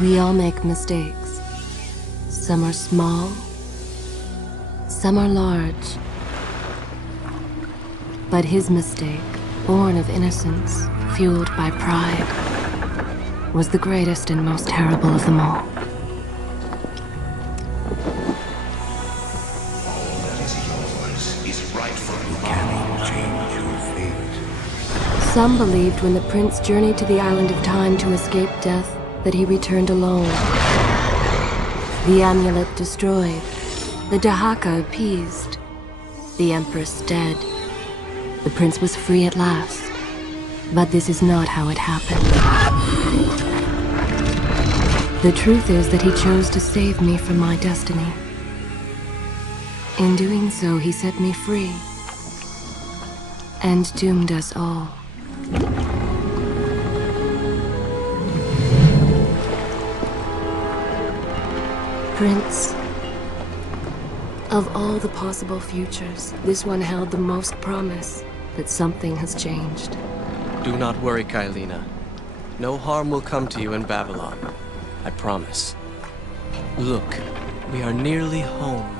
We all make mistakes. Some are small, some are large. But his mistake, born of innocence, fueled by pride, was the greatest and most terrible of them all. Some believed when the prince journeyed to the island of time to escape death that he returned alone. The amulet destroyed, the Dahaka appeased, the empress dead. The prince was free at last. But this is not how it happened. The truth is that he chose to save me from my destiny. In doing so, he set me free and doomed us all. Prince, of all the possible futures, this one held the most promise that something has changed. Do not worry, Kailina. No harm will come to you in Babylon. I promise. Look, we are nearly home.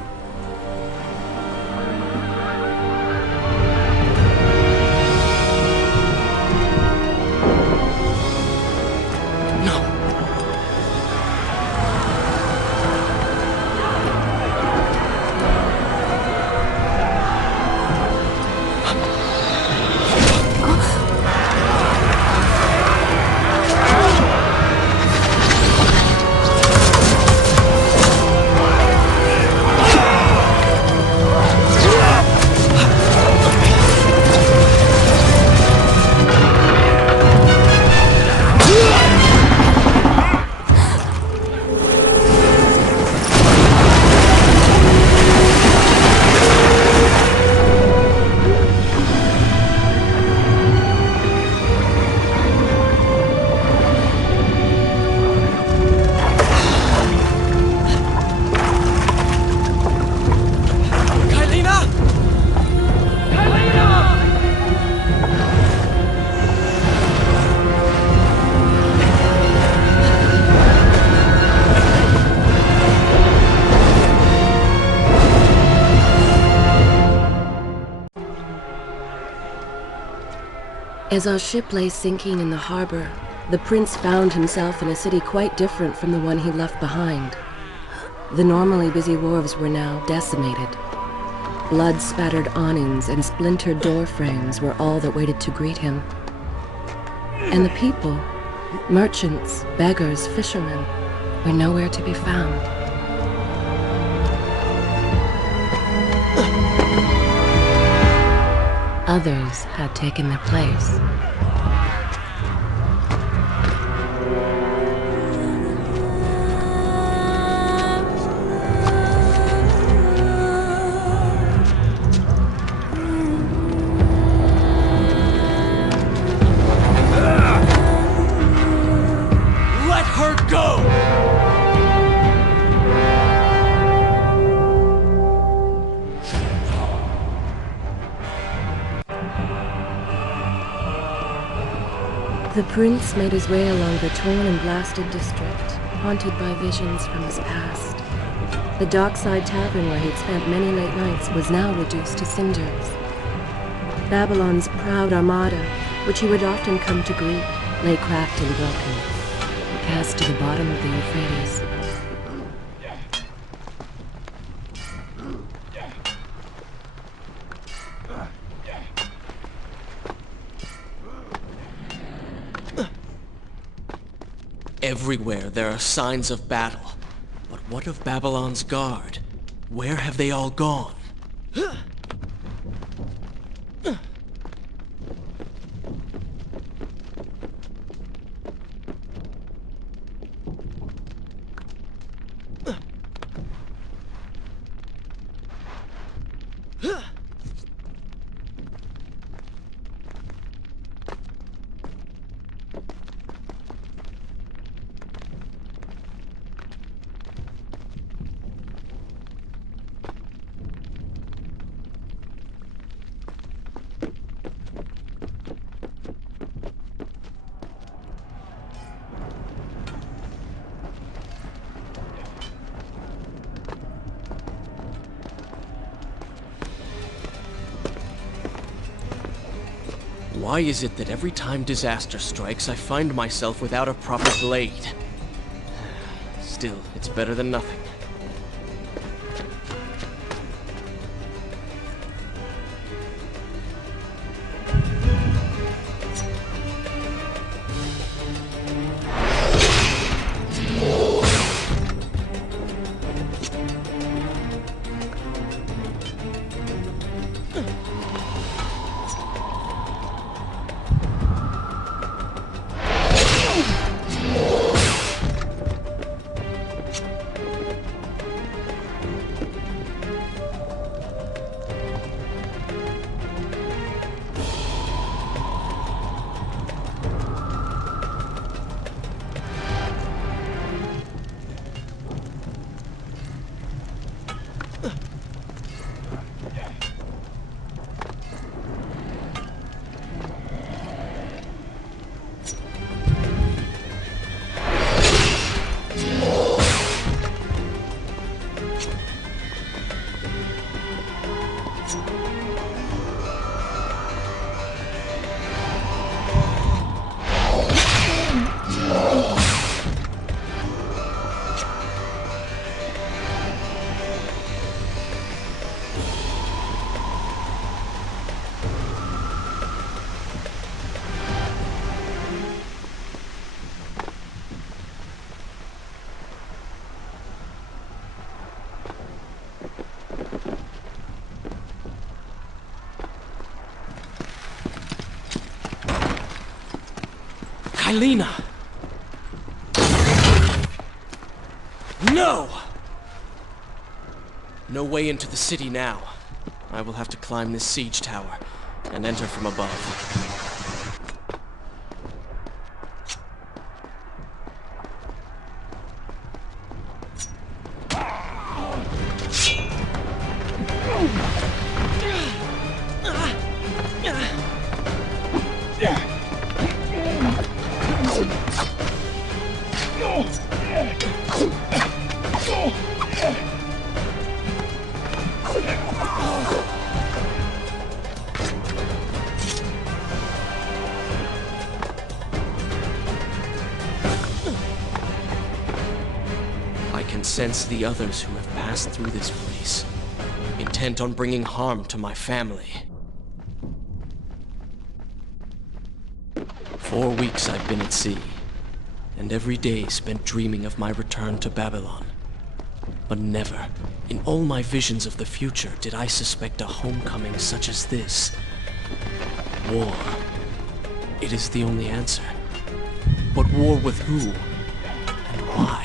As our ship lay sinking in the harbor, the prince found himself in a city quite different from the one he left behind. The normally busy wharves were now decimated. Blood-spattered awnings and splintered door frames were all that waited to greet him. And the people, merchants, beggars, fishermen, were nowhere to be found. Others had taken their place. Let her go! The prince made his way along the torn and blasted district, haunted by visions from his past. The dockside tavern where he'd spent many late nights was now reduced to cinders. Babylon's proud armada, which he would often come to greet, lay cracked and broken, cast to the bottom of the Euphrates. Everywhere there are signs of battle. But what of Babylon's guard? Where have they all gone? Why is it that every time disaster strikes, I find myself without a proper blade? Still, it's better than nothing. Lena! No! No way into the city now. I will have to climb this siege tower and enter from above. Sense the others who have passed through this place, intent on bringing harm to my family. 4 weeks I've been at sea, and every day spent dreaming of my return to Babylon. But never, in all my visions of the future, did I suspect a homecoming such as this. War. It is the only answer. But war with who? And why?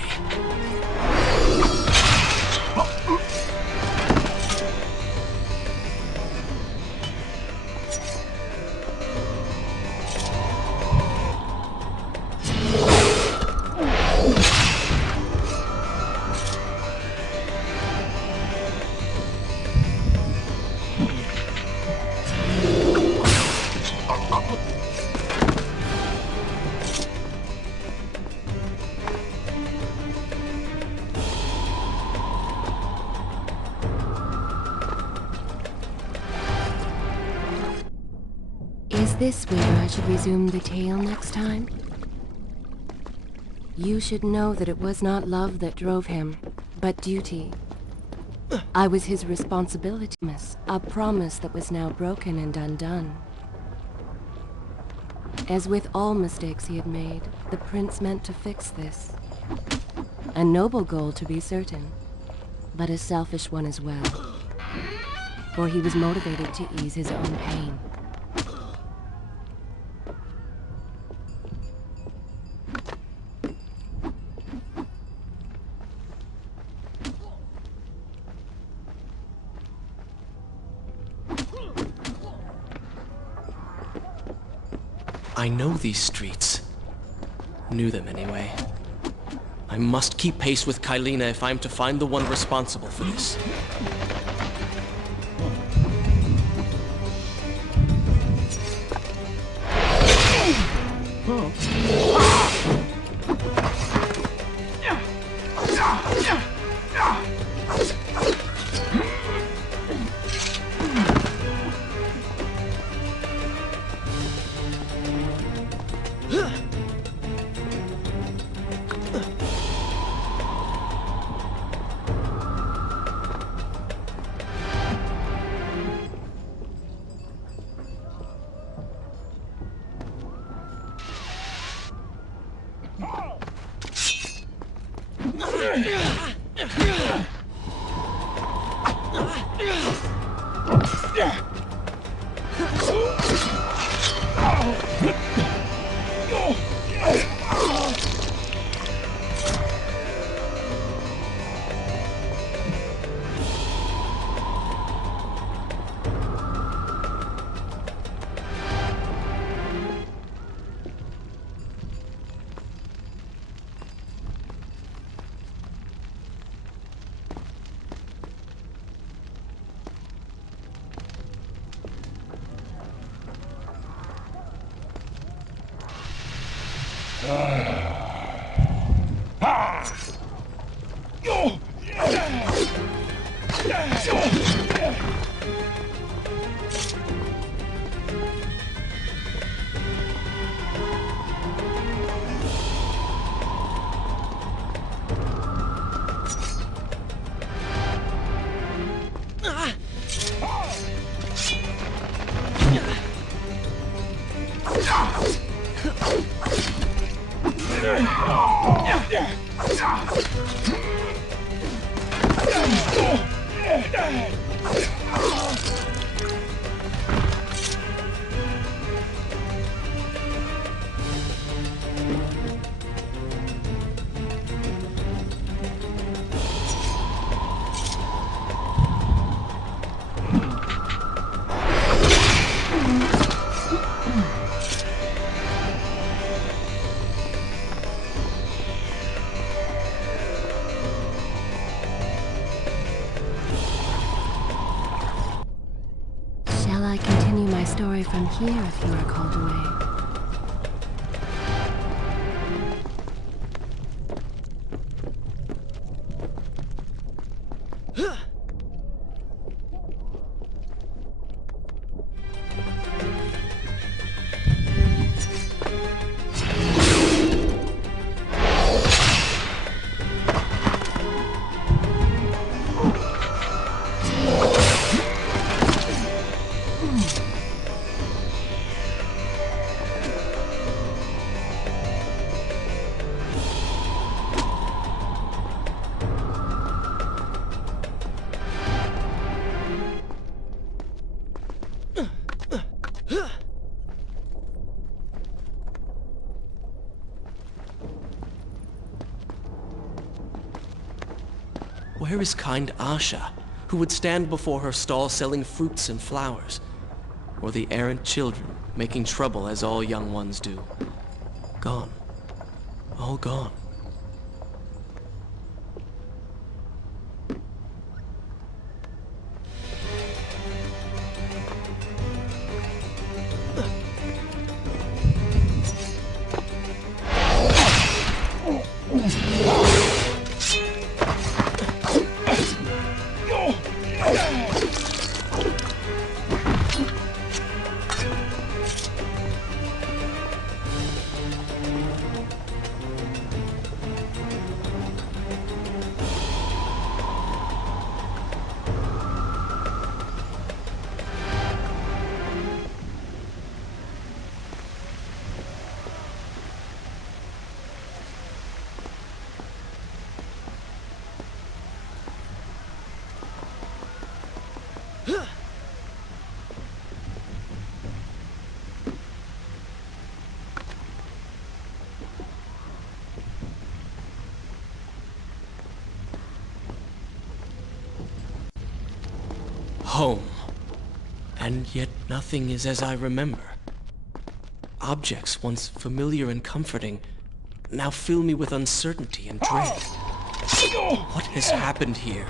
Is this where I should resume the tale next time? You should know that it was not love that drove him, but duty. I was his responsibility, a promise that was now broken and undone. As with all mistakes he had made, the prince meant to fix this. A noble goal, to be certain, but a selfish one as well. For he was motivated to ease his own pain. I know these streets. Knew them anyway. I must keep pace with Kylina if I'm to find the one responsible for this. Shall I continue my story from here if you are called away? Where is kind Asha, who would stand before her stall selling fruits and flowers? Or the errant children, making trouble as all young ones do? Gone. All gone. Home. And yet nothing is as I remember. Objects once familiar and comforting now fill me with uncertainty and dread. What has happened here?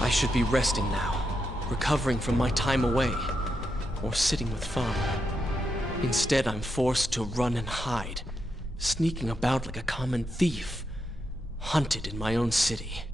I should be resting now, recovering from my time away, or sitting with Father. Instead, I'm forced to run and hide, sneaking about like a common thief, hunted in my own city.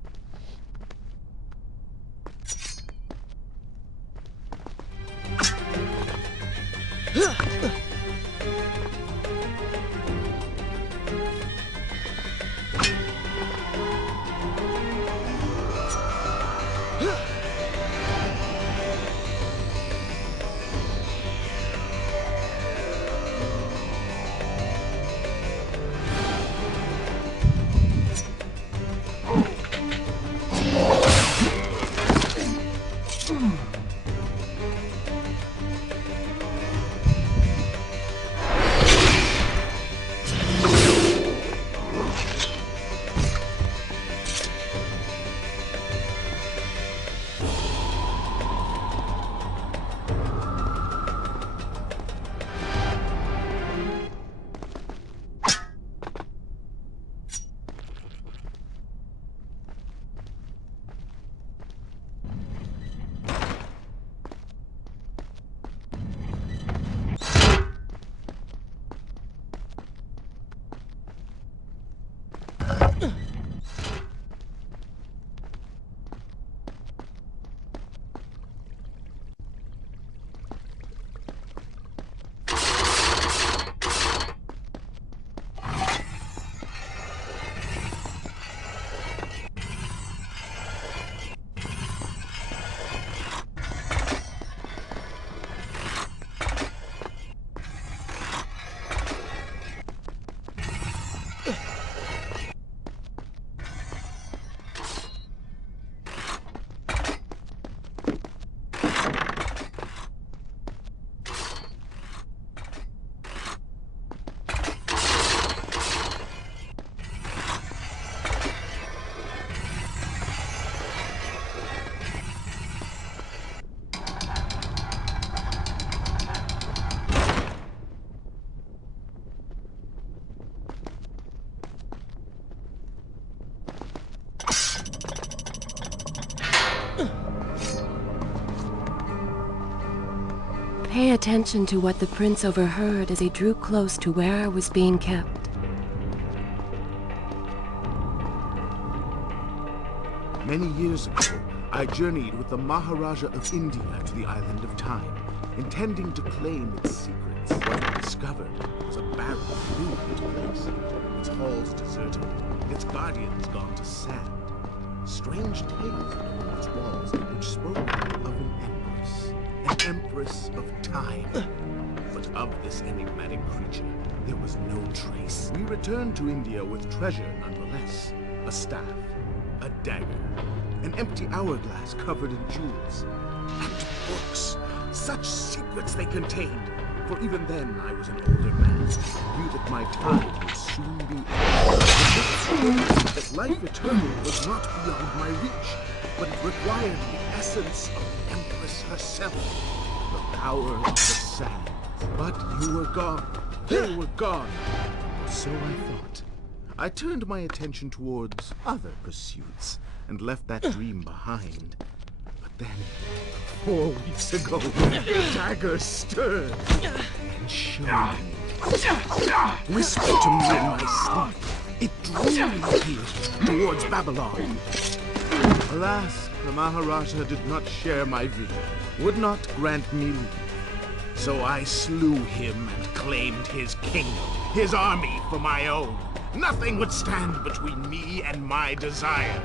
Pay attention to what the prince overheard as he drew close to where I was being kept. Many years ago, I journeyed with the Maharaja of India to the island of Time, intending to claim its secrets. What I discovered was a barren, ruined place. Its halls deserted, its guardians gone to sand. Strange tales on its walls which spoke of an empress of time. But of this enigmatic creature, there was no trace. We returned to India with treasure nonetheless. A staff, a dagger, an empty hourglass covered in jewels, and books. Such secrets they contained. For even then, I was an older man, knew that my time would soon be ended. That life eternal was not beyond my reach, but it required the essence of the Empress herself, the power of the sands. But you were gone. They were gone. Or so I thought. I turned my attention towards other pursuits and left that dream behind. But Then, 4 weeks ago, the dagger stirred and showed me. Whispered to me in my sleep. It drew me here, towards Babylon. Alas, the Maharaja did not share my vision, would not grant me leave. So I slew him and claimed his kingdom, his army for my own. Nothing would stand between me and my desire.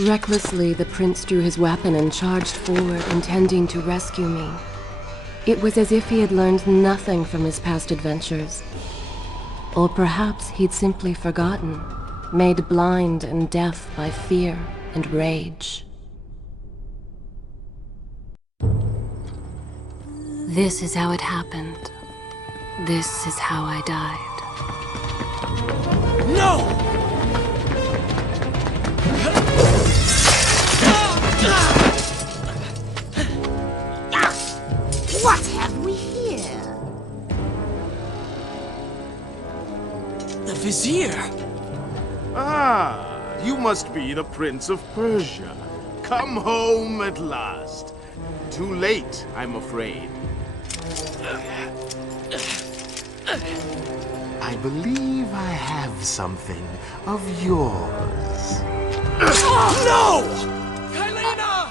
Recklessly, the prince drew his weapon and charged forward, intending to rescue me. It was as if he had learned nothing from his past adventures. Or perhaps he'd simply forgotten, made blind and deaf by fear and rage. This is how it happened. This is how I died. No! What have we here? The Vizier! Ah, you must be the Prince of Persia. Come home at last. Too late, I'm afraid. I believe I have something of yours. No! Kylena!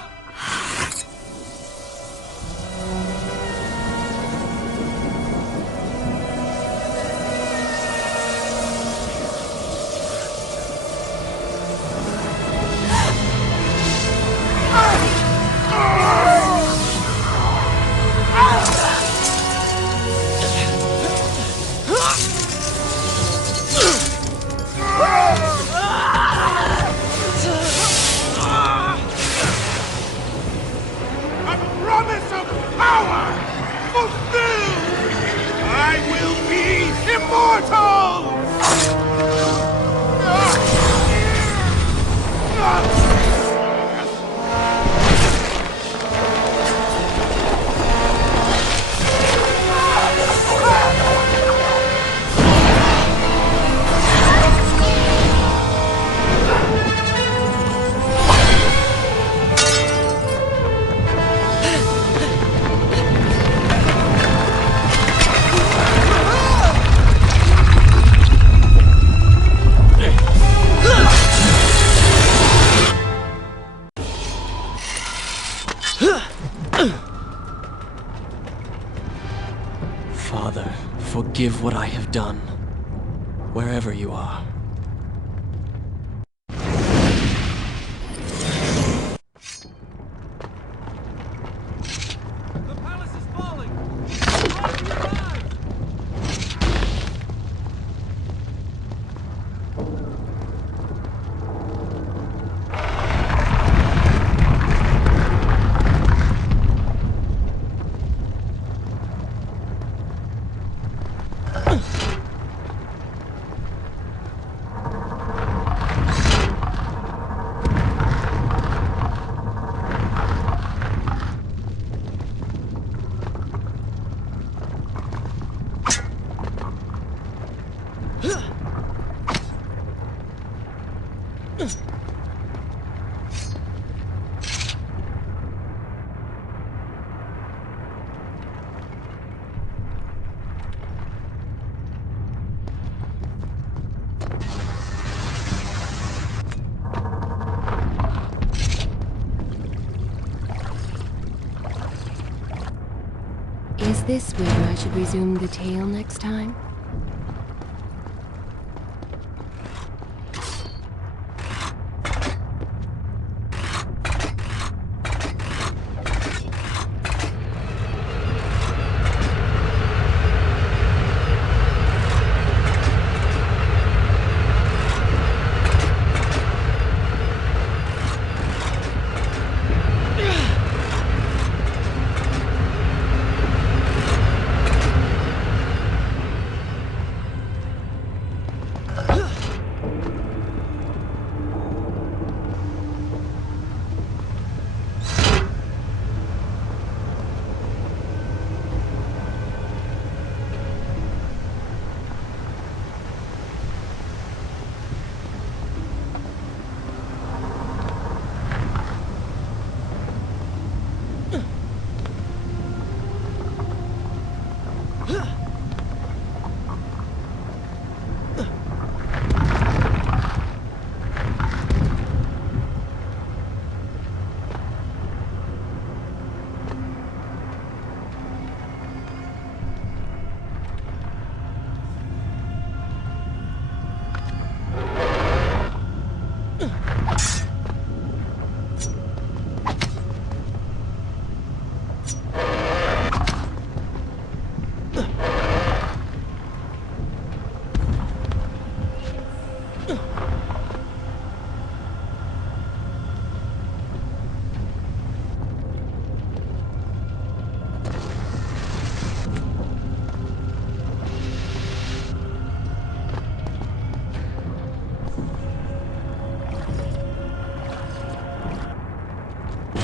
Father, forgive what I have done, wherever you are. The palace is falling! Run for your lives! Is this where I should resume the tale next time?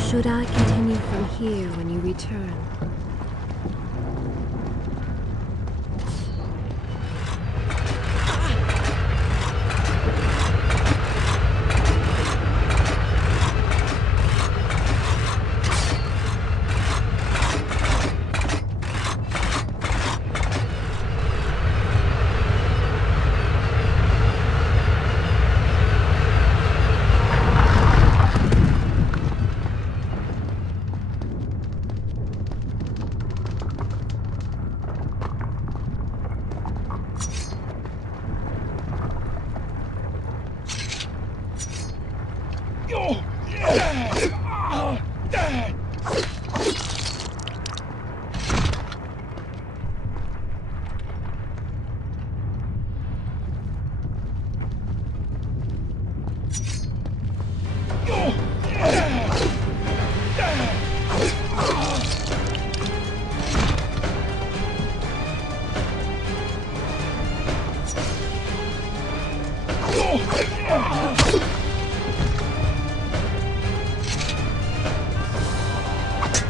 Should I continue from here when you return?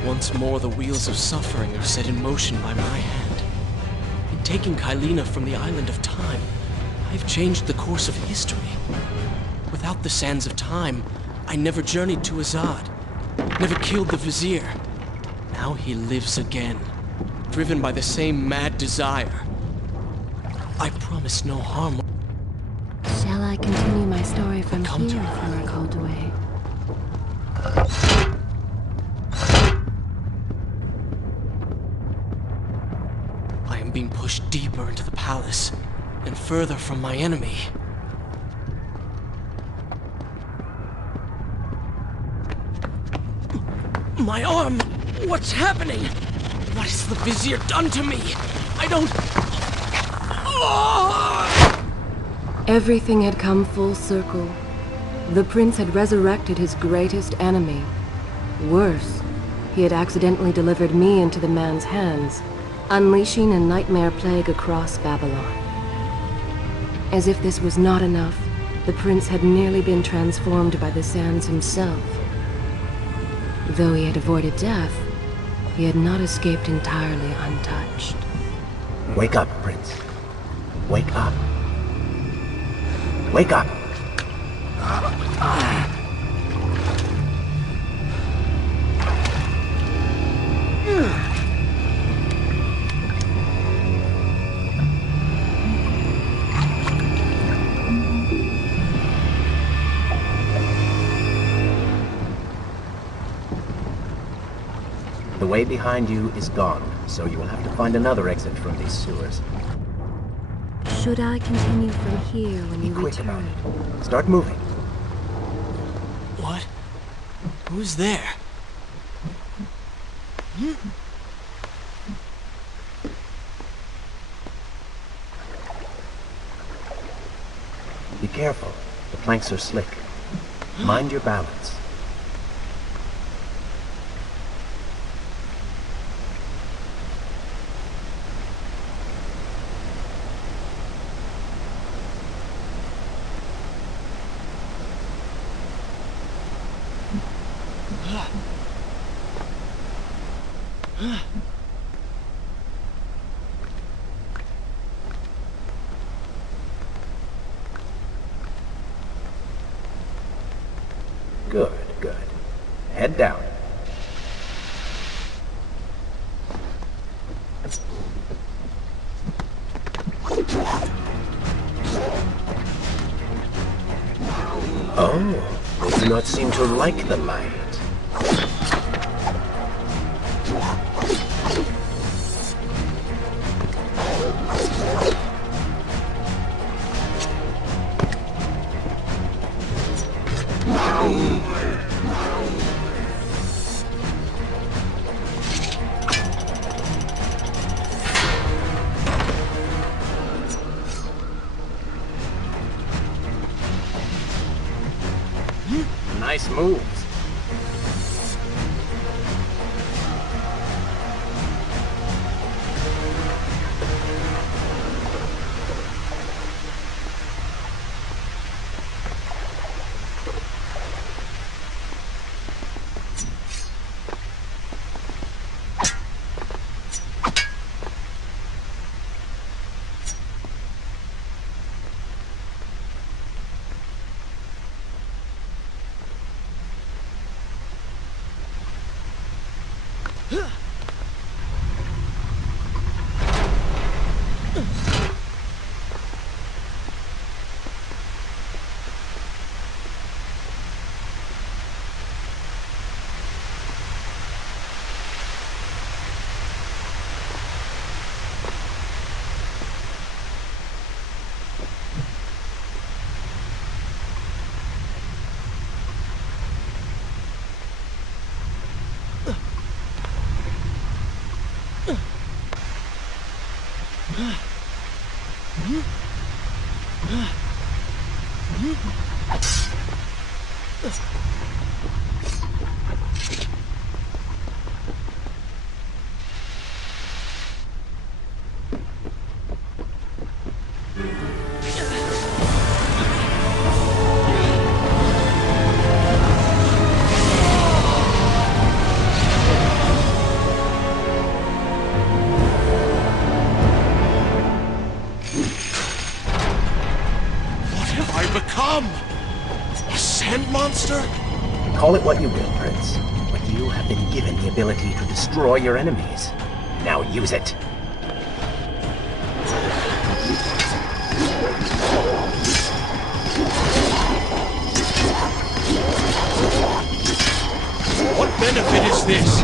Once more, the wheels of suffering are set in motion by my hand. In taking Kylina from the island of time, I've changed the course of history. Without the sands of time, I never journeyed to Azad, never killed the Vizier. Now he lives again, driven by the same mad desire. I promise no harm. Shall I continue my story from Come here to if you are called away? I am being pushed deeper into the palace, and further from my enemy. My arm! What's happening? What has the Vizier done to me? I don't... Everything had come full circle. The prince had resurrected his greatest enemy. Worse, he had accidentally delivered me into the man's hands, unleashing a nightmare plague across Babylon. As if this was not enough, the prince had nearly been transformed by the sands himself. Though he had avoided death, he had not escaped entirely untouched. Wake up, Prince. Wake up. Wake up! The way behind you is gone, so you will have to find another exit from these sewers. Should I continue from here when Be you quick about return? it. Start moving. What? Who's there? Be careful. The planks are slick. Mind your balance. Good, good. Head down. Oh, they do not seem to like the light. nice moves. A sand monster? Call it what you will, Prince, but you have been given the ability to destroy your enemies. Now use it. What benefit is this?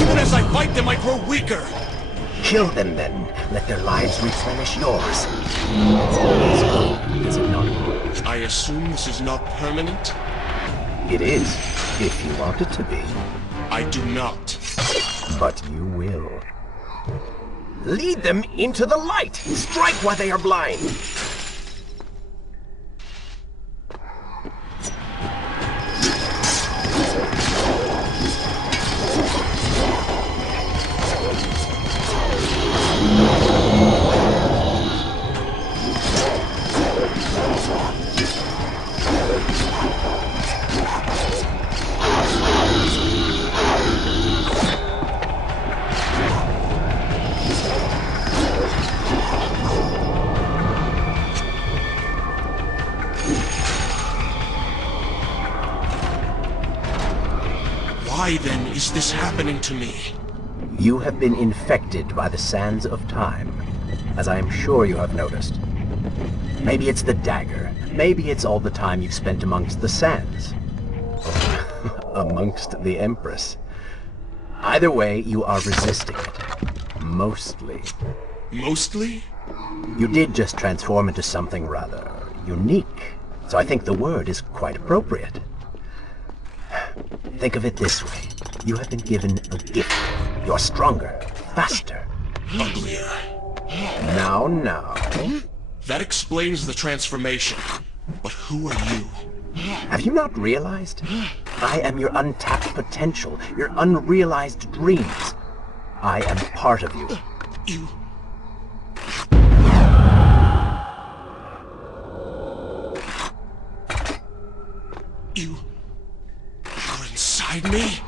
Even as I fight them, I grow weaker. Kill them then. Let their lives replenish yours. It's always good, is it not? I assume this is not permanent? It is, if you want it to be. I do not. But you will. Lead them into the light! Strike while they are blind! Why then is this happening to me? You have been infected by the sands of time, as I am sure you have noticed. Maybe it's the dagger. Maybe it's all the time you've spent amongst the sands. Or amongst the Empress. Either way, you are resisting it. Mostly. Mostly? You did just transform into something rather unique, so I think the word is quite appropriate. Think of it this way. You have been given a gift. You're stronger, faster. Uglier. Now. That explains the transformation. But who are you? Have you not realized? I am your untapped potential, your unrealized dreams. I am part of you. You're inside me?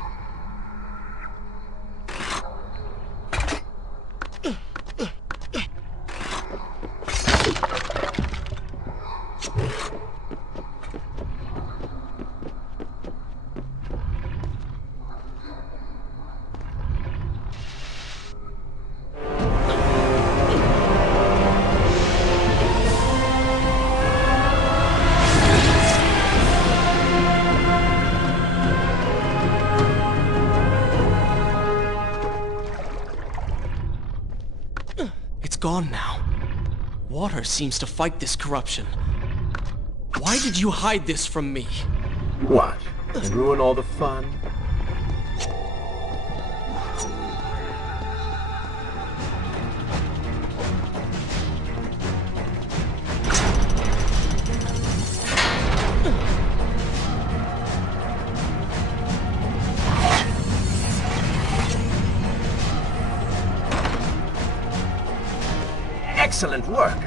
Gone now. Water seems to fight this corruption. Why did you hide this from me? What? And ruin all the fun? Excellent work!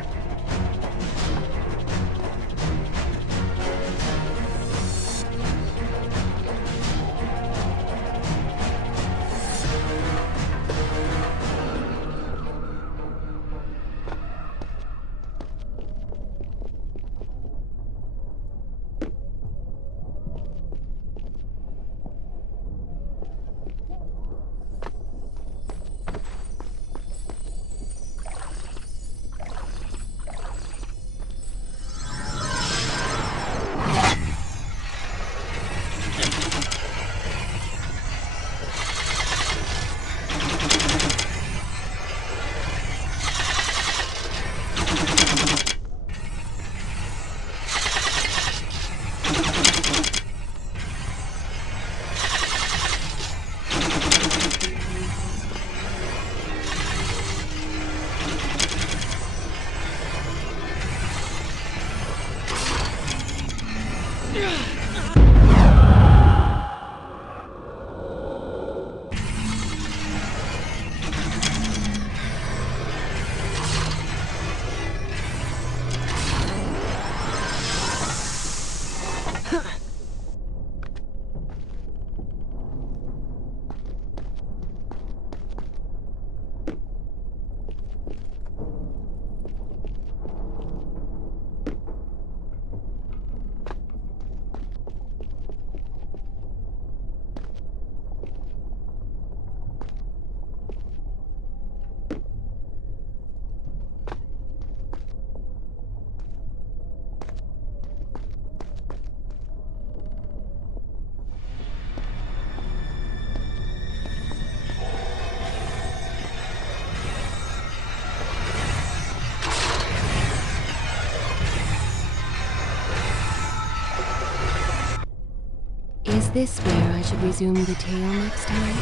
Is this where I should resume the tale next time?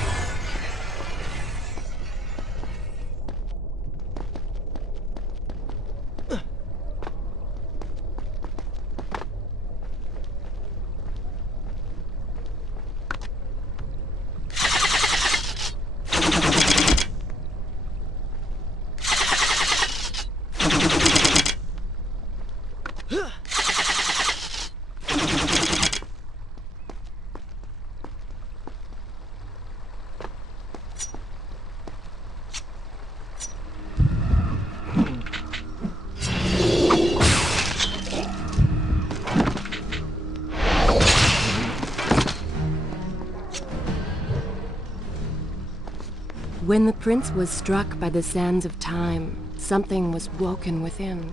When the prince was struck by the sands of time, something was woken within.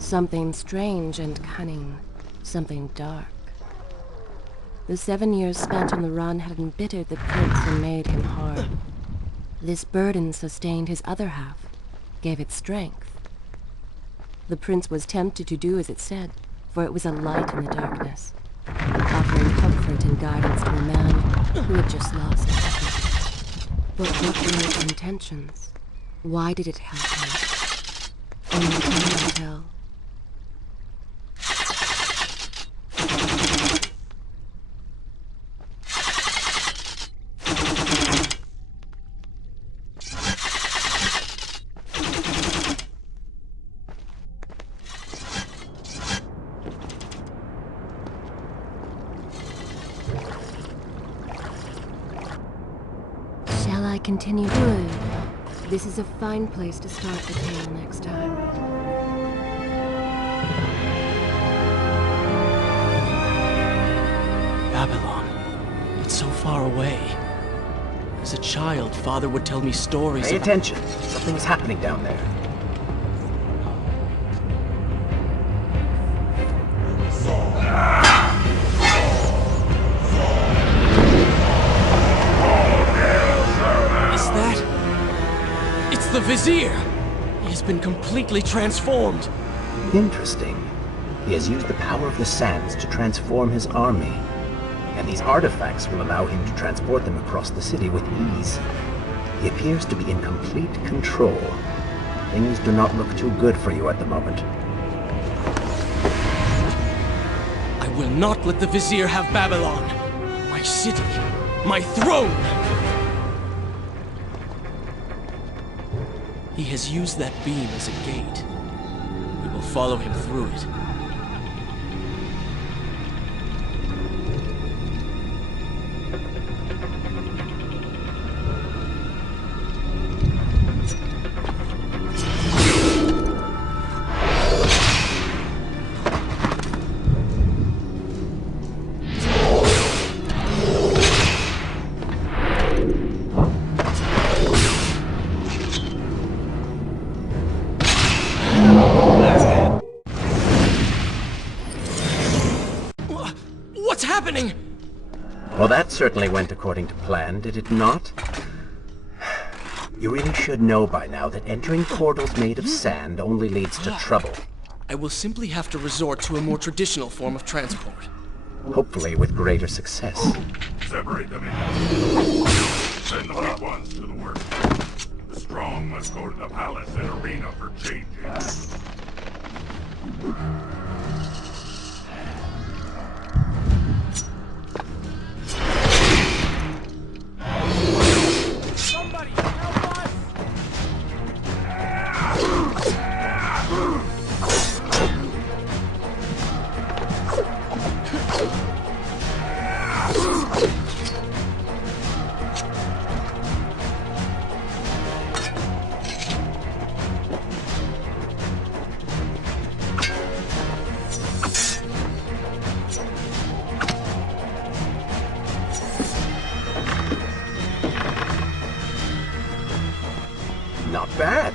Something strange and cunning. Something dark. The 7 years spent on the run had embittered the prince and made him hard. This burden sustained his other half, gave it strength. The prince was tempted to do as it said, for it was a light in the darkness, offering comfort and guidance to a man who had just lost everything. But what were its intentions? Why did it help him? Only time will tell. Continue. Good. This is a fine place to start the tale next time. Babylon. It's so far away. As a child, Father would tell me stories Pay about... attention. Something's happening down there. The Vizier! He has been completely transformed. Interesting. He has used the power of the sands to transform his army. And these artifacts will allow him to transport them across the city with ease. He appears to be in complete control. Things do not look too good for you at the moment. I will not let the Vizier have Babylon. My city. My throne! He has used that beam as a gate. We will follow him through it. What's happening? Well, that certainly went according to plan, did it not? You really should know by now that entering portals made of sand only leads to trouble. I will simply have to resort to a more traditional form of transport. Hopefully with greater success. Separate them in. Send the weak ones to the work. The strong must go to the palace and arena for changing. Somebody help us! Not bad.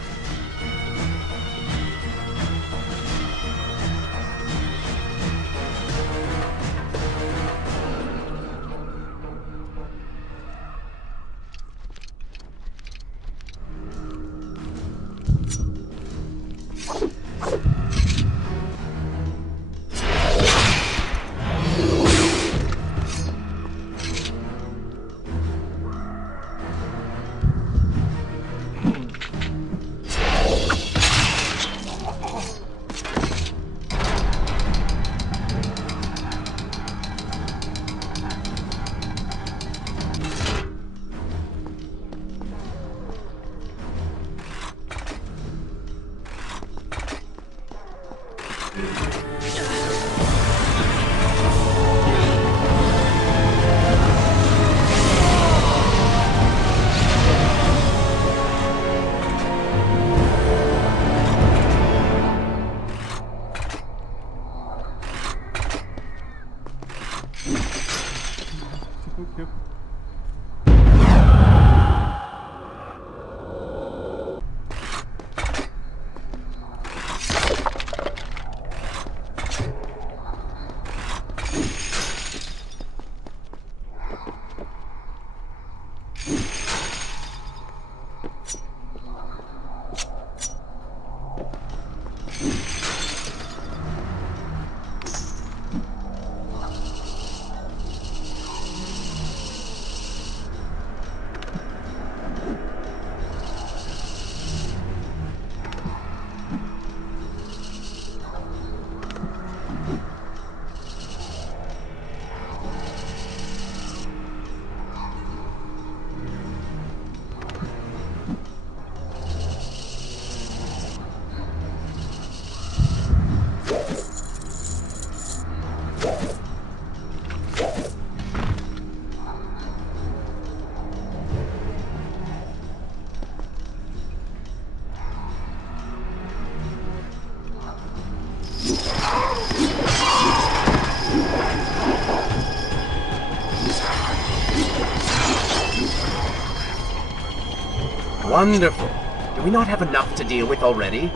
Wonderful. Do we not have enough to deal with already?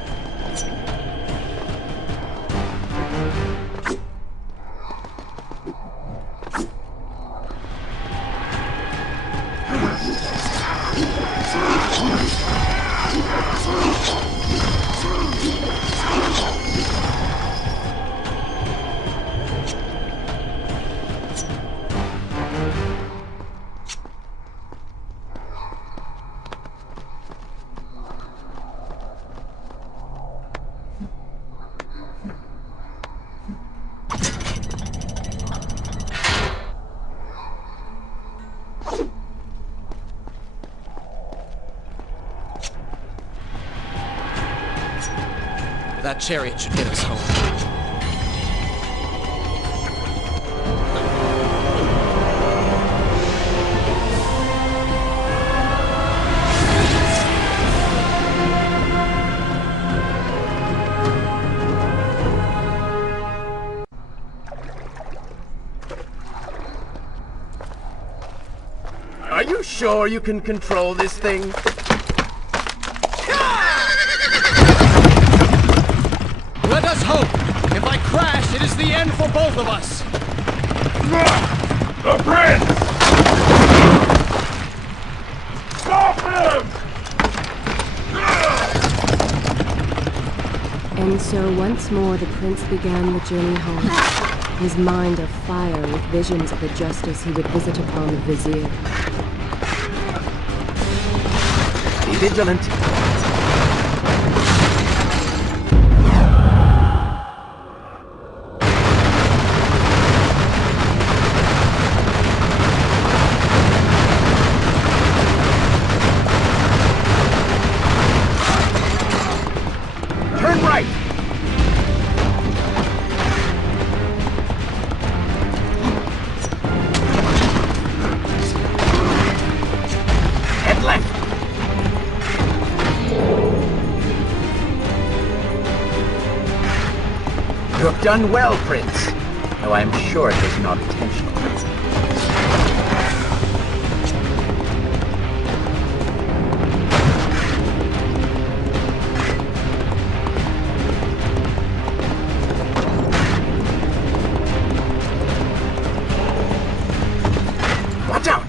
That chariot should get us home. Are you sure you can control this thing? Let us hope! If I crash, it is the end for both of us! The prince! Stop him! And so once more the prince began the journey home, his mind afire with visions of the justice he would visit upon the vizier. Be vigilant. Turn right! Head left! You've done well, Prince, though I'm sure it was not intentional. Watch out!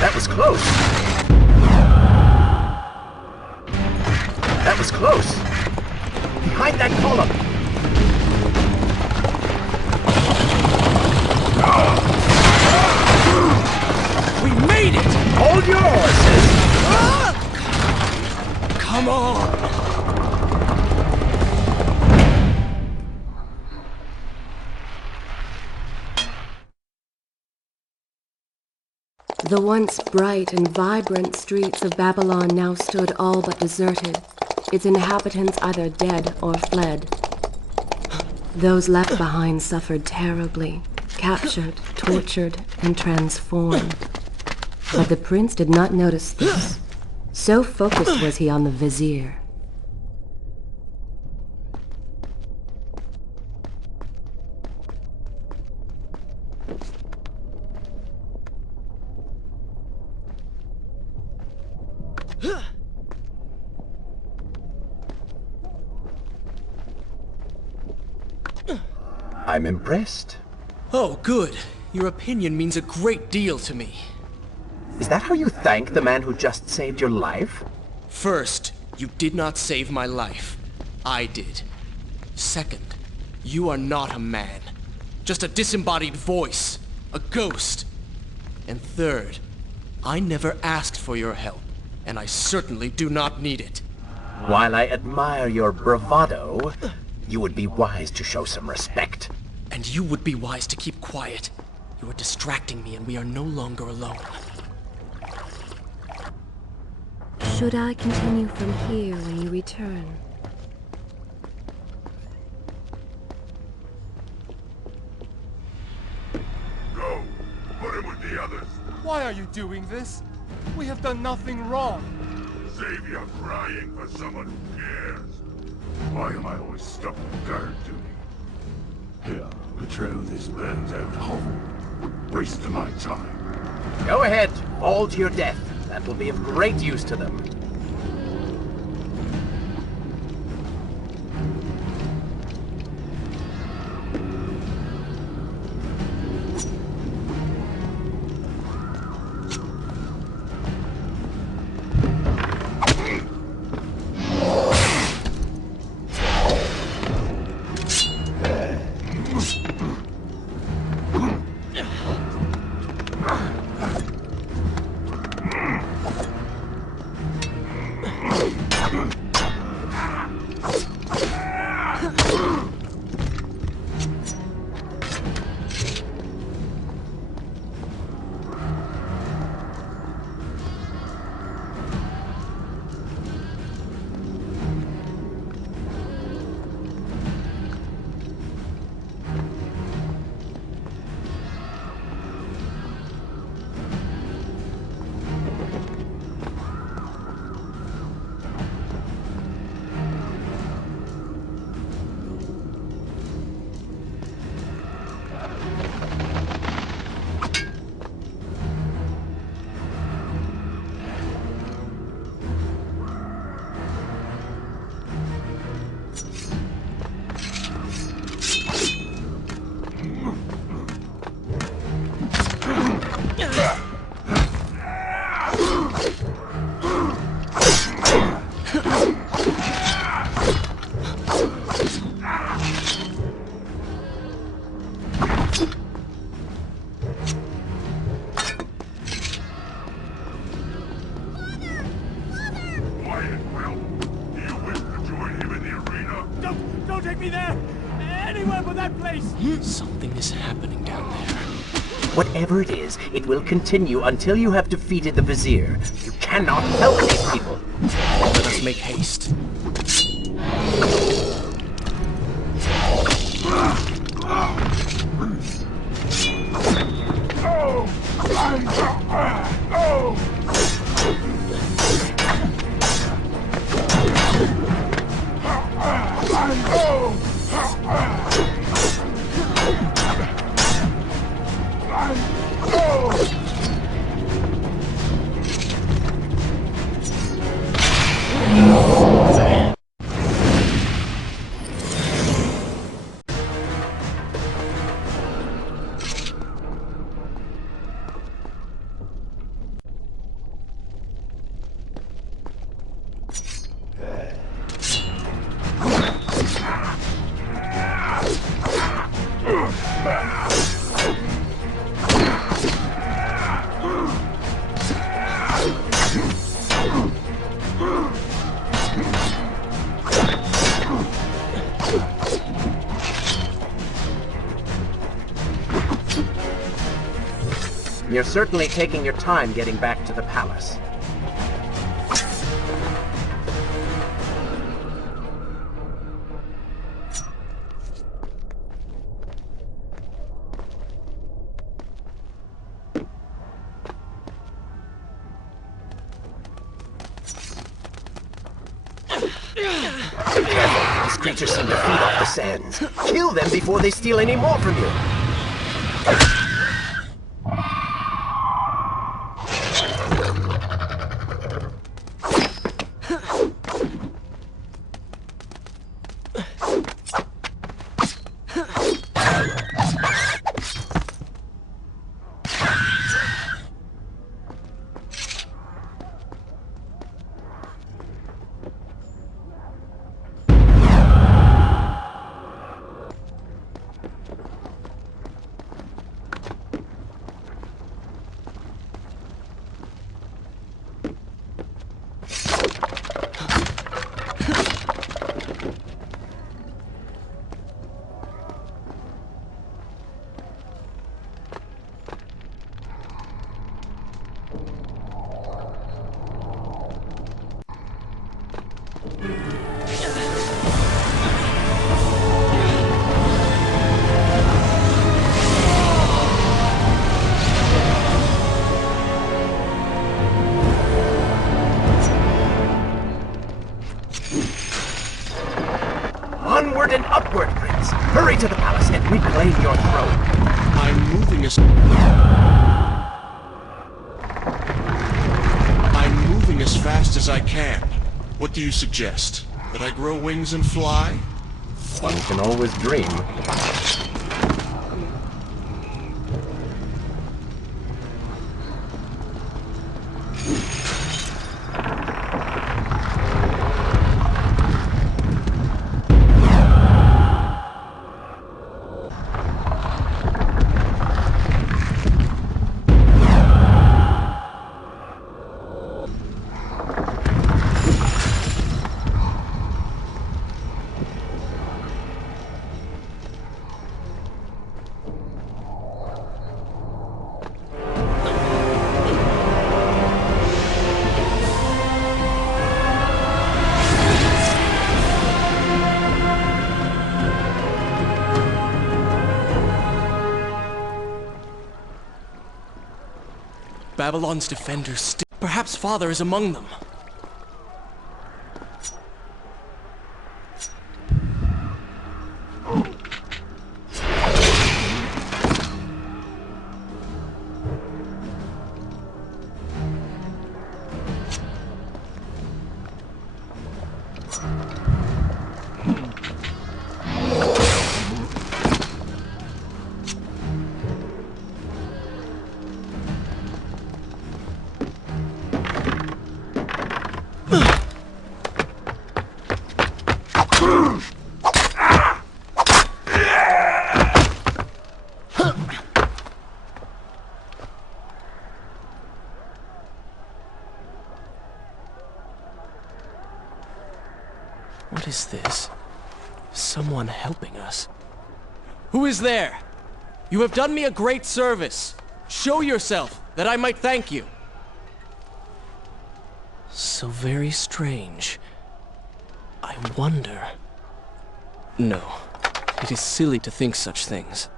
That was close. That was close. Behind that column. We made it! Hold your horses. Come on! The once bright and vibrant streets of Babylon now stood all but deserted, its inhabitants either dead or fled. Those left behind suffered terribly, captured, tortured, and transformed. But the prince did not notice this. So focused was he on the vizier. I'm impressed. Oh, good. Your opinion means a great deal to me. Is that how you thank the man who just saved your life? First, you did not save my life. I did. Second, you are not a man. Just a disembodied voice. A ghost. And third, I never asked for your help, and I certainly do not need it. While I admire your bravado, you would be wise to show some respect. And you would be wise to keep quiet. You are distracting me and we are no longer alone. Should I continue from here when you return? Go! Put him with the others! Why are you doing this? We have done nothing wrong. Save your crying for someone who cares! Why am I always stuck with guard duty? Here, betrayal this man's out home. Wasting my time. Go ahead, fall to your death. That will be of great use to them. me there! Anywhere but that place! Something is happening down there. Whatever it is, it will continue until you have defeated the Vizier. You cannot help these people. Let us make haste. You're certainly taking your time getting back to the palace. These creatures seem to feed off the sands. Kill them before they steal any more from you. Onward and upward, Prince! Hurry to the palace and reclaim your throne! I'm moving as fast as I can. What do you suggest? That I grow wings and fly? One can always dream. Babylon's defenders still... Perhaps Father is among them. What is this? Someone helping us. Who is there? You have done me a great service. Show yourself, that I might thank you. So very strange. I wonder... No, it is silly to think such things.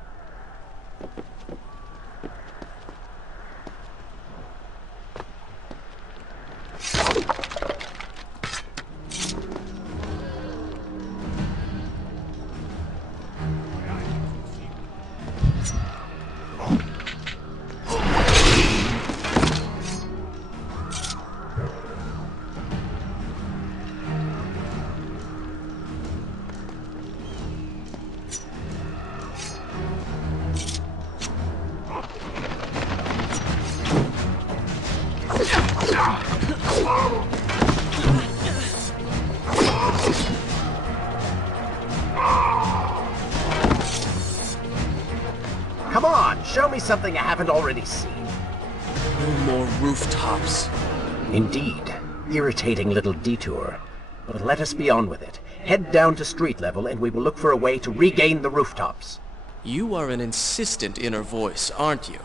Come on, show me something I haven't already seen. No more rooftops. Indeed. Irritating little detour. But let us be on with it. Head down to street level and we will look for a way to regain the rooftops. You are an insistent inner voice, aren't you?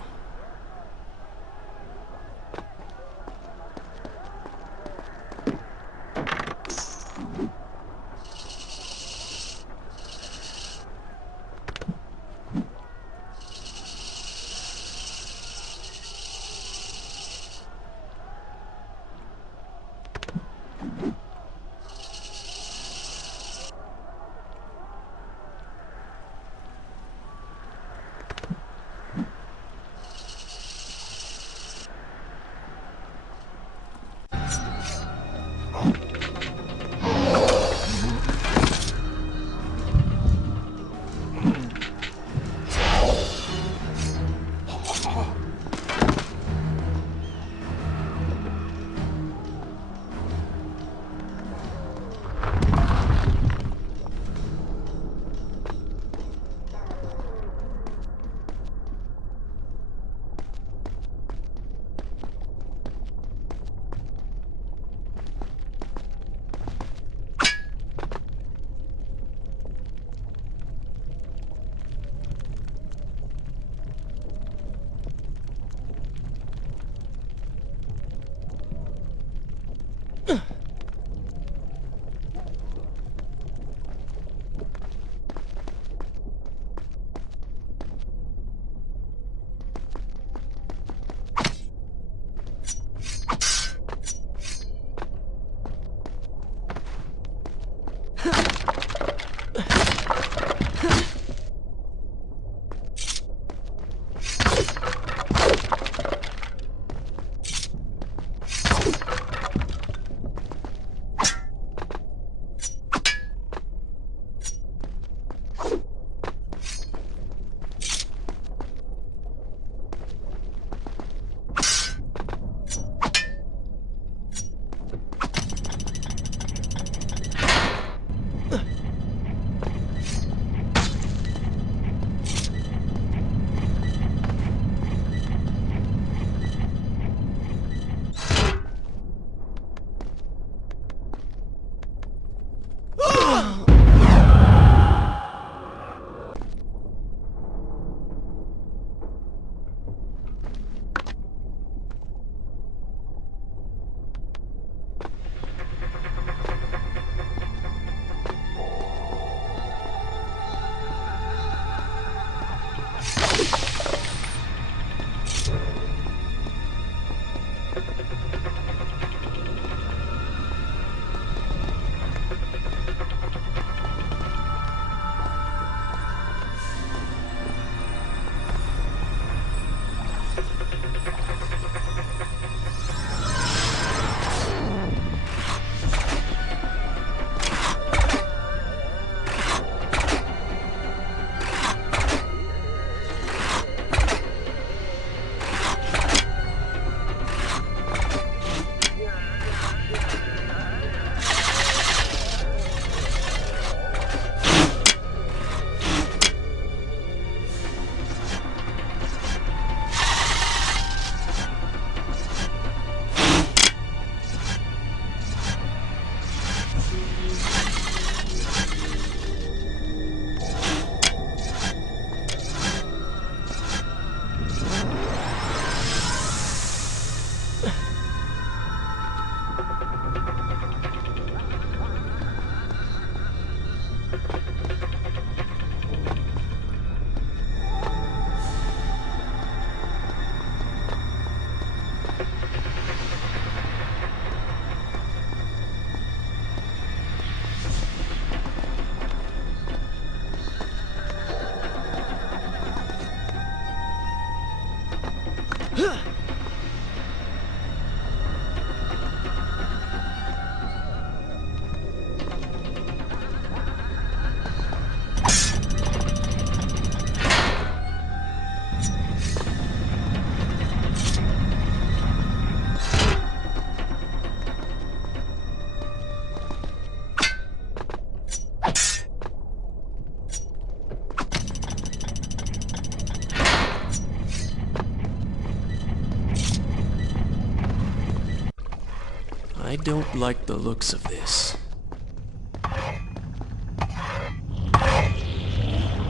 I don't like the looks of this.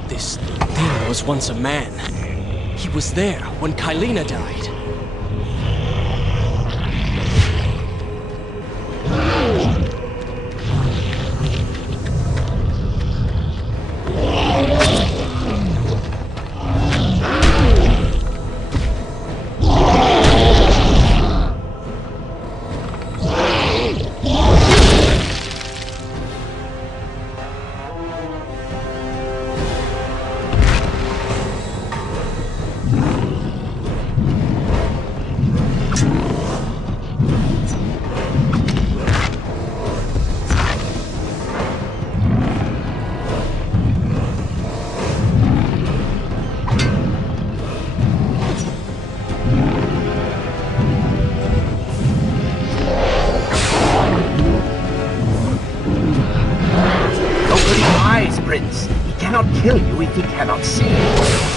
This thing was once a man. He was there when Kylina died. Prince. He cannot kill you if he cannot see you.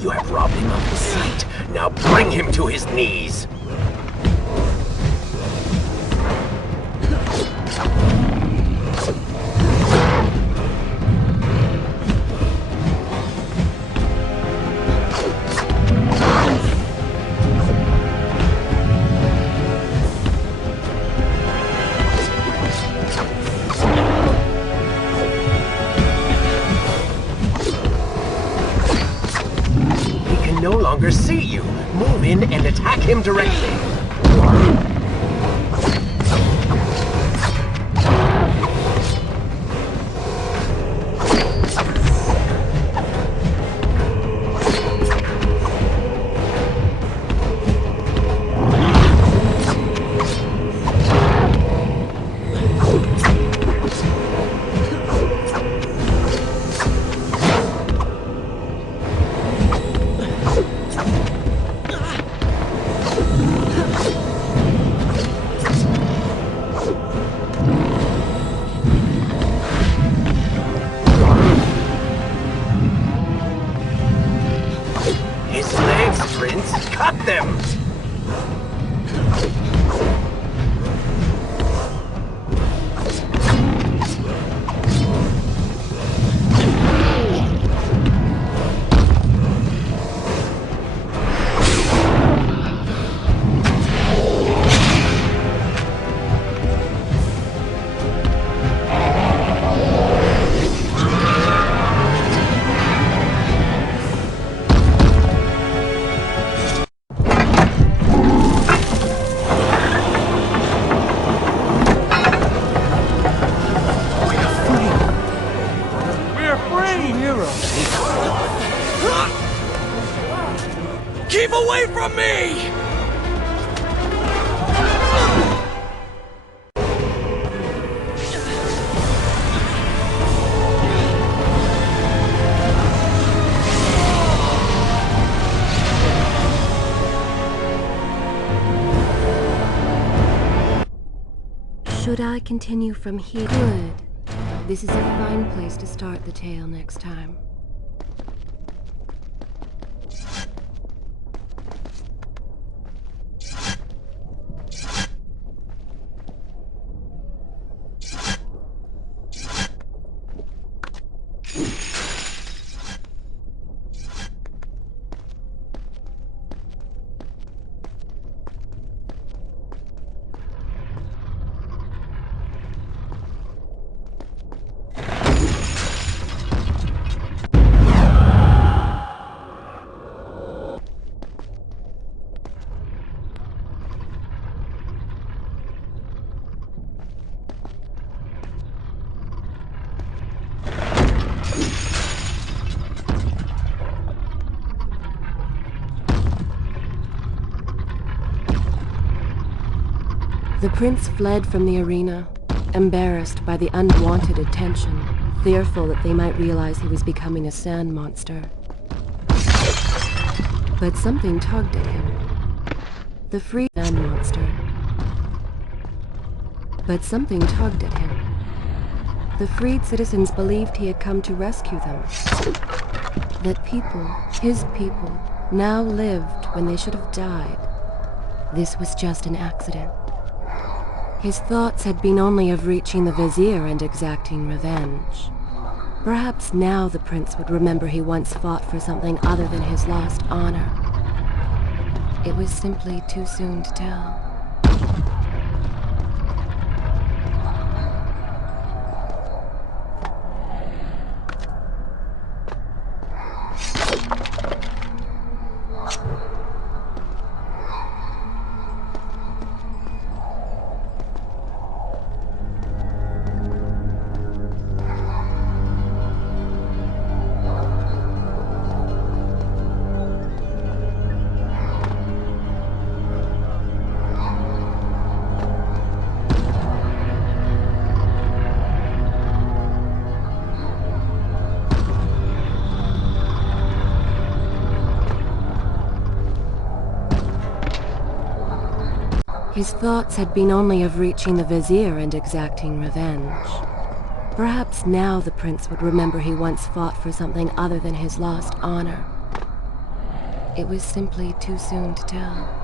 You have robbed him of his sight. Now bring him to his knees. No longer see you. Move in and attack him directly. Prince, cut them! Keep away from me! Should I continue from here? Good. This is a fine place to start the tale next time. The prince fled from the arena, embarrassed by the unwanted attention, fearful that they might realize he was becoming a sand monster. But something tugged at him. The free sand monster. But something tugged at him. The freed citizens believed he had come to rescue them. That people, his people, now lived when they should have died. This was just an accident. His thoughts had been only of reaching the vizier and exacting revenge. Perhaps now the prince would remember he once fought for something other than his lost honor. It was simply too soon to tell. His thoughts had been only of reaching the vizier and exacting revenge. Perhaps now the prince would remember he once fought for something other than his lost honor. It was simply too soon to tell.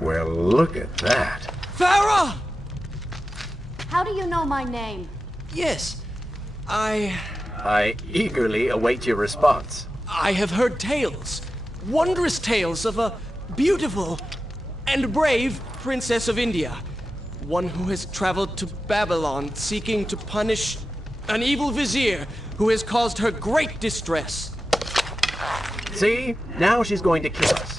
Well, look at that. Farah! How do you know my name? Yes, I eagerly await your response. I have heard tales, wondrous tales of a beautiful and brave princess of India. One who has traveled to Babylon seeking to punish an evil vizier who has caused her great distress. See? Now she's going to kill us.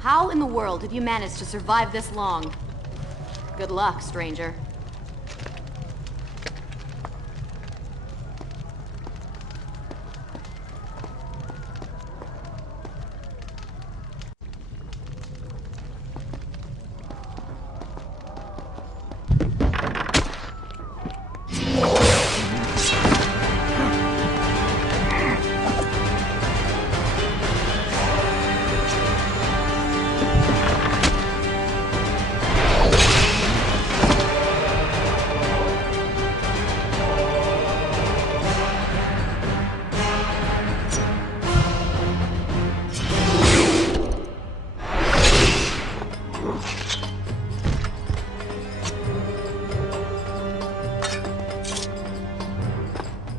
How in the world have you managed to survive this long? Good luck, stranger.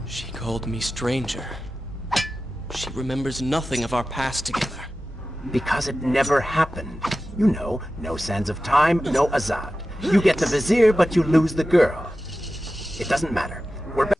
She called me stranger. She remembers nothing of our past together. Because it never happened. You know, no sands of time, no Azad. You get the vizier, but you lose the girl. It doesn't matter. We're back.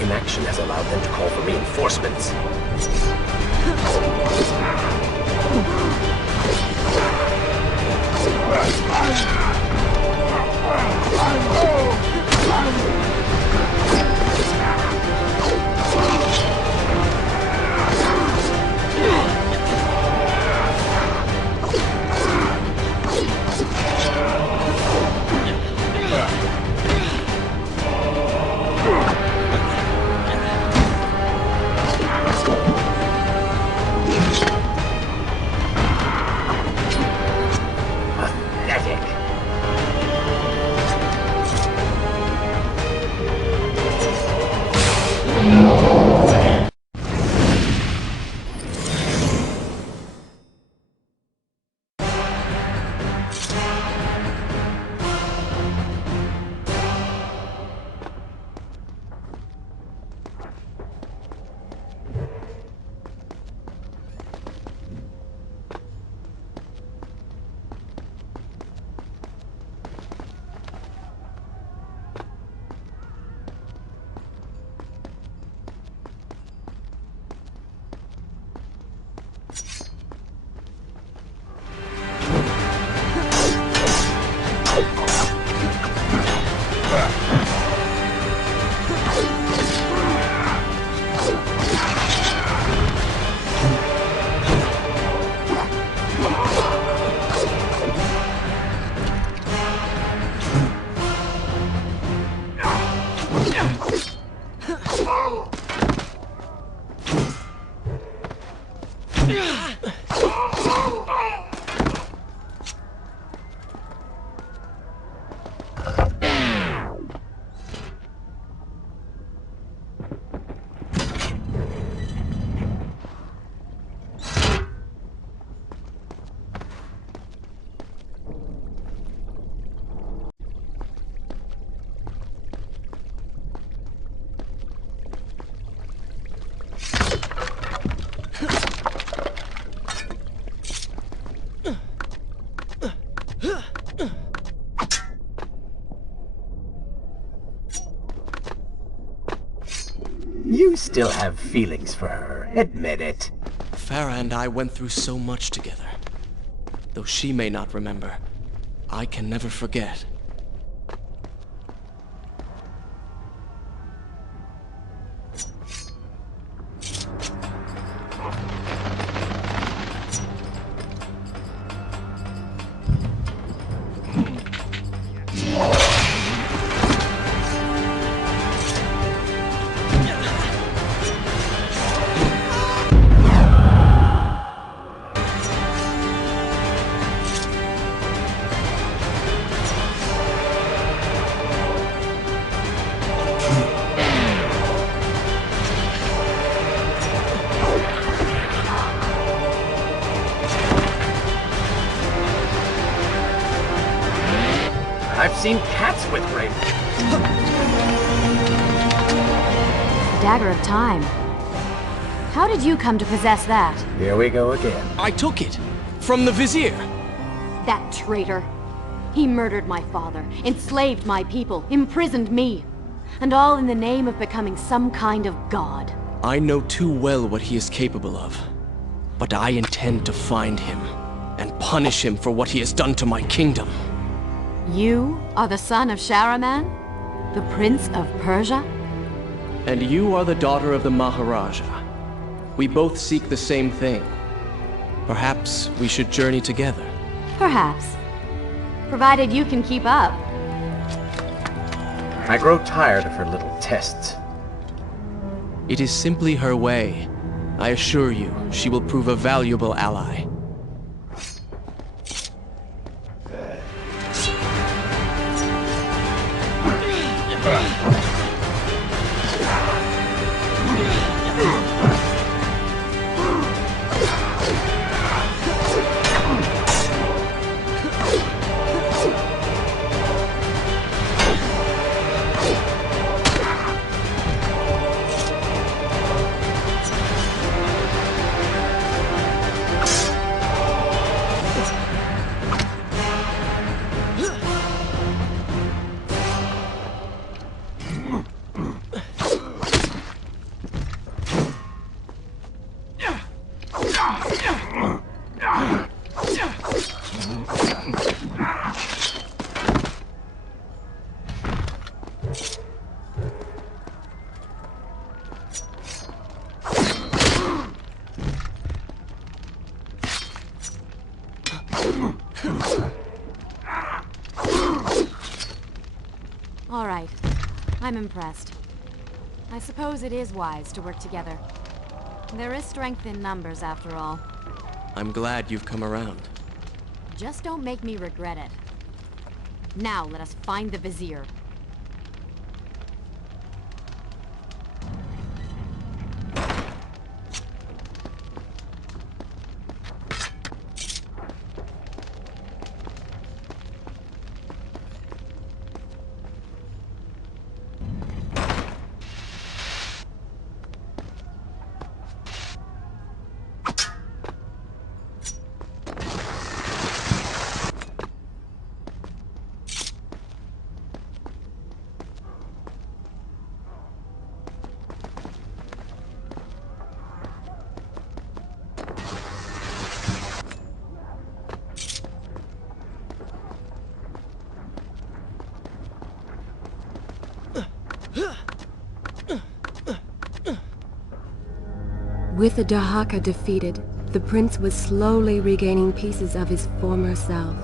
inaction has allowed them to call for reinforcements. You still have feelings for her. Admit it. Farah and I went through so much together. Though she may not remember, I can never forget. I've seen cats with rain. Dagger of Time. How did you come to possess that? Here we go again. I took it! From the Vizier! That traitor. He murdered my father, enslaved my people, imprisoned me. And all in the name of becoming some kind of god. I know too well what he is capable of. But I intend to find him, and punish him for what he has done to my kingdom. You are the son of Shahraman? The Prince of Persia? And you are the daughter of the Maharaja. We both seek the same thing. Perhaps we should journey together. Perhaps. Provided you can keep up. I grow tired of her little tests. It is simply her way. I assure you, she will prove a valuable ally. I'm impressed. I suppose it is wise to work together. There is strength in numbers, after all. I'm glad you've come around. Just don't make me regret it. Now, let us find the Vizier. With the Dahaka defeated, the prince was slowly regaining pieces of his former self.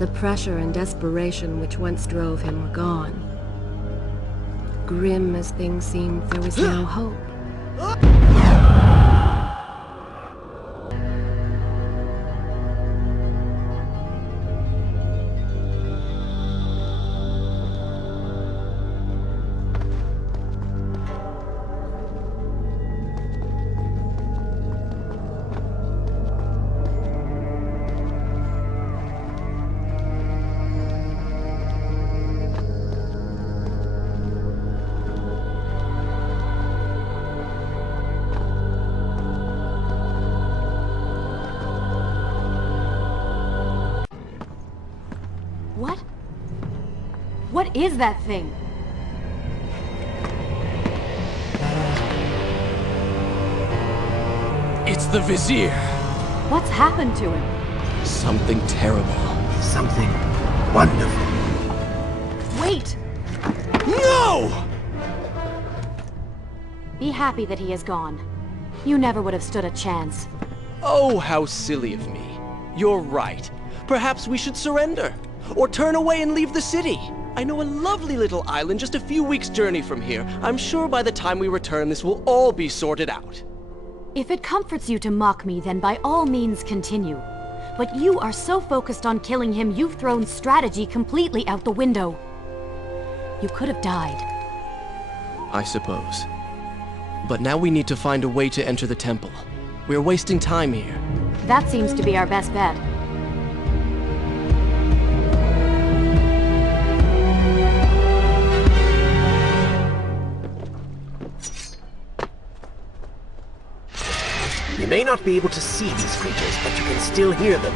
The pressure and desperation which once drove him were gone. Grim as things seemed, there was no hope. What? What is that thing? It's the Vizier! What's happened to him? Something terrible. Something wonderful. Wait! No! Be happy that he is gone. You never would have stood a chance. Oh, how silly of me. You're right. Perhaps we should surrender. Or turn away and leave the city. I know a lovely little island just a few weeks' journey from here. I'm sure by the time we return, this will all be sorted out. If it comforts you to mock me, then by all means continue. But you are so focused on killing him, you've thrown strategy completely out the window. You could have died. I suppose. But now we need to find a way to enter the temple. We're wasting time here. That seems to be our best bet. You may not be able to see these creatures, but you can still hear them.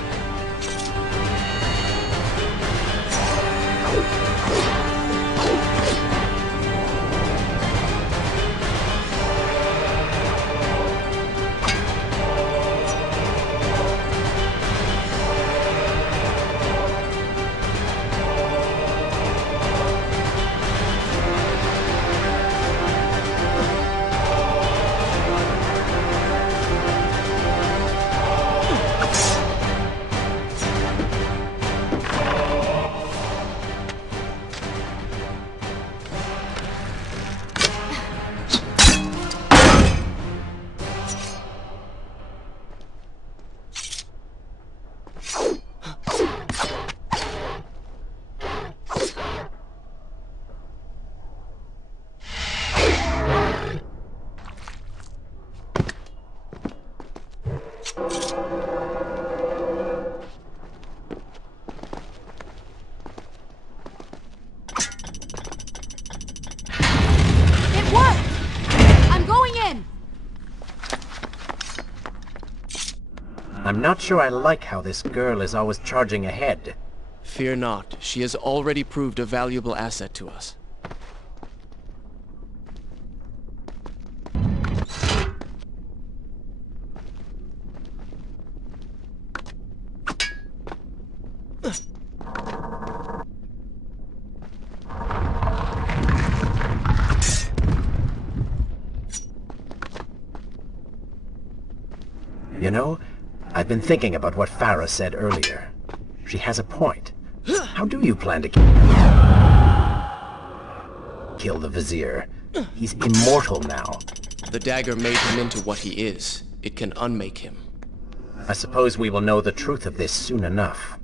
I'm not sure I like how this girl is always charging ahead. Fear not. She has already proved a valuable asset to us. You know, I've been thinking about what Farah said earlier. She has a point. How do you plan to keep... kill the Vizier. He's immortal now. The dagger made him into what he is. It can unmake him. I suppose we will know the truth of this soon enough.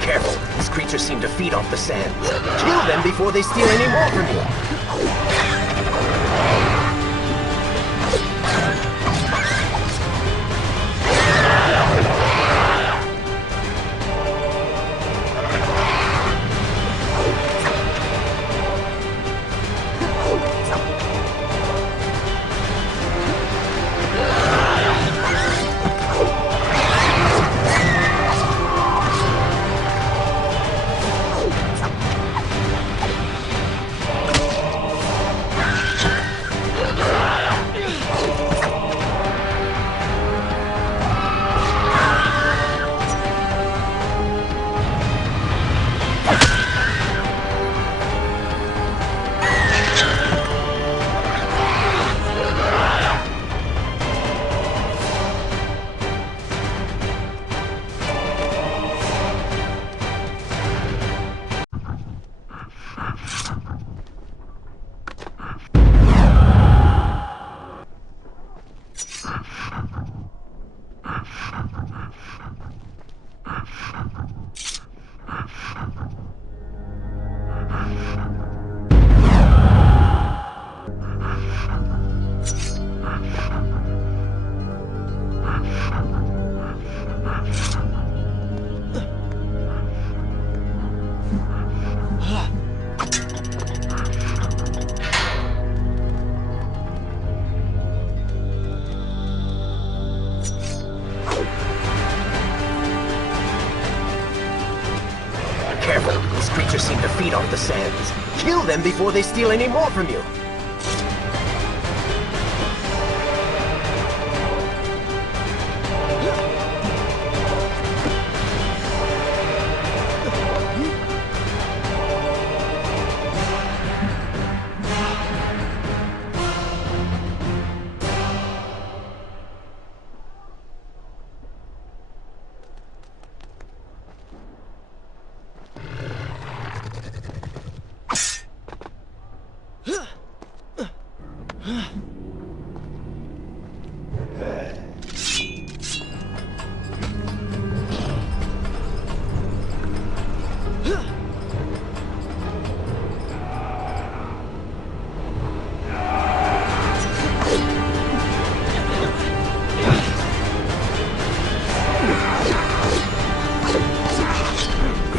Careful, these creatures seem to feed off the sands. Kill them before they steal any more from you. Careful, these creatures seem to feed off the sands. Kill them before they steal any more from you.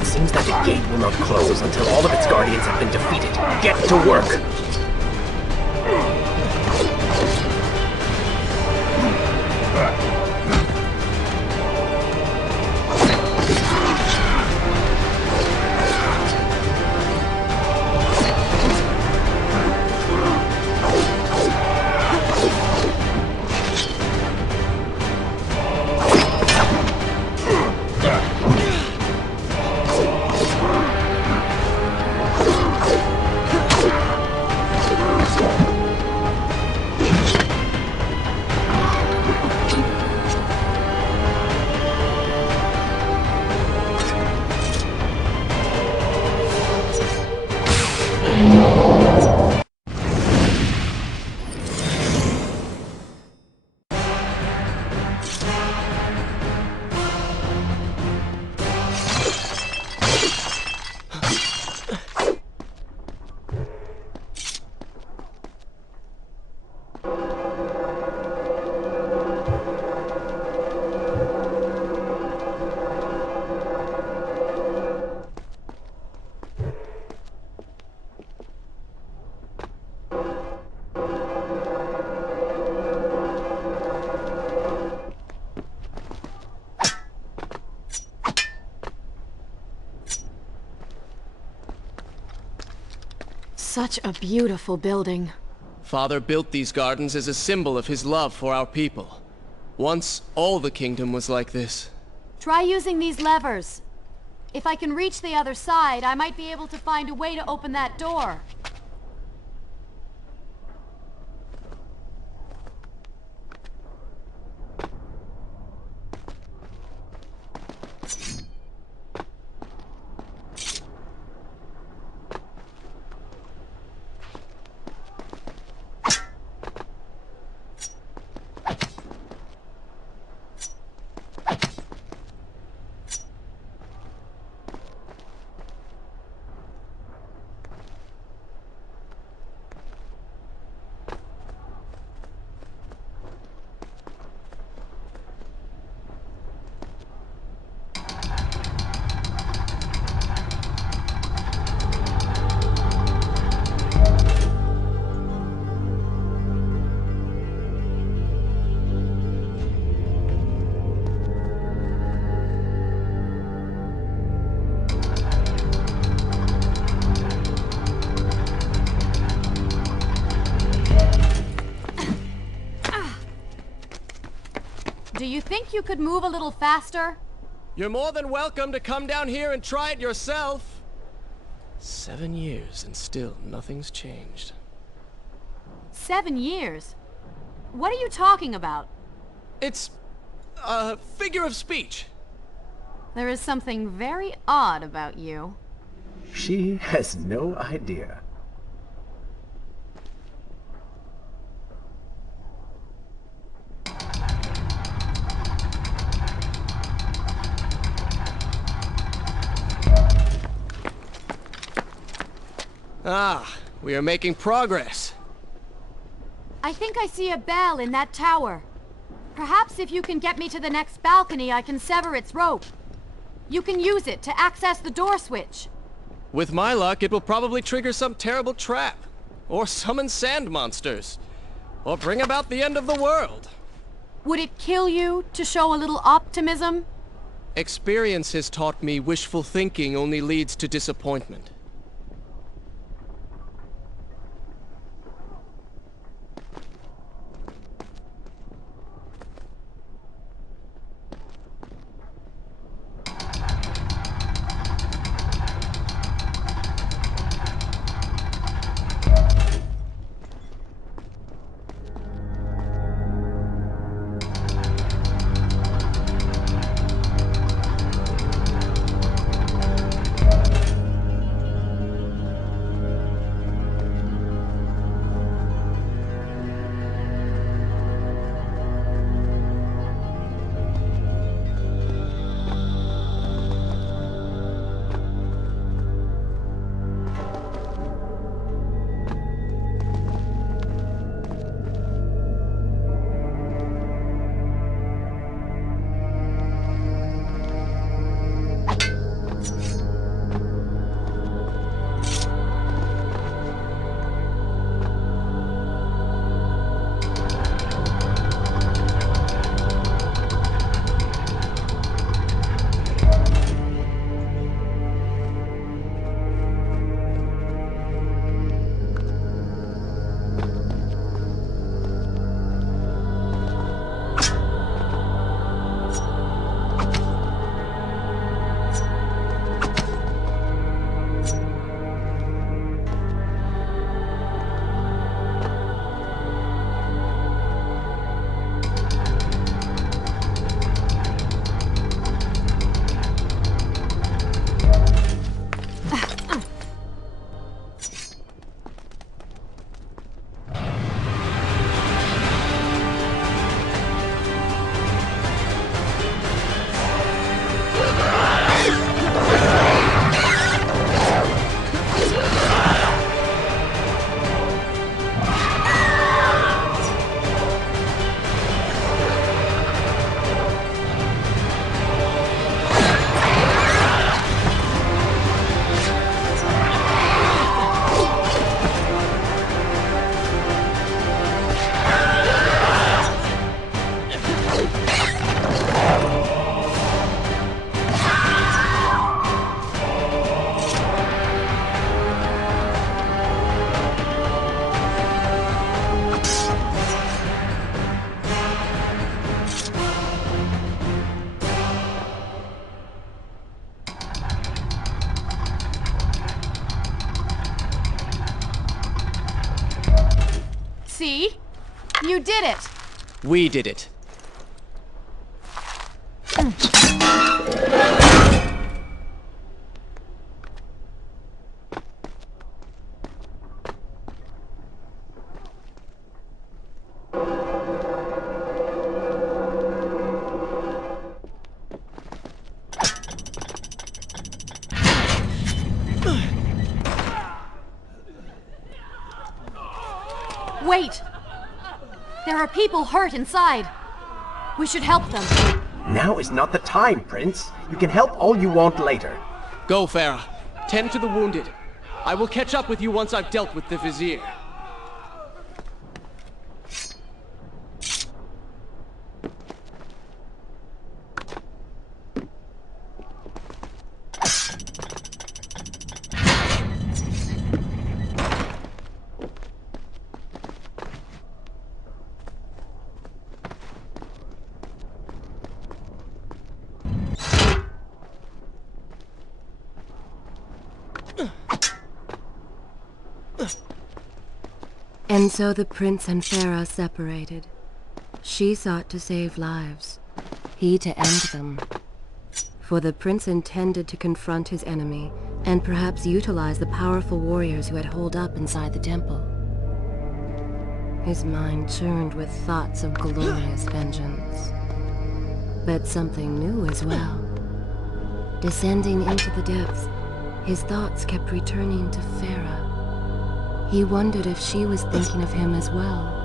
Seems that the gate will not close until all of its guardians have been defeated. Get to work! Such a beautiful building. Father built these gardens as a symbol of his love for our people. Once, all the kingdom was like this. Try using these levers. If I can reach the other side, I might be able to find a way to open that door. Do you think you could move a little faster? You're more than welcome to come down here and try it yourself. 7 years and still nothing's changed. 7 years? What are you talking about? It's a figure of speech. There is something very odd about you. She has no idea. Ah, we are making progress. I think I see a bell in that tower. Perhaps if you can get me to the next balcony, I can sever its rope. You can use it to access the door switch. With my luck, it will probably trigger some terrible trap. Or summon sand monsters. Or bring about the end of the world. Would it kill you to show a little optimism? Experience has taught me wishful thinking only leads to disappointment. See? You did it! We did it. Wait! There are people hurt inside. We should help them. Now is not the time, Prince. You can help all you want later. Go, Farah. Tend to the wounded. I will catch up with you once I've dealt with the Vizier. And so the prince and Farah separated. She sought to save lives, he to end them. For the prince intended to confront his enemy, and perhaps utilize the powerful warriors who had holed up inside the temple. His mind churned with thoughts of glorious vengeance. But something new as well. Descending into the depths, his thoughts kept returning to Farah. He wondered if she was thinking of him as well.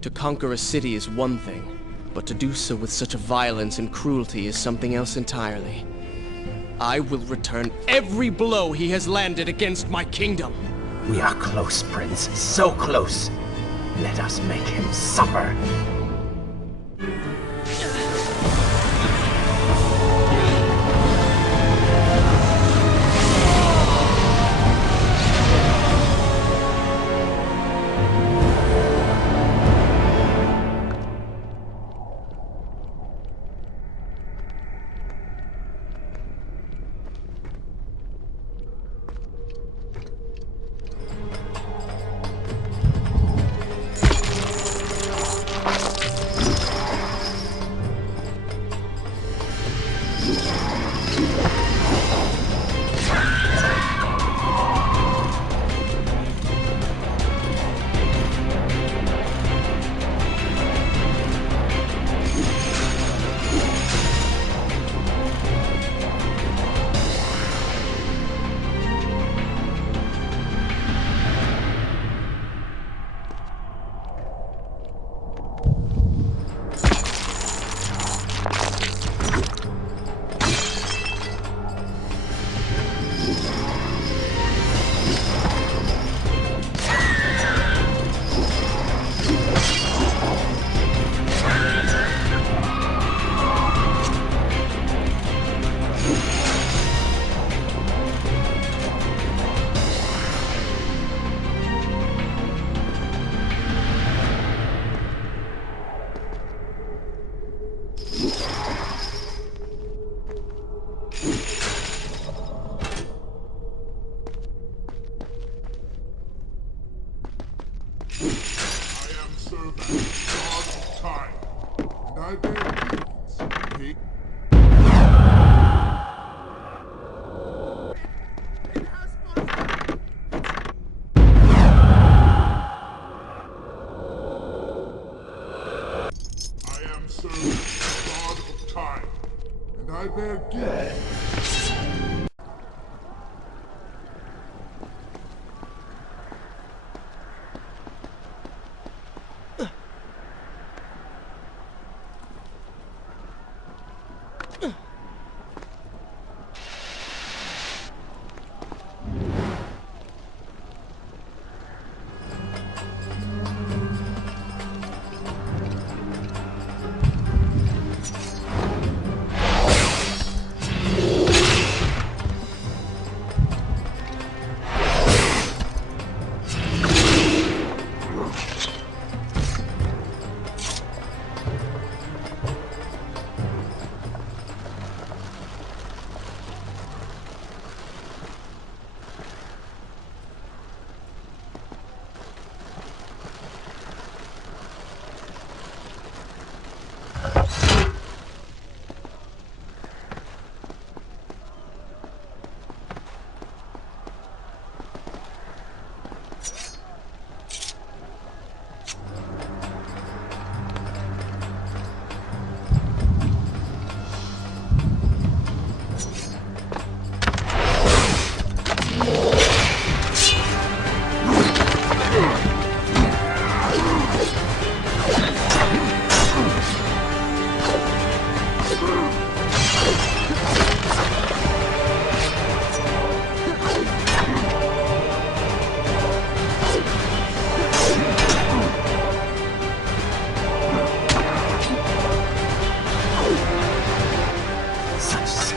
To conquer a city is one thing, but to do so with such violence and cruelty is something else entirely. I will return every blow he has landed against my kingdom. We are close, Prince. So close. Let us make him suffer.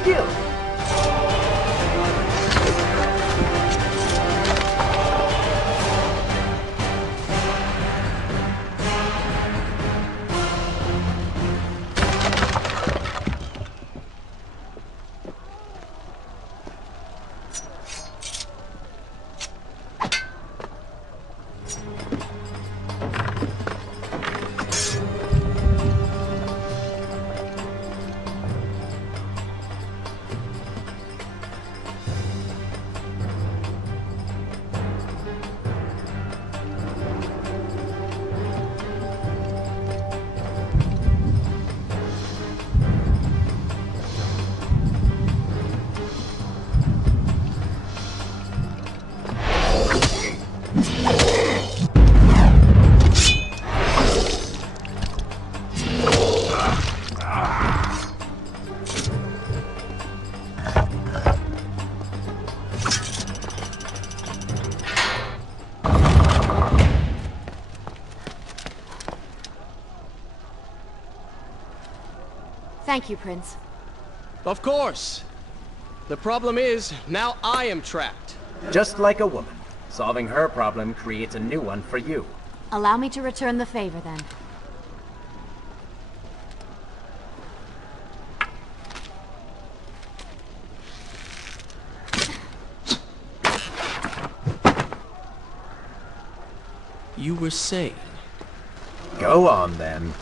skill. Thank you, Prince. Of course. The problem is, now I am trapped. Just like a woman. Solving her problem creates a new one for you. Allow me to return the favor, then. You were saying? Go on, then.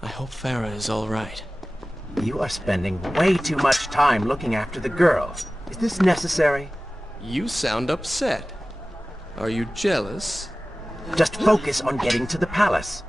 I hope Farah is all right. You are spending way too much time looking after the girl. Is this necessary? You sound upset. Are you jealous? Just focus on getting to the palace.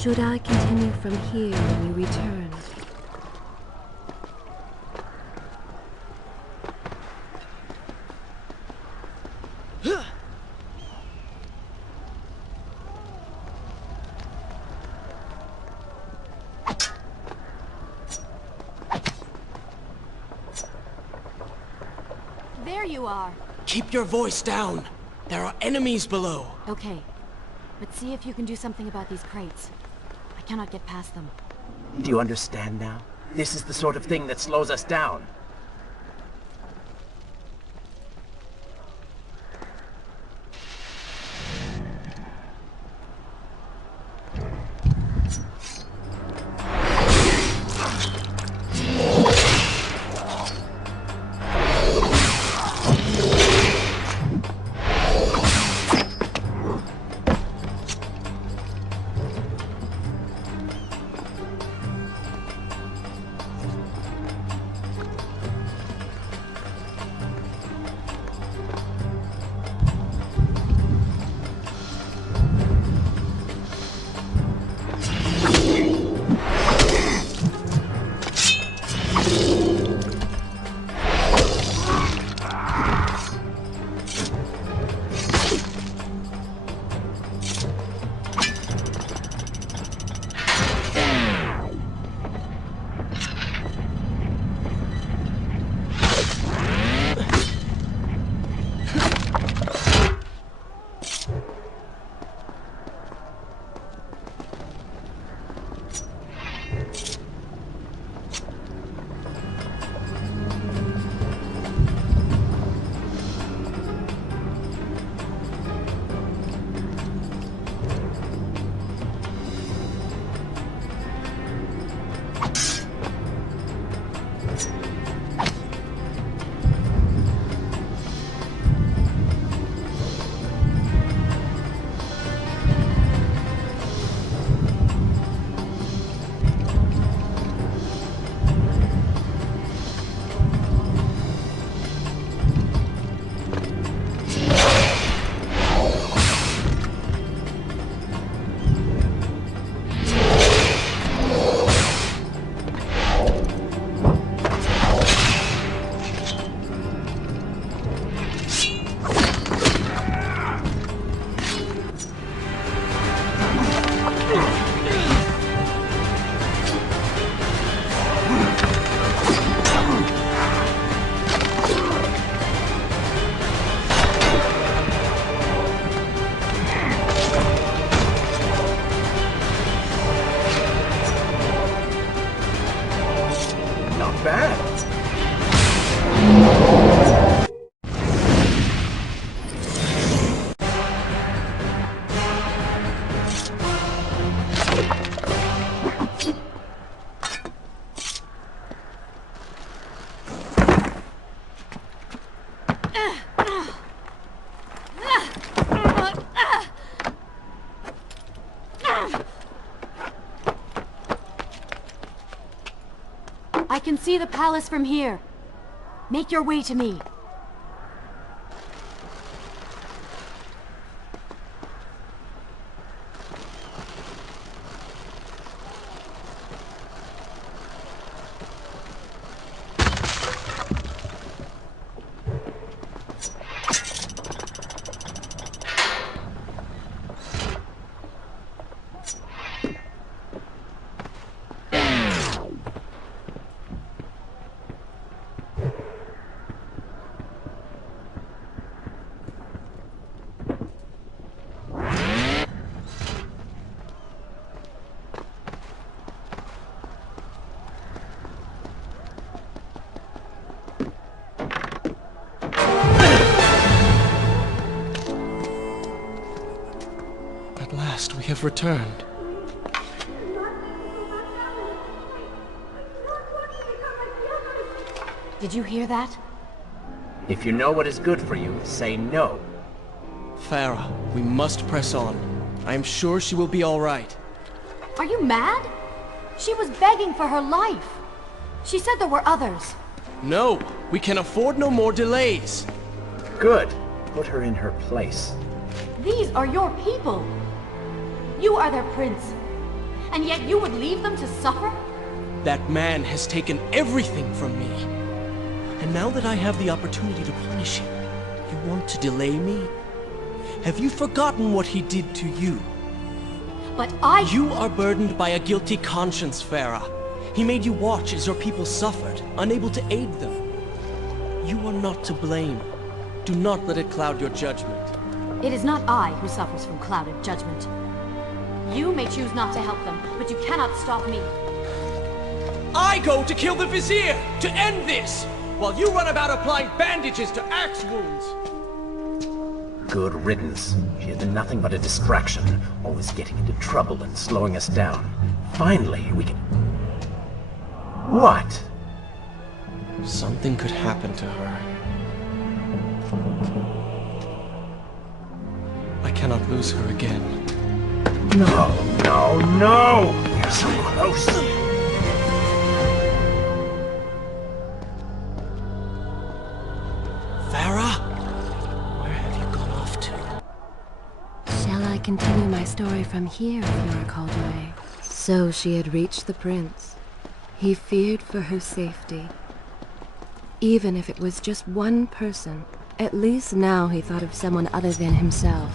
Should I continue from here when you return? There you are. Keep your voice down. There are enemies below. Okay. But see if you can do something about these crates. I cannot get past them. Do you understand now? This is the sort of thing that slows us down. I can see the palace from here. Make your way to me. At last, we have returned. Did you hear that? If you know what is good for you, say no. Farah, we must press on. I am sure she will be all right. Are you mad? She was begging for her life. She said there were others. No, we can afford no more delays. Good. Put her in her place. These are your people. You are their prince. And yet you would leave them to suffer? That man has taken everything from me. And now that I have the opportunity to punish him, you want to delay me? Have you forgotten what he did to you? But You are burdened by a guilty conscience, Farah. He made you watch as your people suffered, unable to aid them. You are not to blame. Do not let it cloud your judgment. It is not I who suffers from clouded judgment. You may choose not to help them, but you cannot stop me. I go to kill the Vizier, to end this, while you run about applying bandages to axe wounds. Good riddance. She has been nothing but a distraction, always getting into trouble and slowing us down. Finally, we can... What? Something could happen to her. I cannot lose her again. No, no, no! You're so close! Farah? Where have you gone off to? Shall I continue my story from here if you are called away? So she had reached the prince. He feared for her safety. Even if it was just one person, at least now he thought of someone other than himself.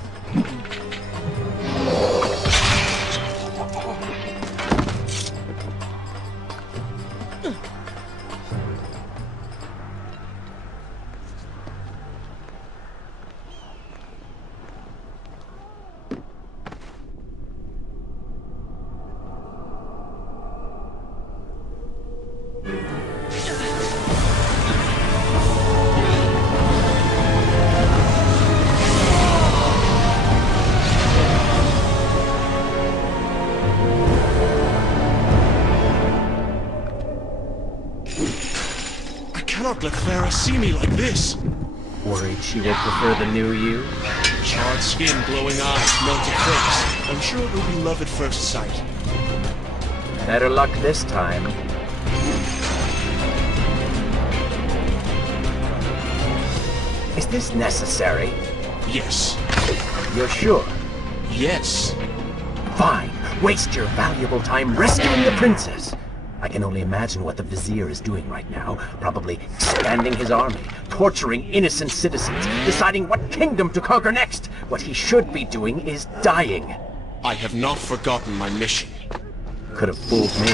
I cannot let Farah see me like this. Worried she will prefer the new you? Charred skin, glowing eyes, melted face. I'm sure it will be love at first sight. Better luck this time. Is this necessary? Yes. You're sure? Yes. Fine. Waste your valuable time rescuing the princess. I can only imagine what the Vizier is doing right now. Probably expanding his army, torturing innocent citizens, deciding what kingdom to conquer next. What he should be doing is dying. I have not forgotten my mission. Could have fooled me.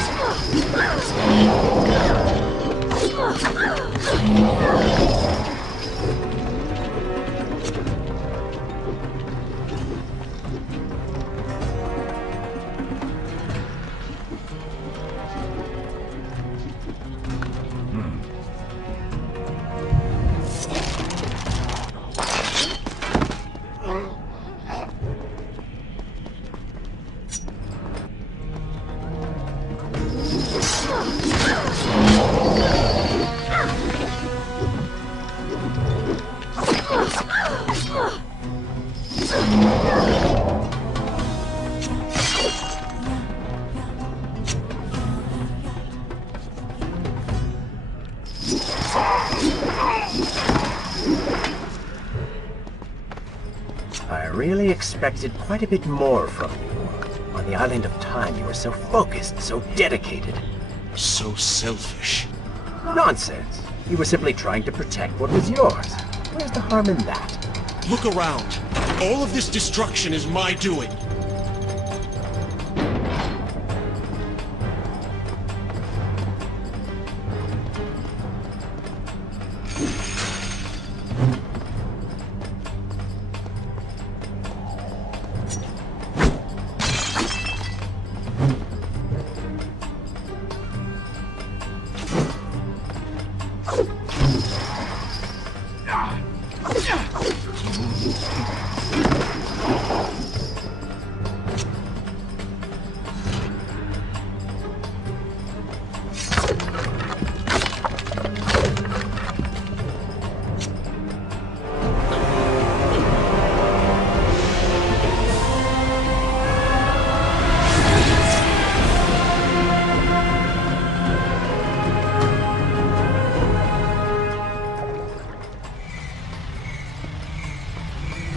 really expected quite a bit more from you. On the island of time, you were so focused, so dedicated. So selfish. Nonsense. You were simply trying to protect what was yours. Where's the harm in that? Look around. All of this destruction is my doing.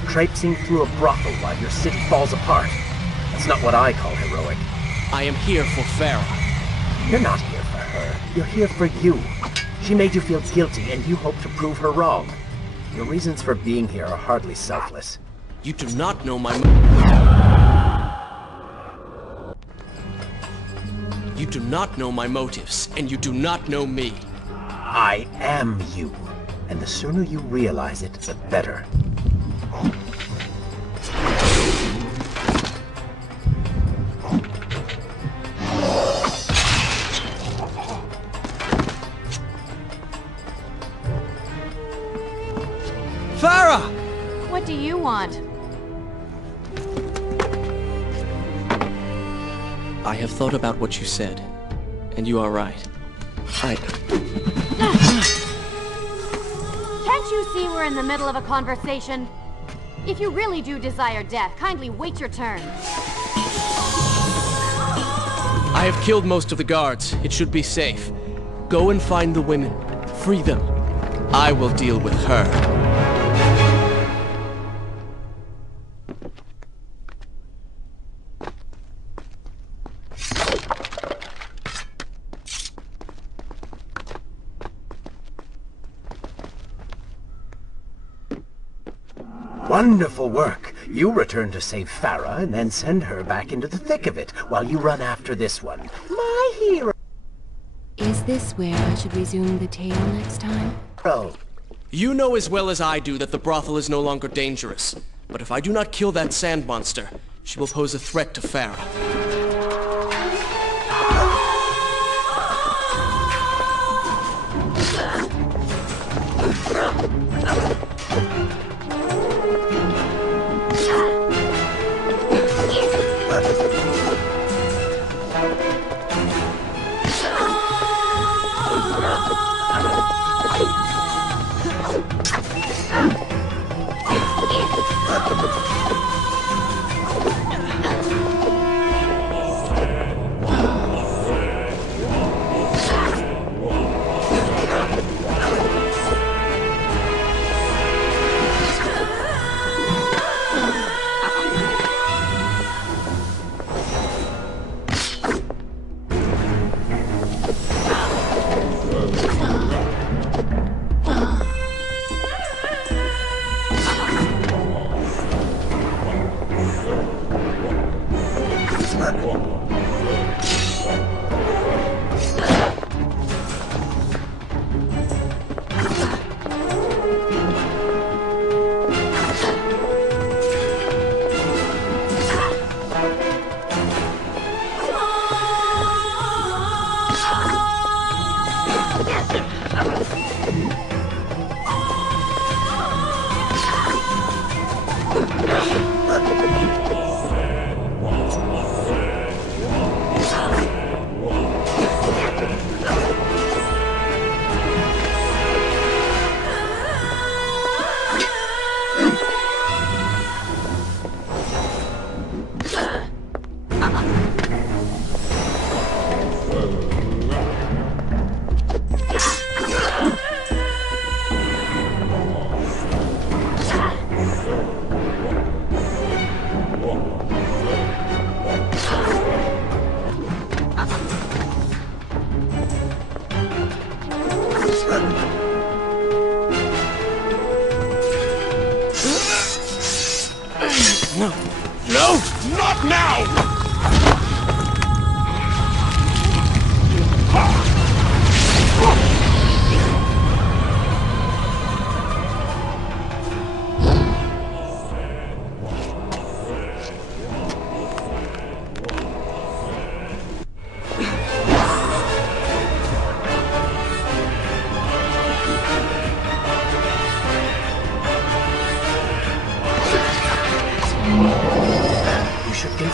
Traipsing through a brothel while your city falls apart. That's not what I call heroic. I am here for Farah. You're not here for her. You're here for you. She made you feel guilty, and you hope to prove her wrong. Your reasons for being here are hardly selfless. You do not know my You do not know my motives, and you do not know me. I am you. And the sooner you realize it, the better. Farah! What do you want? I have thought about what you said, and you are right. Can't you see we're in the middle of a conversation? If you really do desire death, kindly wait your turn. I have killed most of the guards. It should be safe. Go and find the women. Free them. I will deal with her. Wonderful work. You return to save Farah and then send her back into the thick of it while you run after this one. My hero. Is this where I should resume the tale next time? You know as well as I do that the brothel is no longer dangerous. But if I do not kill that sand monster, she will pose a threat to Farah.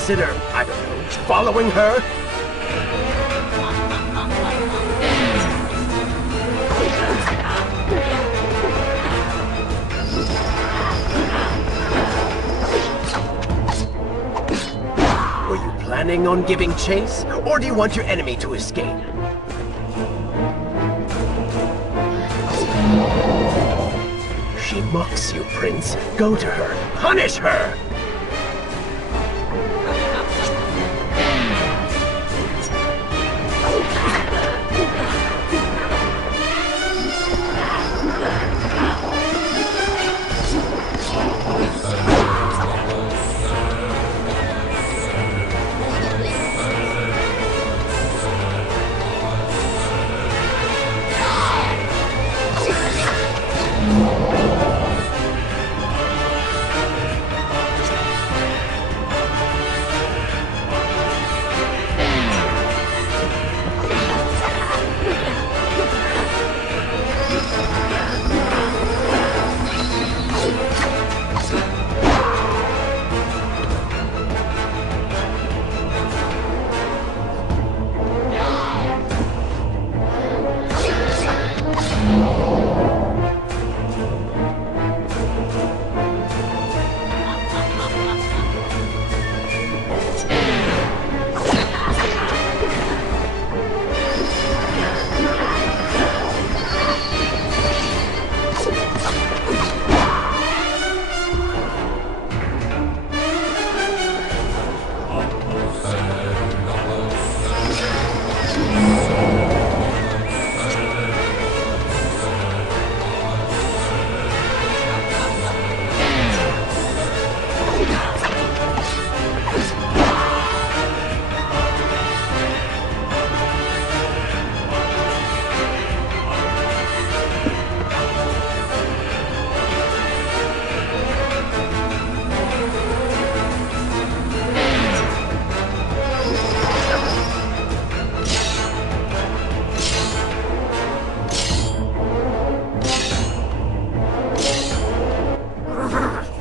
consider, I don't know, following her? Were you planning on giving chase, or do you want your enemy to escape? She mocks you, Prince. Go to her. Punish her!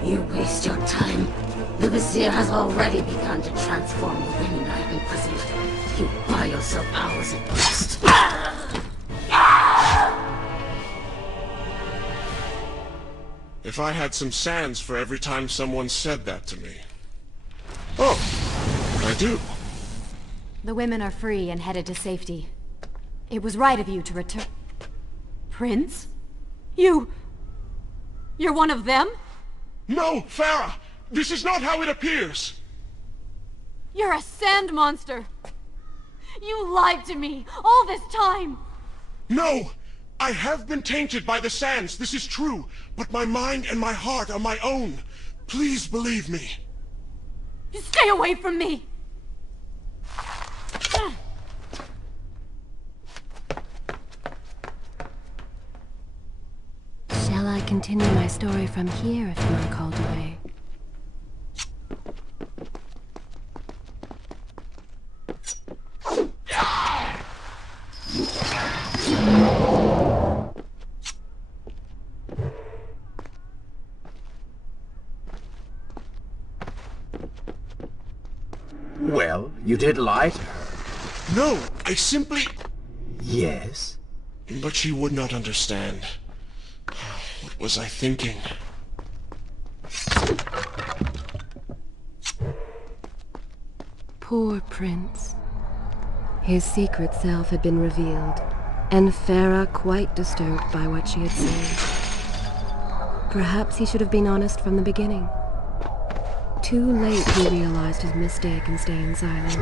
You waste your time. The Vizier has already begun to transform the women I have imprisoned. You buy yourself hours at best. If I had some sands for every time someone said that to me. Oh, I do. The women are free and headed to safety. It was right of you to return... Prince? You're one of them? No, Farah! This is not how it appears! You're a sand monster! You lied to me all this time! No! I have been tainted by the sands, this is true, but my mind and my heart are my own. Please believe me. Stay away from me! Shall I continue my story from here if you are called away? Well, you did lie to her. No, I simply... Yes? But she would not understand. What was I thinking? Poor Prince. His secret self had been revealed, and Farah quite disturbed by what she had seen. Perhaps he should have been honest from the beginning. Too late he realized his mistake in staying silent.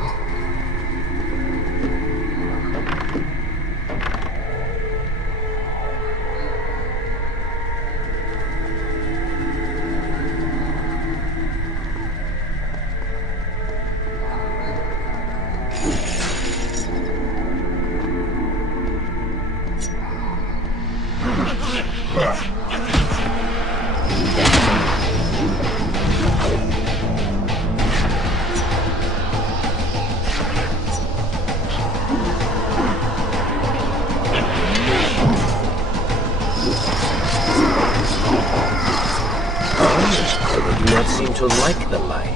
I do not seem to like the light.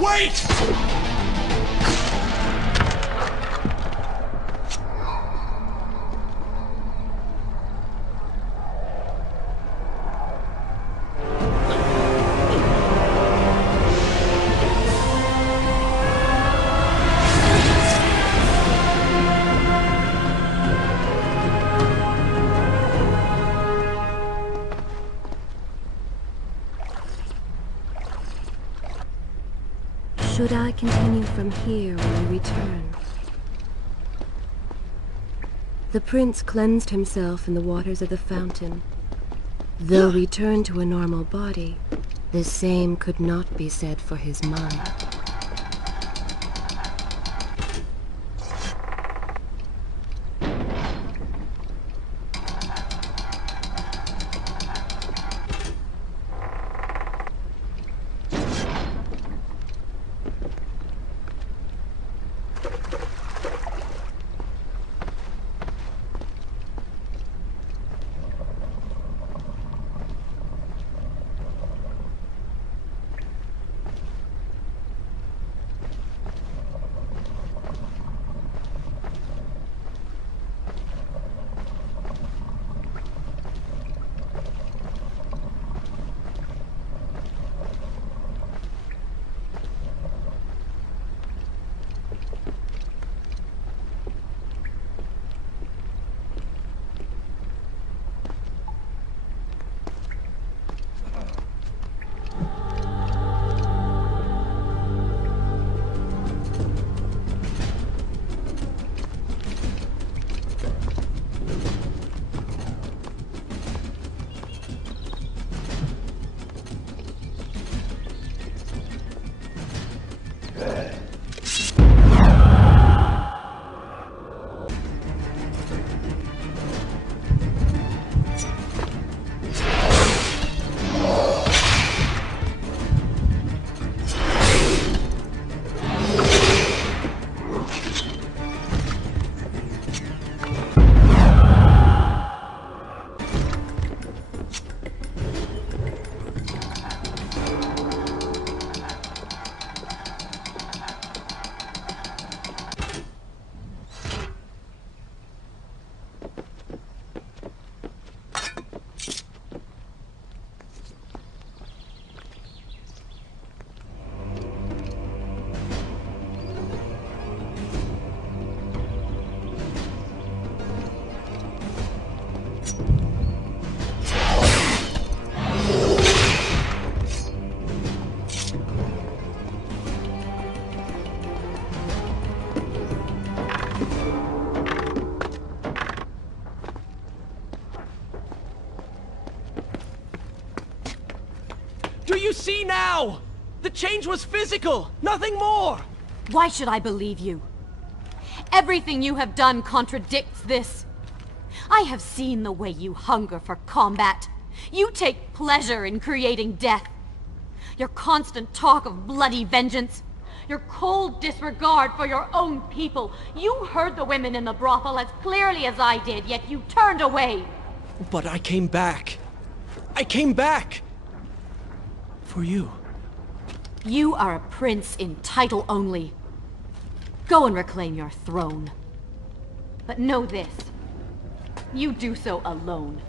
Wait! Should I continue from here when we return? The prince cleansed himself in the waters of the fountain. Though returned to a normal body, the same could not be said for his mind. Do you see now? The change was physical, nothing more! Why should I believe you? Everything you have done contradicts this. I have seen the way you hunger for combat. You take pleasure in creating death. Your constant talk of bloody vengeance. Your cold disregard for your own people. You heard the women in the brothel as clearly as I did, yet you turned away. But I came back. I came back! For you. You are a prince in title only. Go and reclaim your throne. But know this. You do so alone.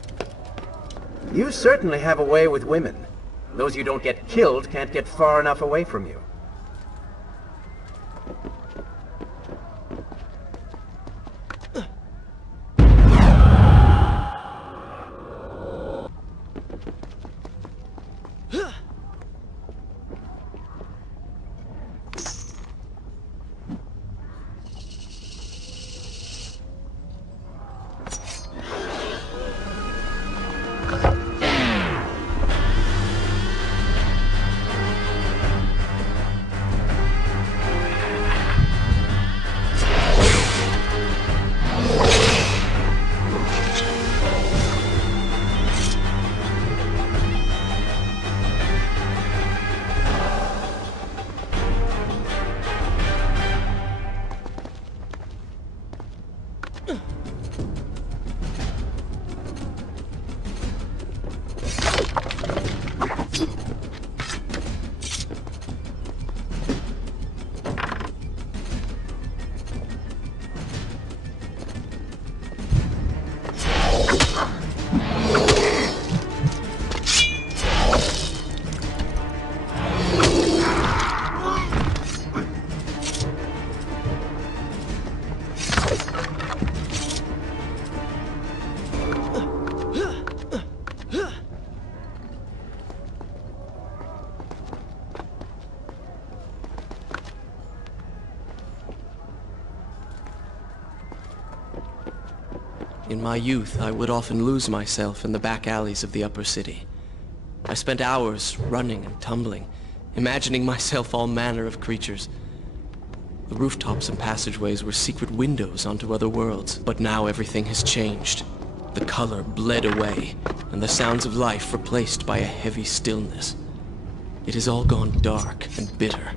You certainly have a way with women. Those you don't get killed can't get far enough away from you. In my youth, I would often lose myself in the back alleys of the upper city. I spent hours running and tumbling, imagining myself all manner of creatures. The rooftops and passageways were secret windows onto other worlds. But now everything has changed. The color bled away, and the sounds of life replaced by a heavy stillness. It has all gone dark and bitter.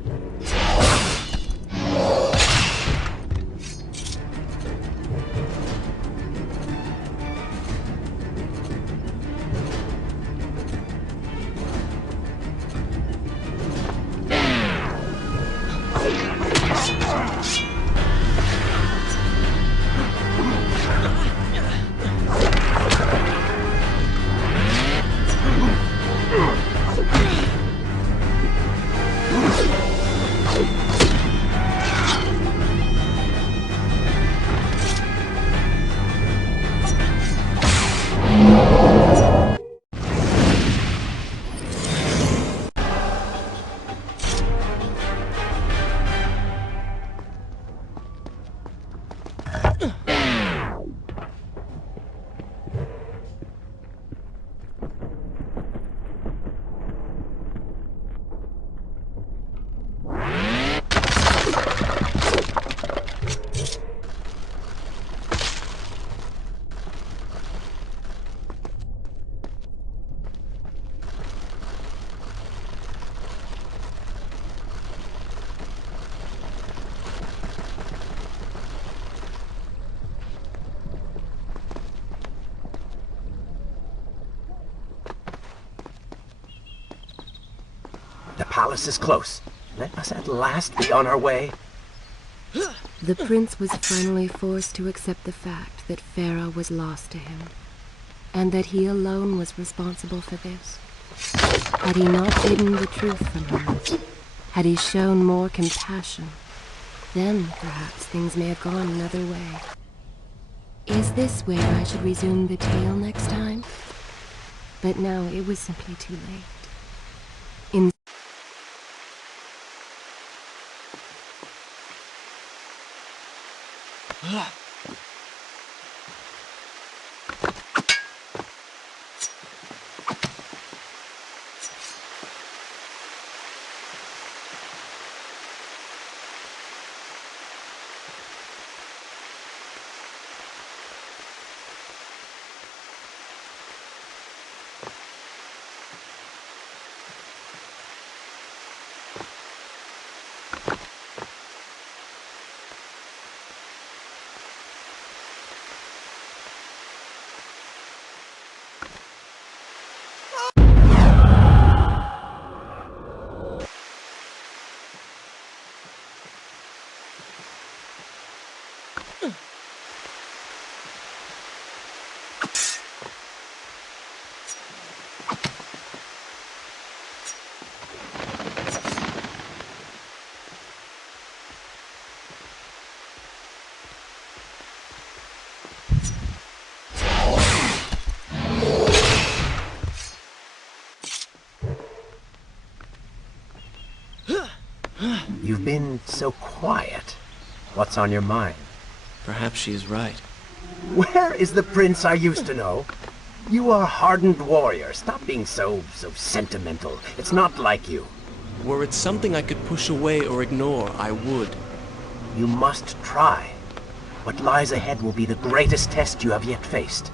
The palace is close. Let us at last be on our way. The prince was finally forced to accept the fact that Farah was lost to him, and that he alone was responsible for this. Had he not hidden the truth from her, had he shown more compassion, then perhaps things may have gone another way. Is this where I should resume the tale next time? But now it was simply too late. In You've been so quiet. What's on your mind? Perhaps she is right. Where is the prince I used to know? You are a hardened warrior. Stop being so sentimental. It's not like you. Were it something I could push away or ignore, I would. You must try. What lies ahead will be the greatest test you have yet faced.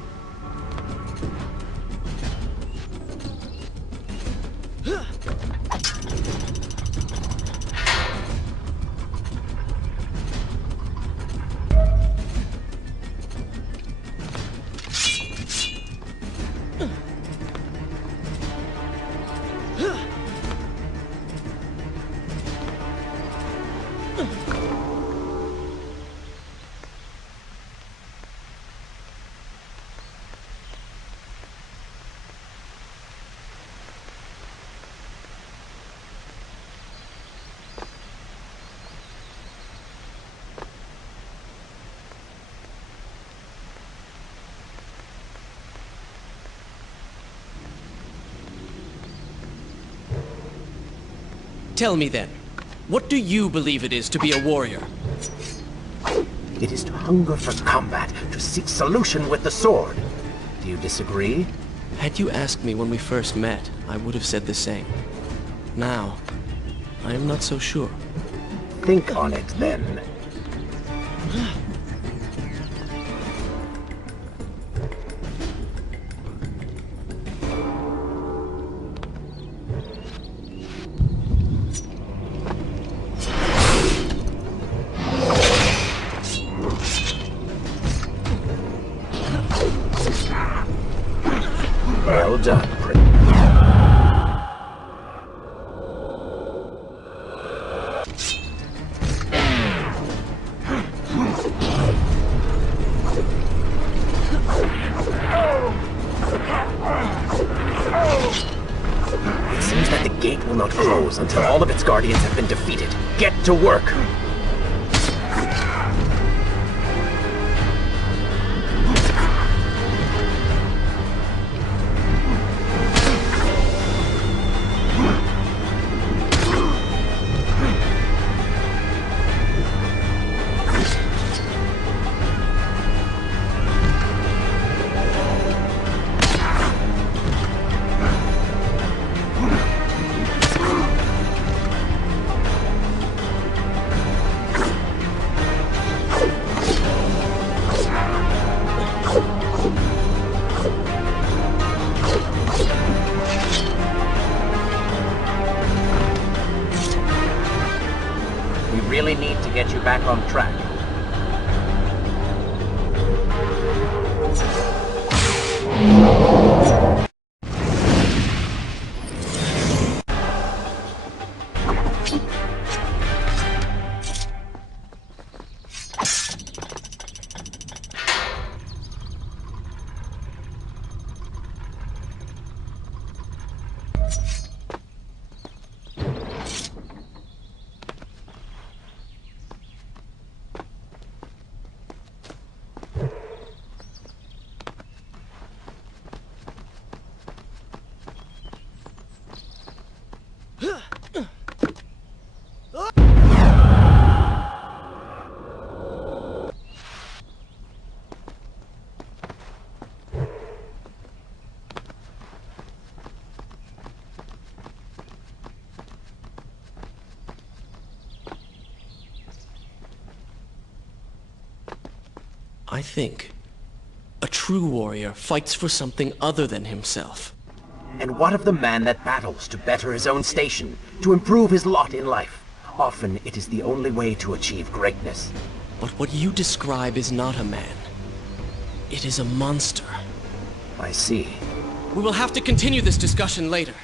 Tell me then, what do you believe it is to be a warrior? It is to hunger for combat, to seek solution with the sword. Do you disagree? Had you asked me when we first met, I would have said the same. Now, I am not so sure. Think on it, then. Well done, Prince. It seems that the gate will not close until all of its guardians have been defeated. Get to work! We really need to get you back on track. I think a true warrior fights for something other than himself. And what of the man that battles to better his own station, to improve his lot in life? Often it is the only way to achieve greatness. But what you describe is not a man. It is a monster. I see. We will have to continue this discussion later.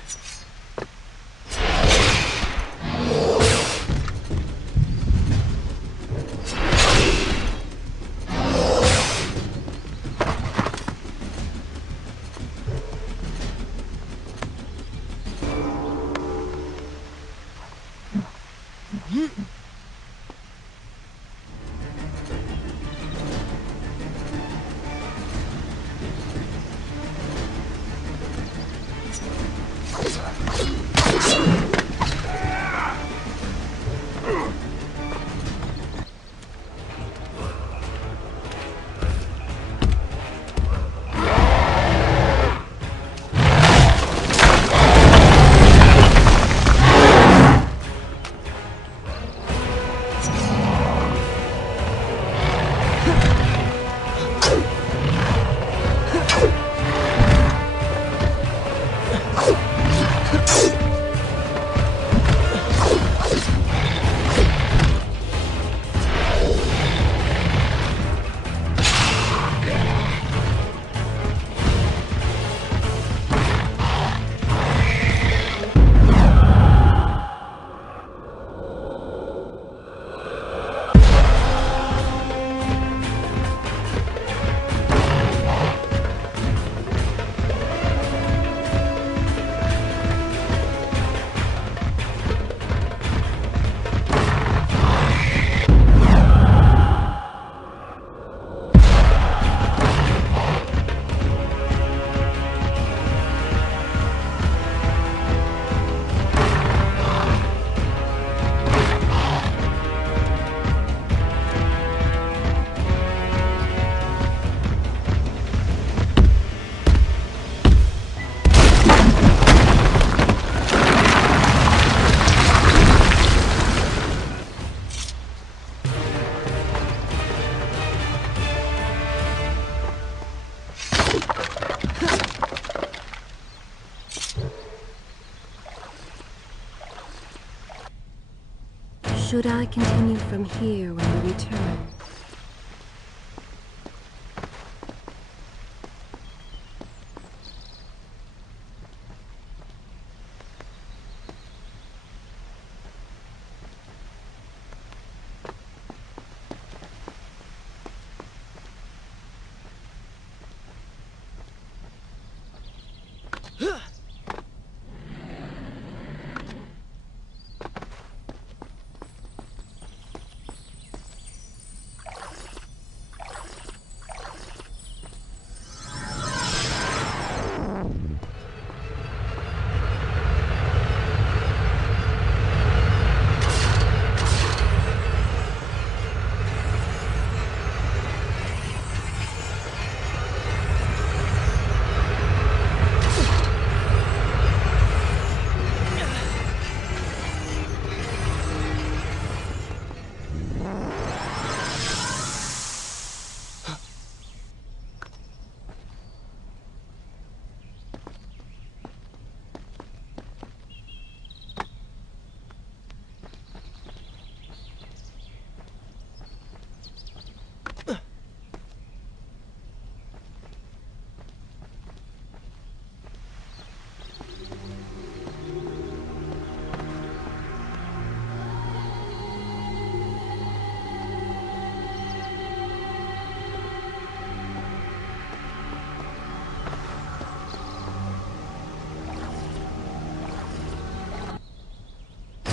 Should I continue from here when we return?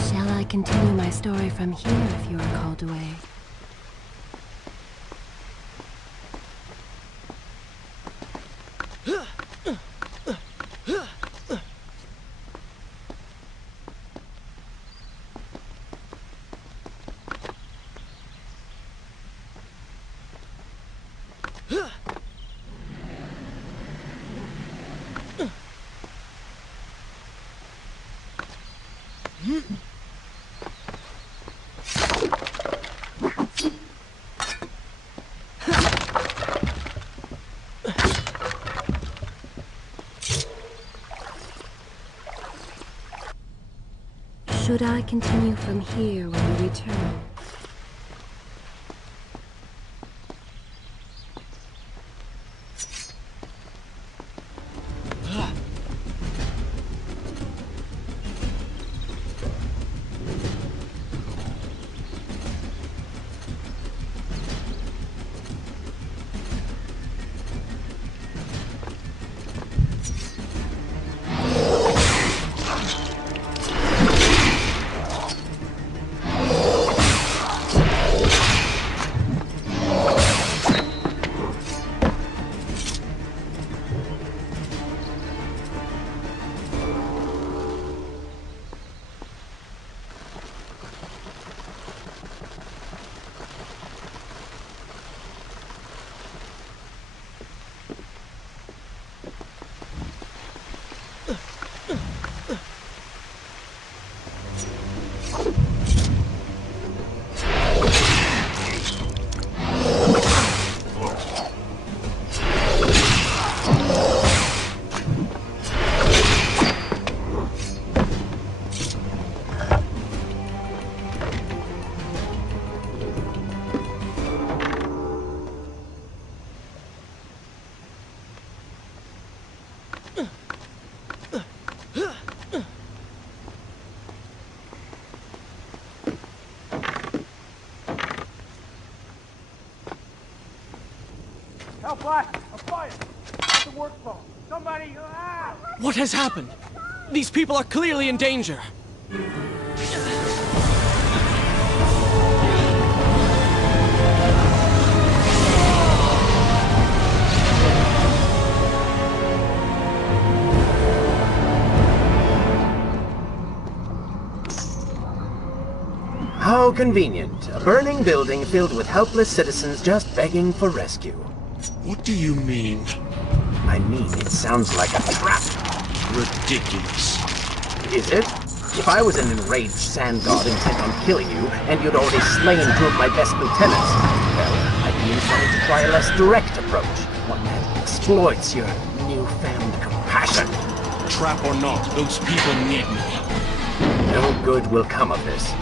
Shall I continue my story from here if you are called away? Should I continue from here when we return? Help, Black! A fire! At the work phone! Somebody! Ah! What has happened? These people are clearly in danger. How convenient. A burning building filled with helpless citizens just begging for rescue. What do you mean? I mean, it sounds like a trap. Ridiculous. Is it? If I was an enraged sand god intent on killing you, and you'd already slain two of my best lieutenants, well, I'd be inclined to try a less direct approach. One that exploits your newfound compassion. Trap or not, those people need me. No good will come of this.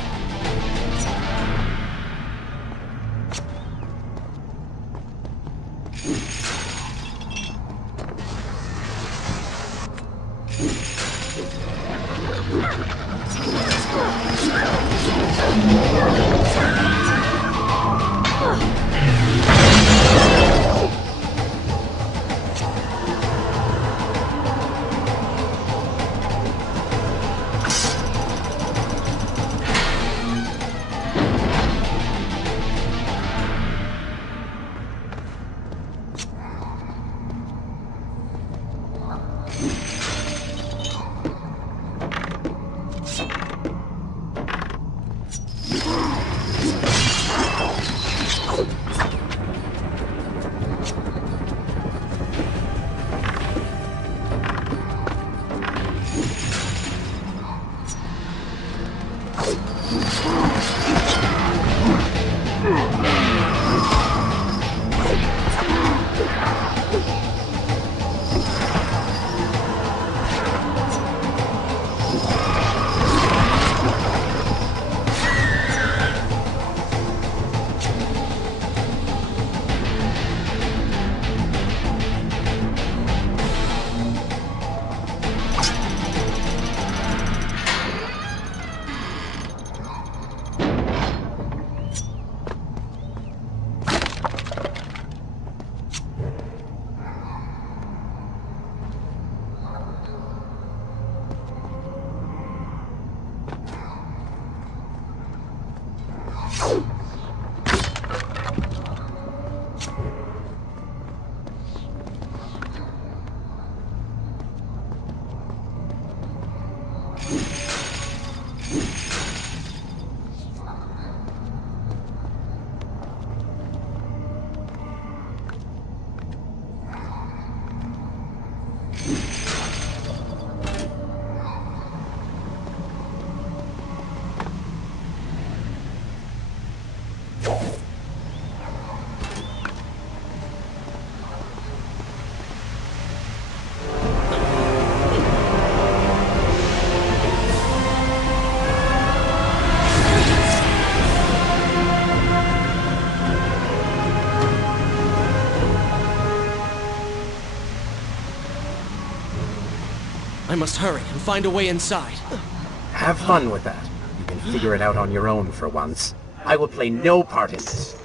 I must hurry and find a way inside. Have fun with that. You can figure it out on your own for once. I will play no part in this.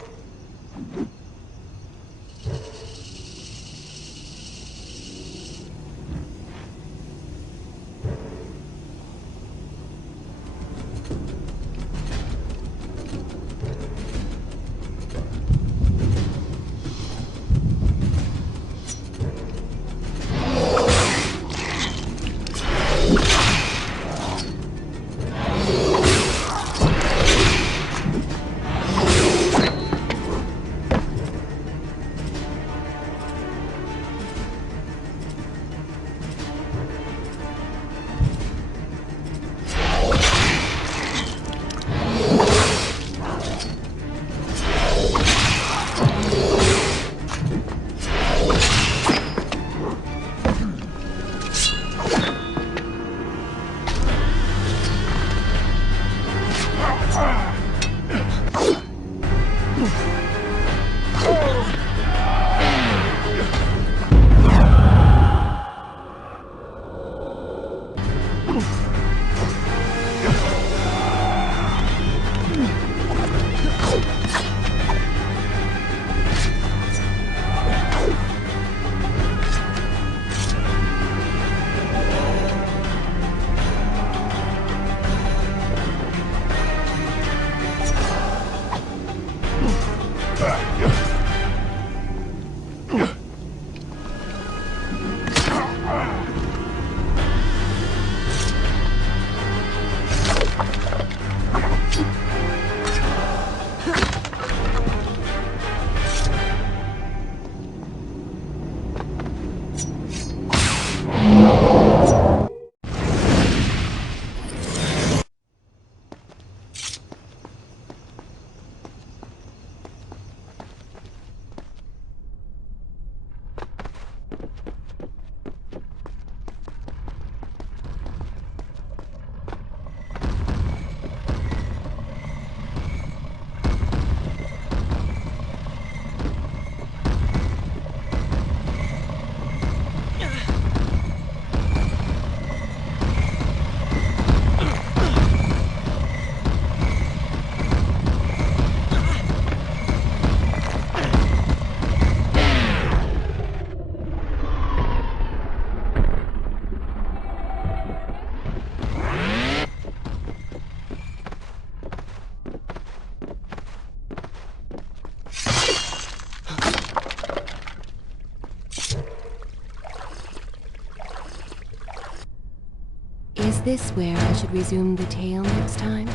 Is this where I should resume the tale next time?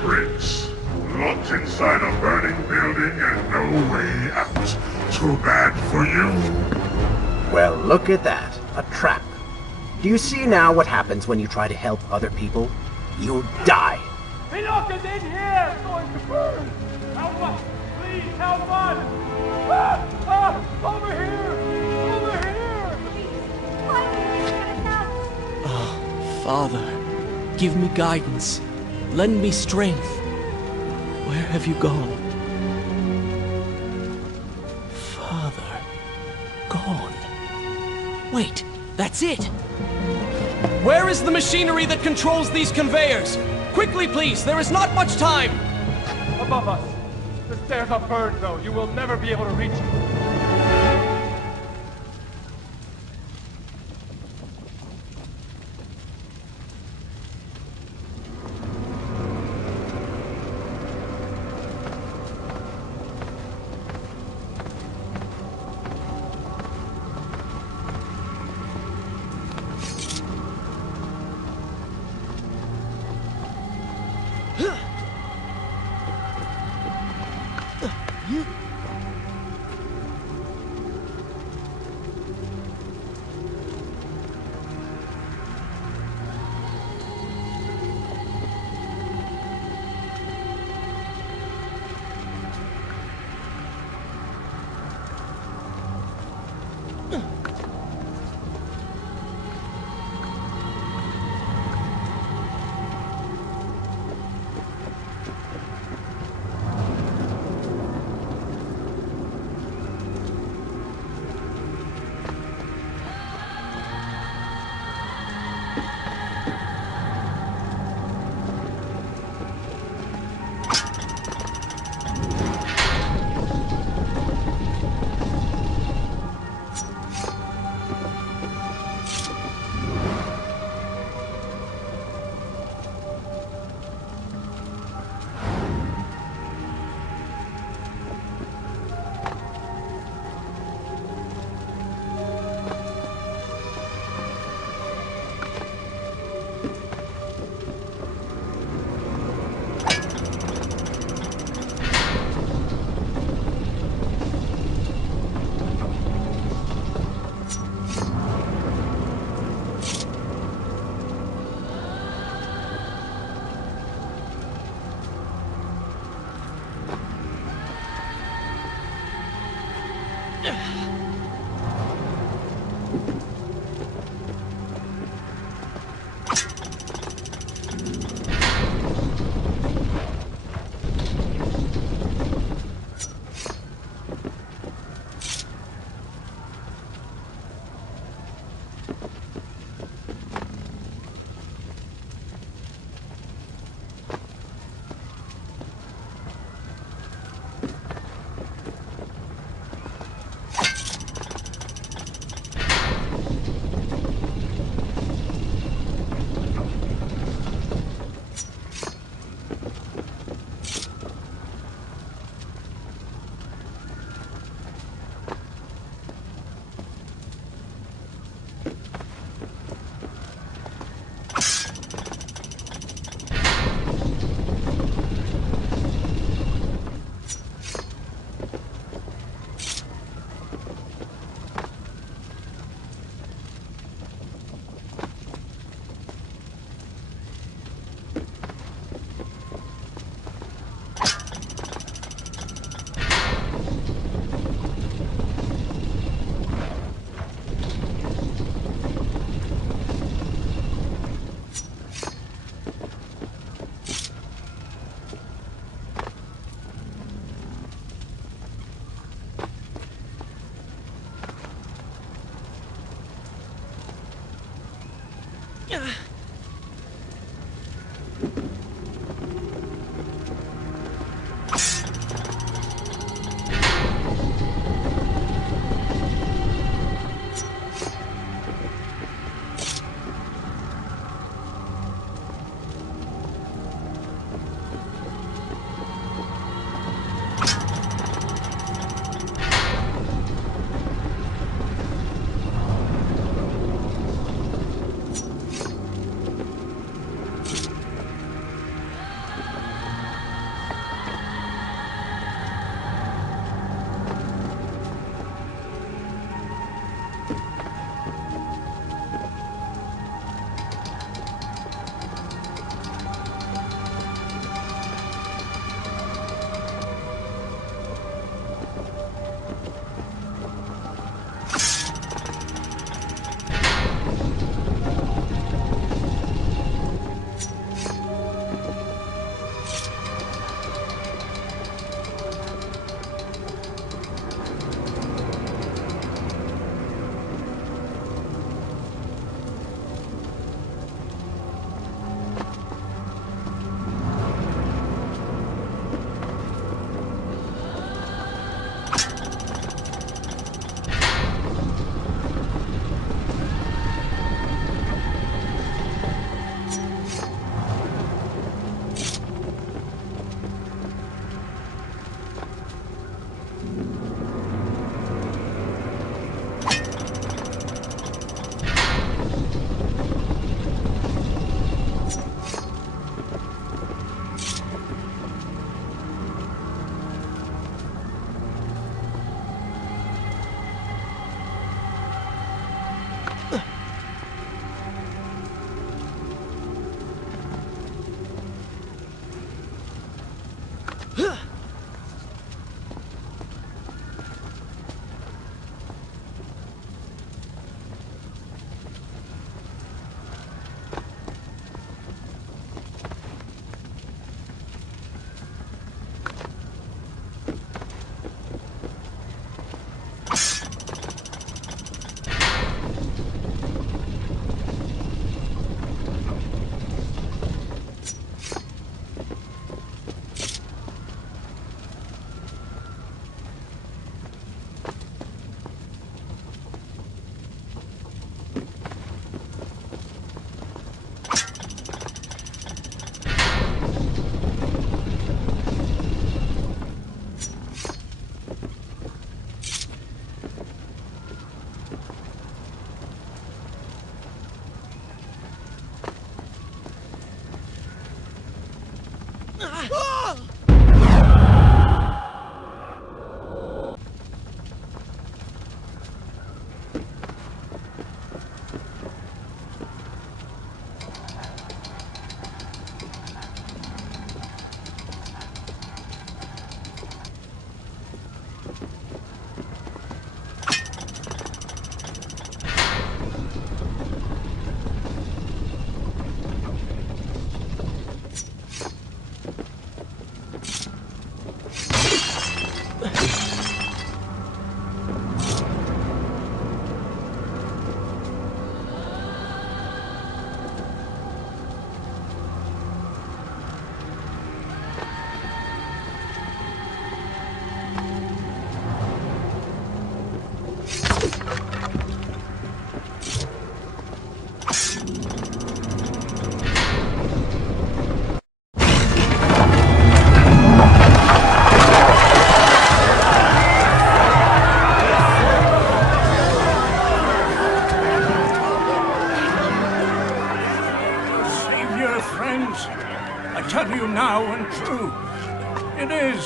Prince, locked inside inside a burning building and no way out. Too bad for you. Well, look at that. A trap. Do you see now what happens when you try to help other people? You die. Pinocchio's in here! It's going to burn! Help us! Please, help us! Ah! Ah! Over here! Over here! Father, give me guidance. Lend me strength. Where have you gone? Father, gone. Wait, that's it! Where is the machinery that controls these conveyors? Quickly, please, there is not much time! Above us. The stairs are burned, though. You will never be able to reach it.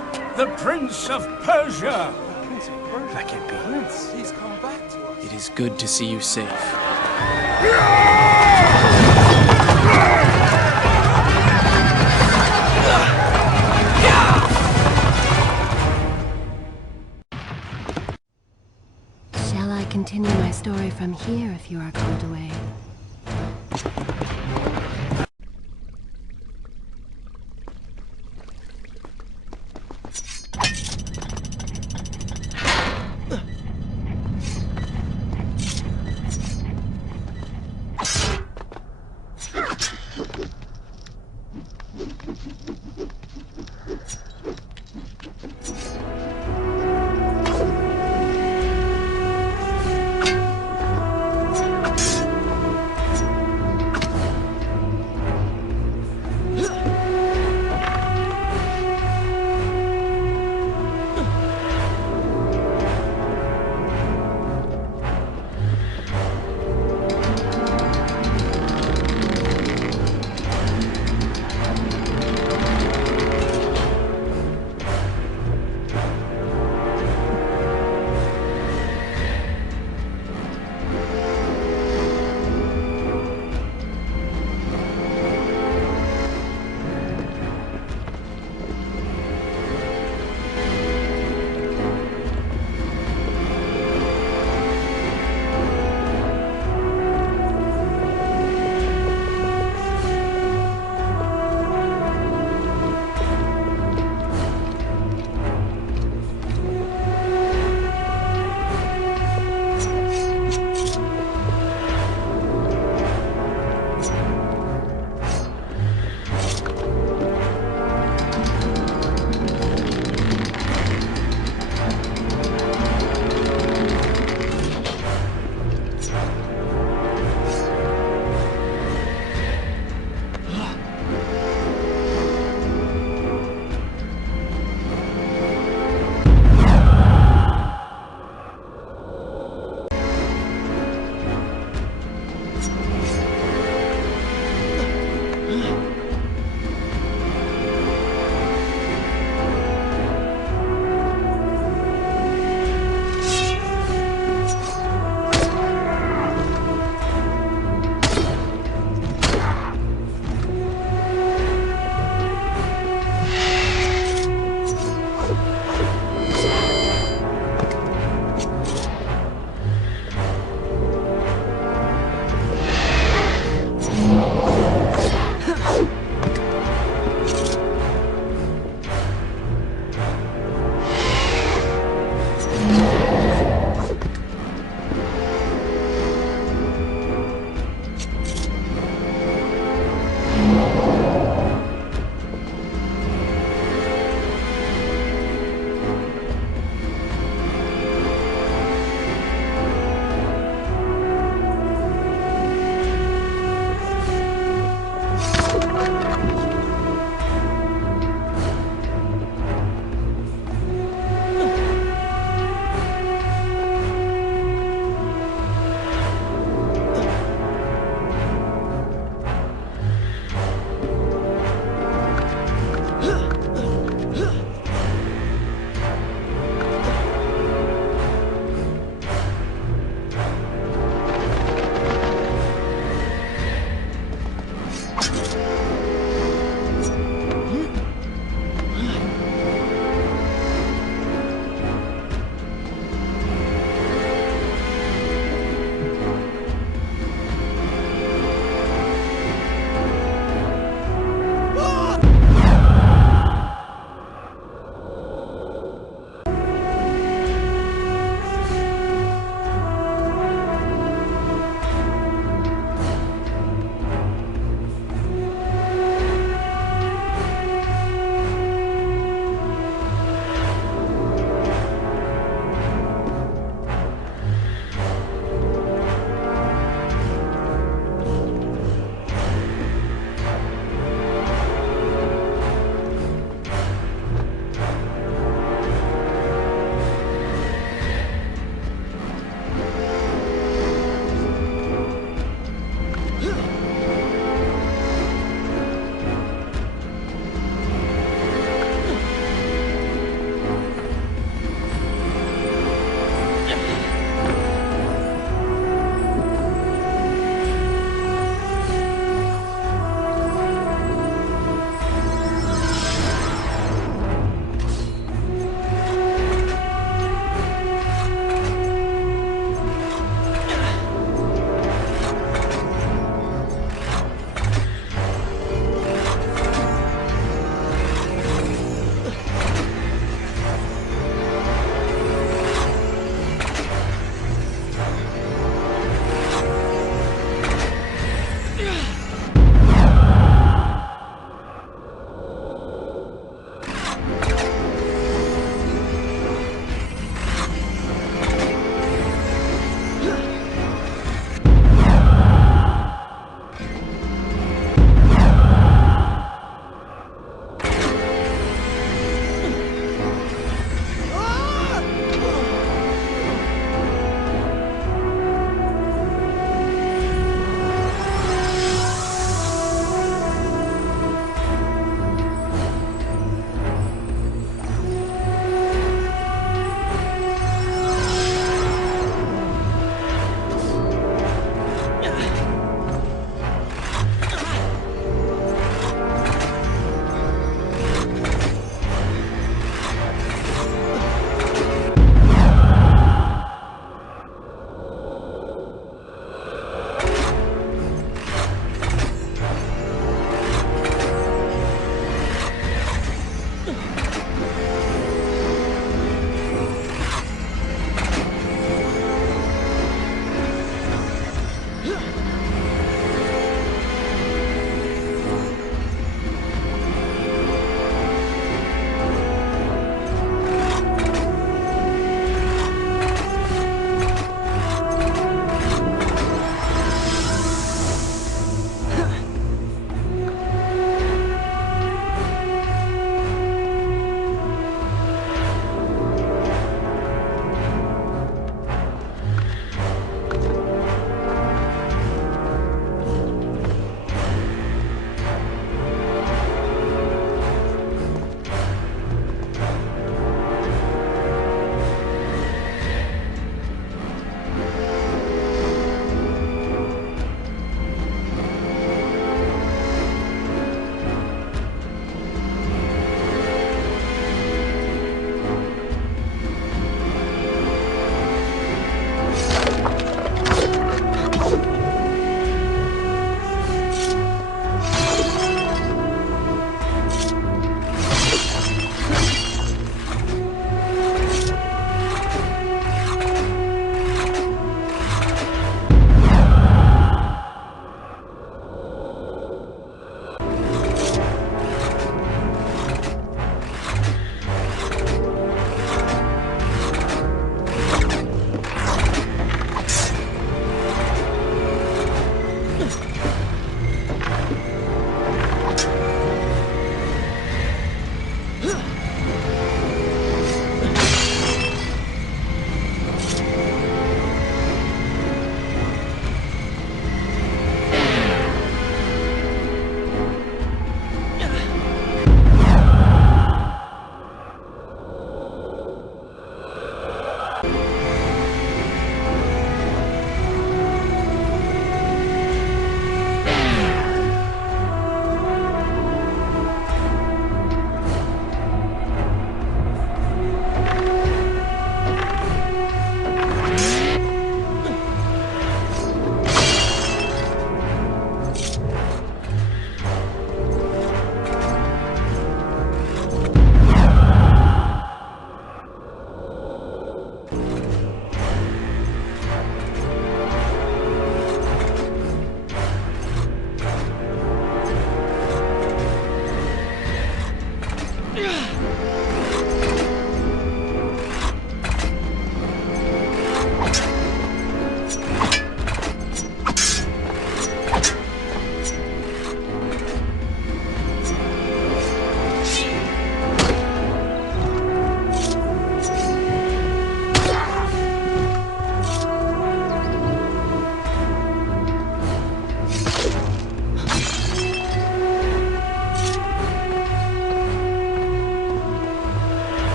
Prince! The Prince of Persia! That can't be. Prince, he's come back to us. It is good to see you safe. Shall I continue my story from here if you are called away?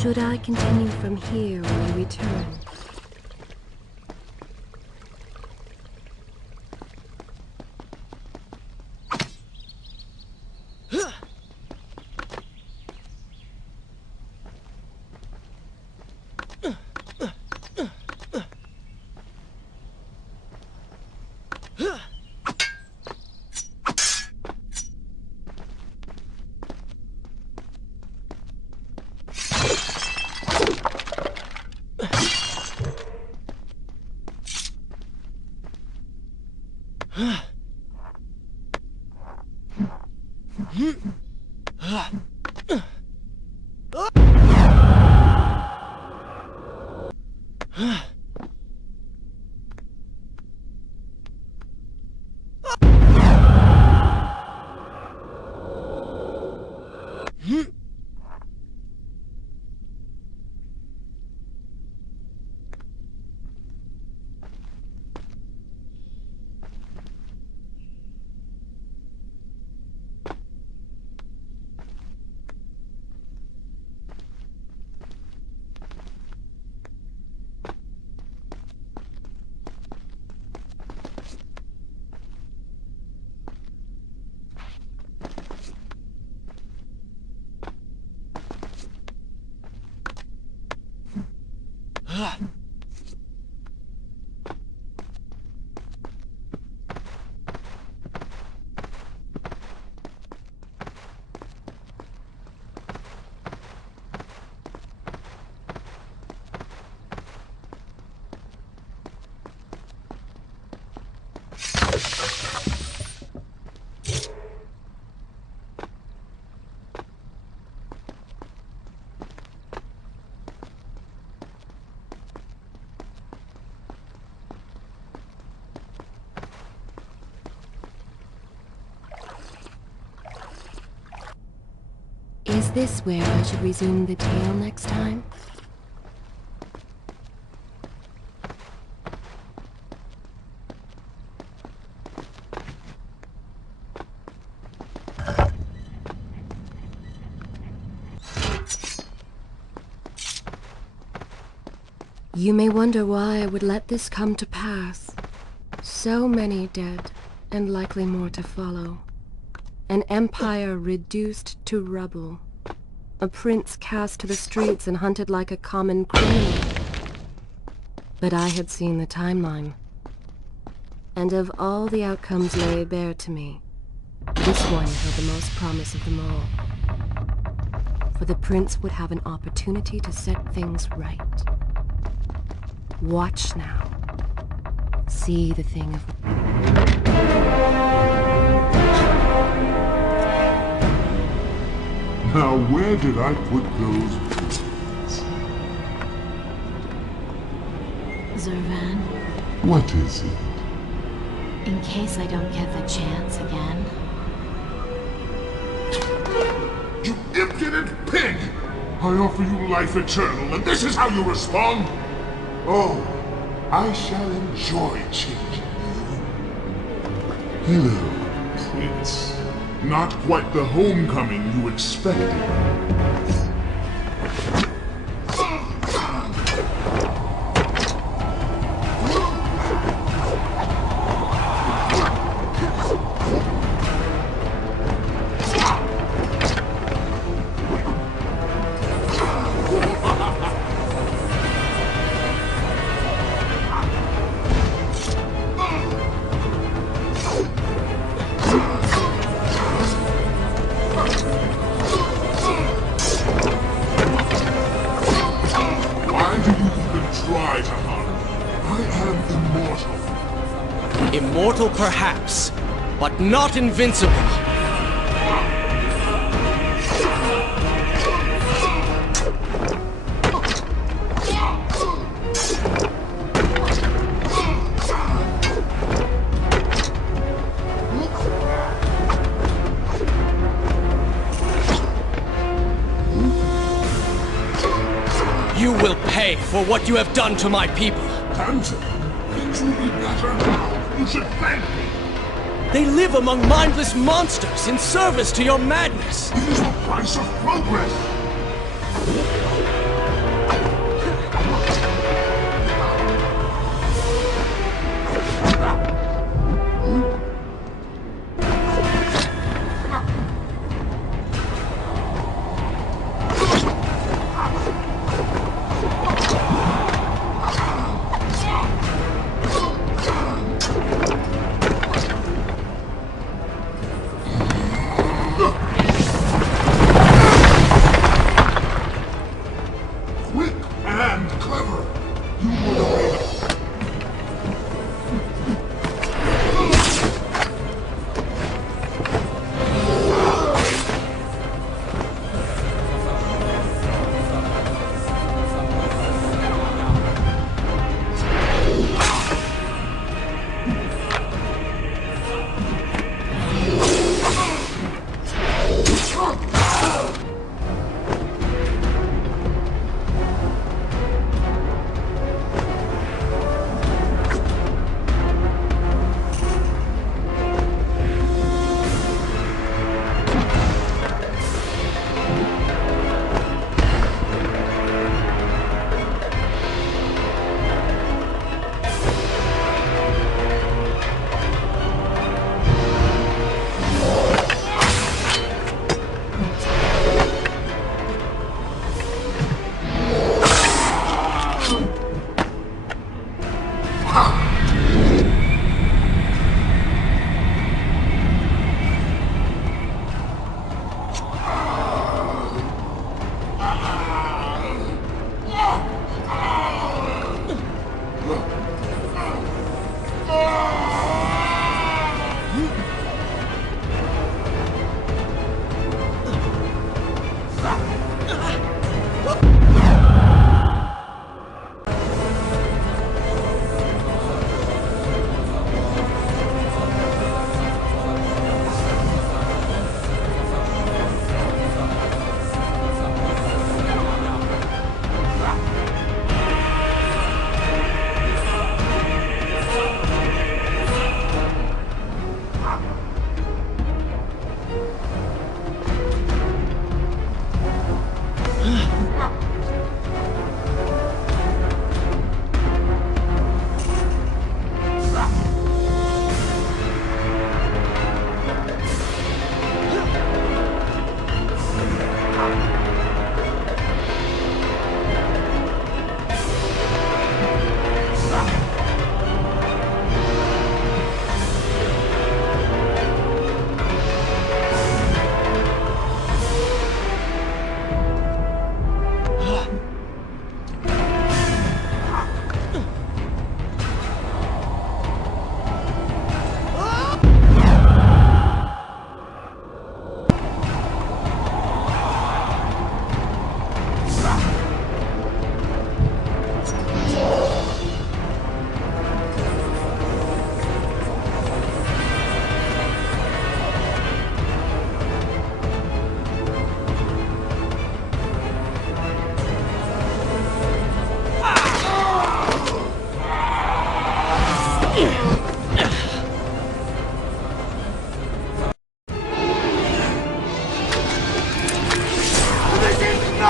Should I continue from here when we return? Is this where I should resume the tale next time? You may wonder why I would let this come to pass. So many dead, and likely more to follow. An empire reduced to rubble. A prince cast to the streets and hunted like a common criminal. But I had seen the timeline. And of all the outcomes laid bare to me, this one held the most promise of them all. For the prince would have an opportunity to set things right. Watch now. See the thing of... Now, where did I put those beans? Zervan, What is it? in case I don't get the chance again. You impudent pig! I offer you life eternal, and this is how you respond? Oh, I shall enjoy changing you. Hello, Prince. Not quite the homecoming you expected. Immortal perhaps, but not invincible. You will pay for what you have done to my people. Danton, things will be better now. You should thank me. They live among mindless monsters in service to your madness. It is the price of progress.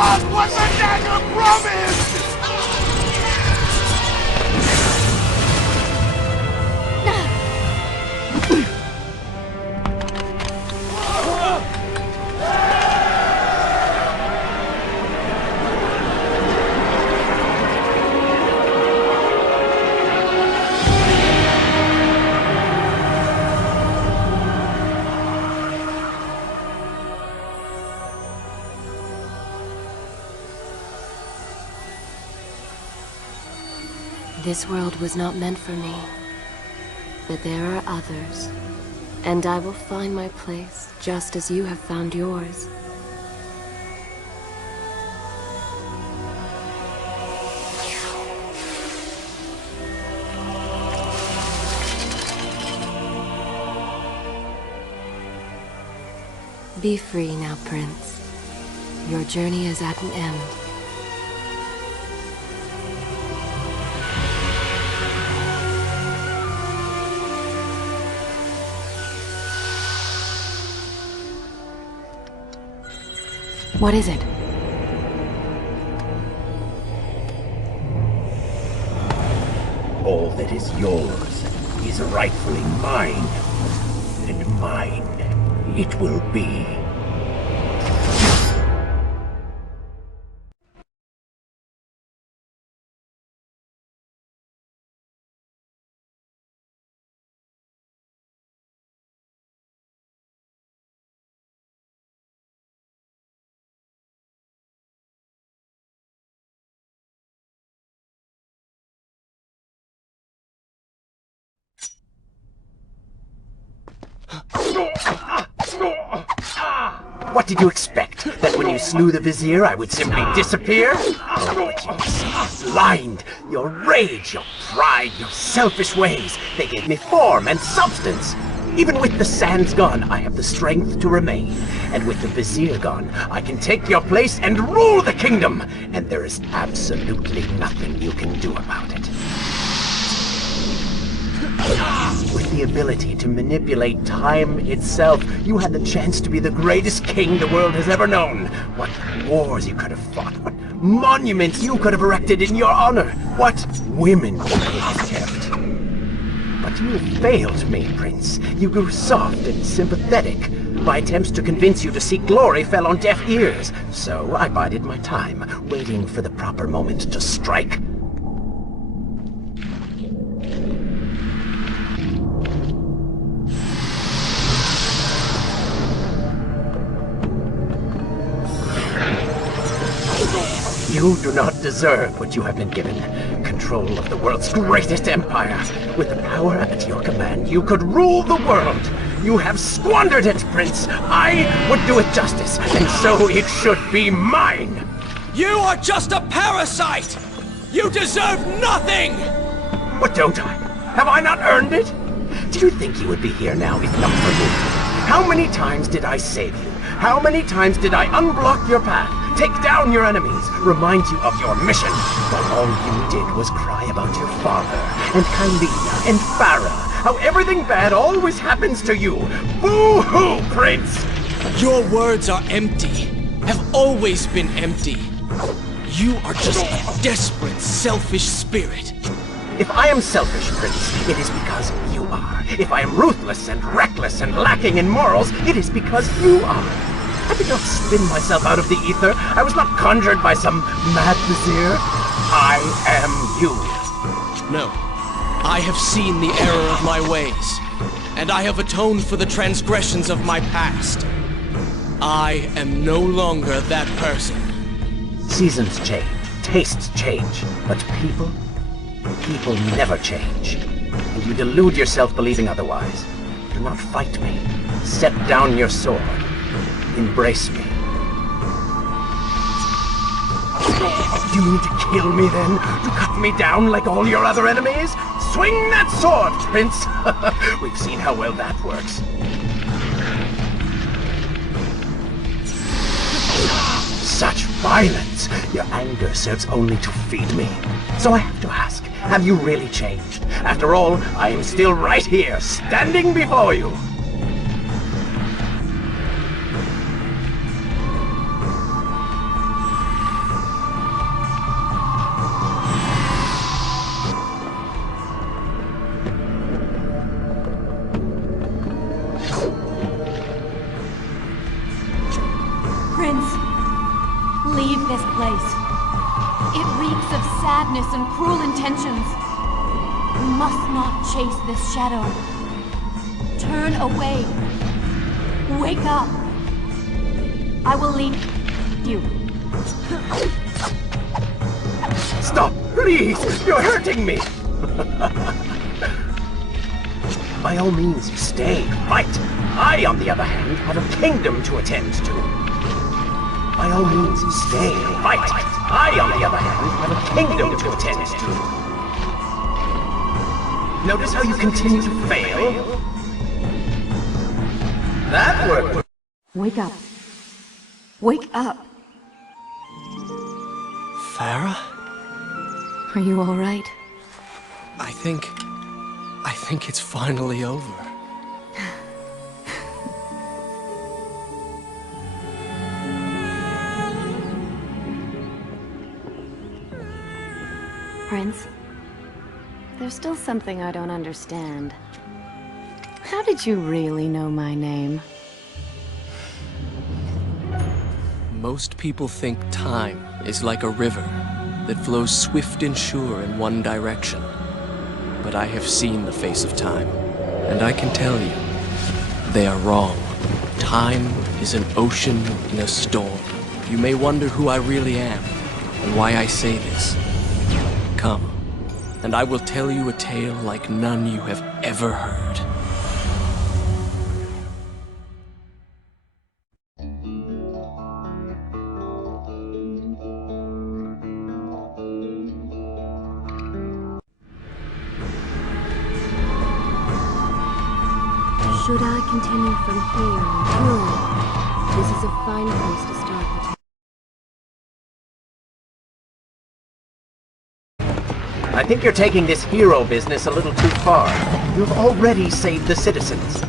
not what the dagger promised! This world was not meant for me, but there are others, and I will find my place just as you have found yours. Be free now, Prince. Your journey is at an end. What is it? All that is yours is rightfully mine, and mine it will be. What did you expect? That when you slew the Vizier, I would simply disappear? Oh, but you were blind! Your rage, your pride, your selfish ways, they gave me form and substance. Even with the sands gone, I have the strength to remain. And with the Vizier gone, I can take your place and rule the kingdom! And there is absolutely nothing you can do about it. With the ability to manipulate time itself, you had the chance to be the greatest king the world has ever known. What wars you could have fought, what monuments you could have erected in your honor, what women you could have kept. But you failed me, Prince. You grew soft and sympathetic. My attempts to convince you to seek glory fell on deaf ears. So I bided my time, waiting for the proper moment to strike. You do not deserve what you have been given. Control of the world's greatest empire. With the power at your command, you could rule the world. You have squandered it, Prince. I would do it justice, and so it should be mine. You are just a parasite! You deserve nothing! What don't I? Have I not earned it? Do you think you would be here now if not for me? How many times did I save you? How many times did I unblock your path? Take down your enemies, remind you of your mission, while all you did was cry about your father, and Kylina, and Farah, how everything bad always happens to you. Boo-hoo, Prince! Your words are empty, have always been empty. You are just a desperate, selfish spirit. If I am selfish, Prince, it is because you are. If I am ruthless and reckless and lacking in morals, it is because you are. I did not spin myself out of the ether. I was not conjured by some mad Vizier. I am you. No. I have seen the error of my ways, and I have atoned for the transgressions of my past. I am no longer that person. Seasons change, tastes change, but people never change. And you delude yourself believing otherwise. Do not fight me. Set down your sword. Embrace me. Do you mean to kill me then? To cut me down like all your other enemies? Swing that sword, Prince! We've seen how well that works. Such violence! Your anger serves only to feed me. So I have to ask, have you really changed? After all, I am still right here, standing before you. this place. It reeks of sadness and cruel intentions. We must not chase this shadow. Turn away. Wake up. I will lead you. Stop! Please! You're hurting me! By all means, stay, fight! I, on the other hand, have a kingdom to attend to. By all means, stay, fight! I, on the other hand, have a kingdom to attend to. Notice how you continue to fail? That worked. Wake up. Wake up. Farah? Are you all right? I think it's finally over. Prince, there's still something I don't understand. How did you really know my name? Most people think time is like a river that flows swift and sure in one direction. But I have seen the face of time, and I can tell you, they are wrong. Time is an ocean in a storm. You may wonder who I really am, and why I say this. Come, and I will tell you a tale like none you have ever heard. Should I continue from here or this is a fine place to start the I think you're taking this hero business a little too far. You've already saved the citizens.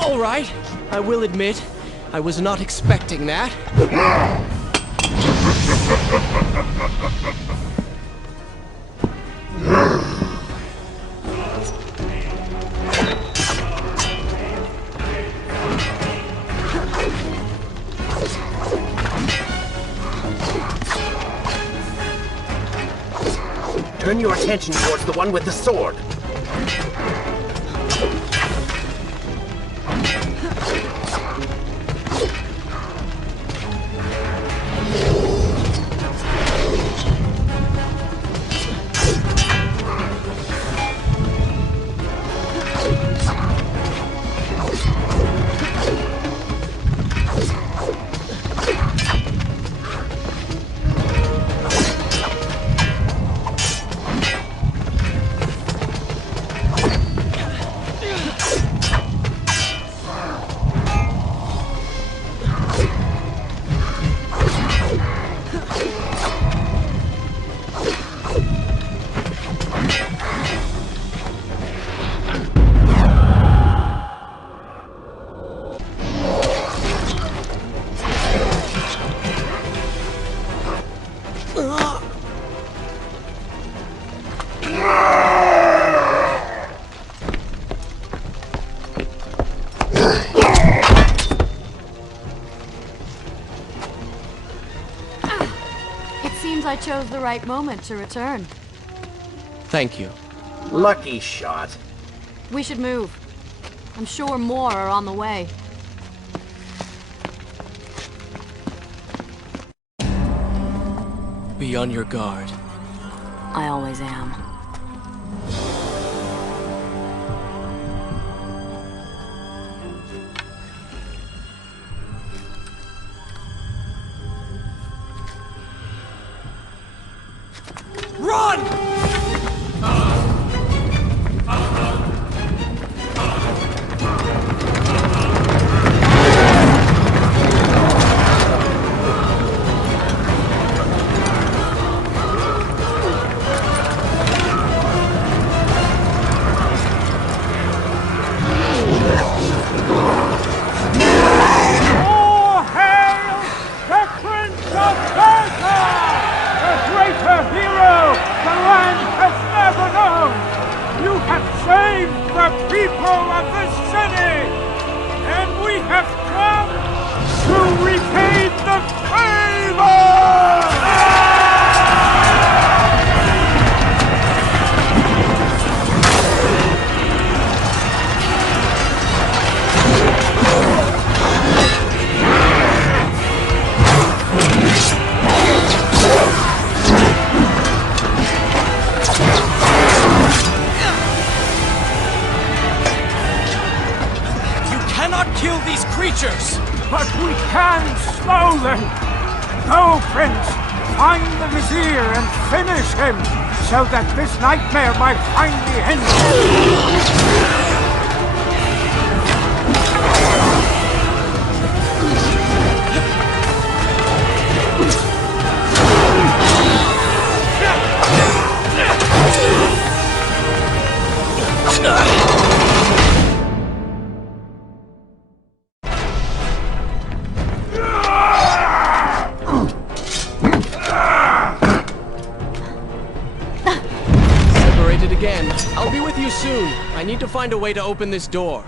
All right, I will admit, I was not expecting that. Turn your attention towards the one with the sword. It seems I chose the right moment to return. Thank you. Lucky shot. We should move. I'm sure more are on the way. Be on your guard. I always am. Run! All hail the Prince of Persia! A greater hero the land has never known! You have saved the people of this city! And we have come to repay the favor! You cannot kill these creatures! But we can slow them! Go, Prince! Find the Vizier and finish him, so that this nightmare might finally end! Separated again. I'll be with you soon. I need to find a way to open this door.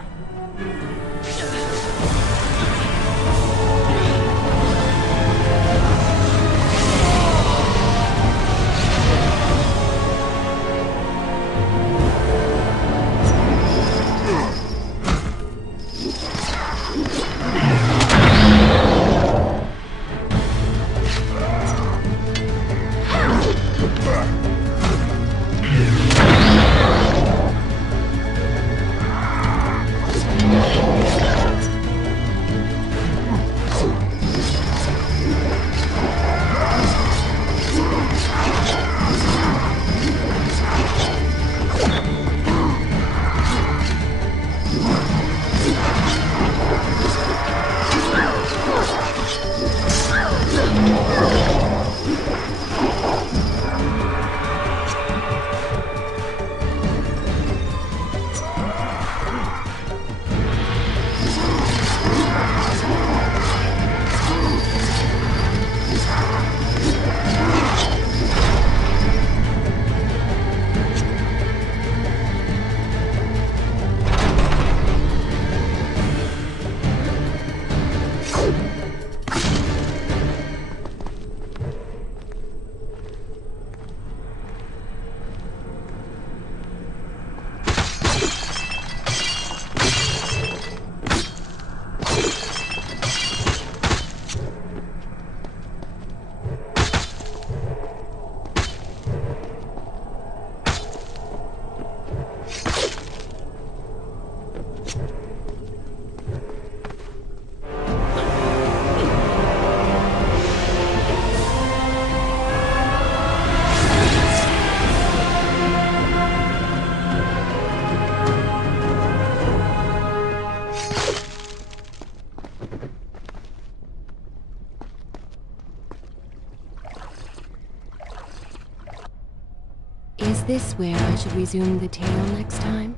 Is this where I should resume the tale next time?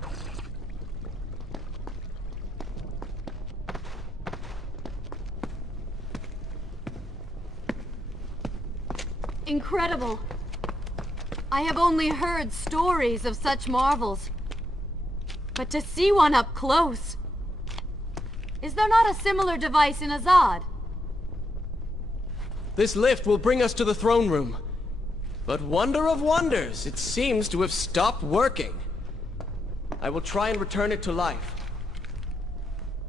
Incredible. I have only heard stories of such marvels. But to see one up close... Is there not a similar device in Azad? This lift will bring us to the throne room. But wonder of wonders, it seems to have stopped working. I will try and return it to life.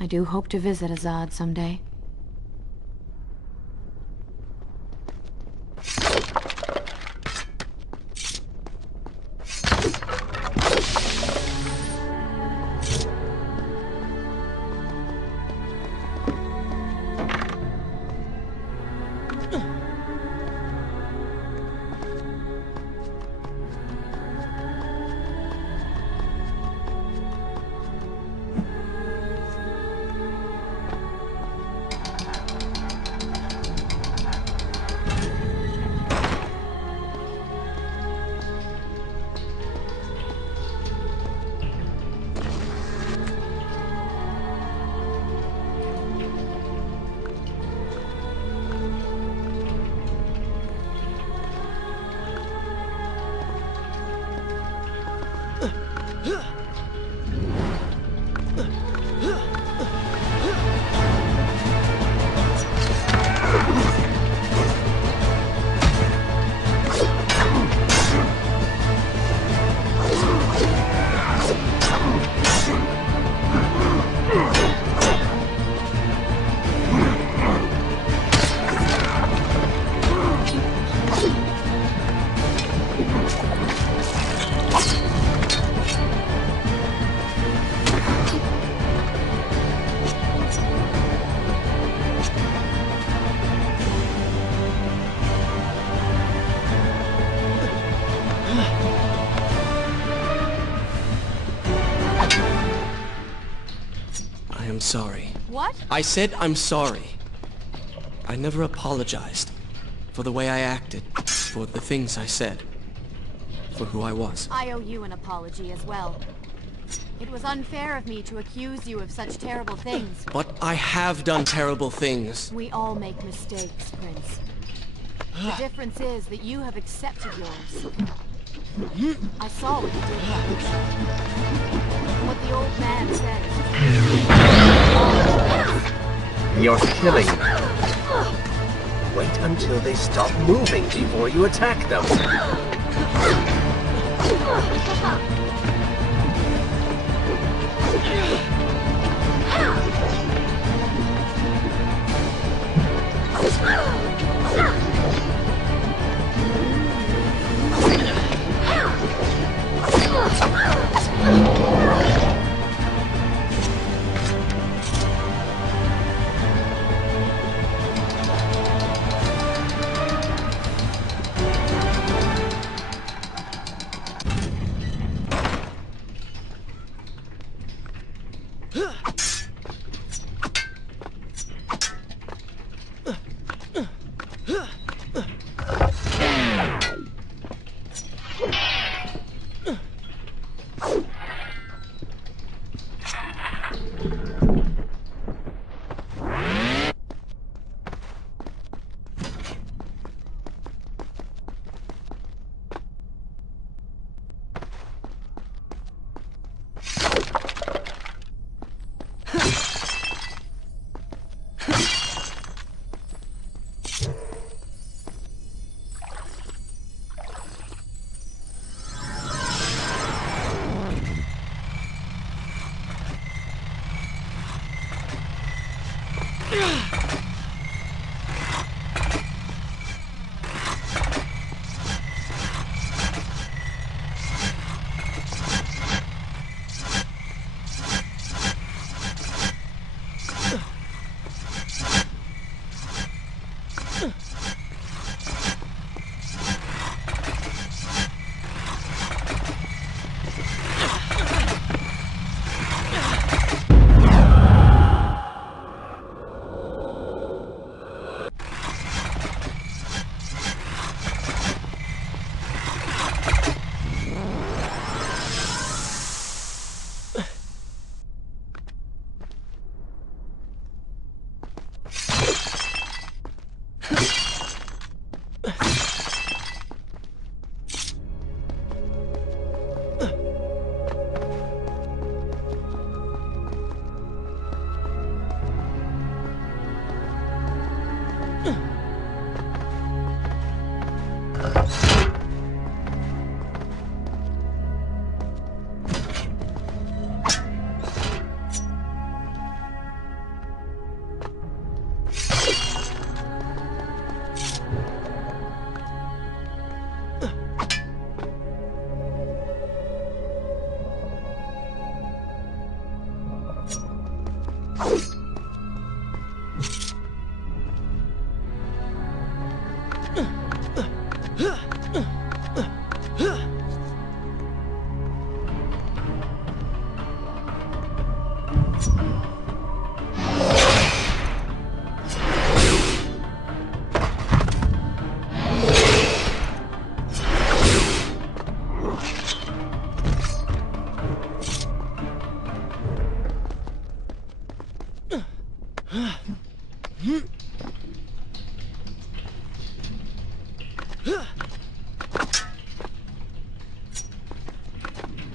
I do hope to visit Azad someday. Sorry. What? I said I'm sorry. I never apologized for the way I acted, for the things I said, for who I was. I owe you an apology as well. It was unfair of me to accuse you of such terrible things. But I have done terrible things. We all make mistakes, Prince. The difference is that you have accepted yours. I saw what you did. What the old man said. You're killing me. Wait until they stop moving before you attack them.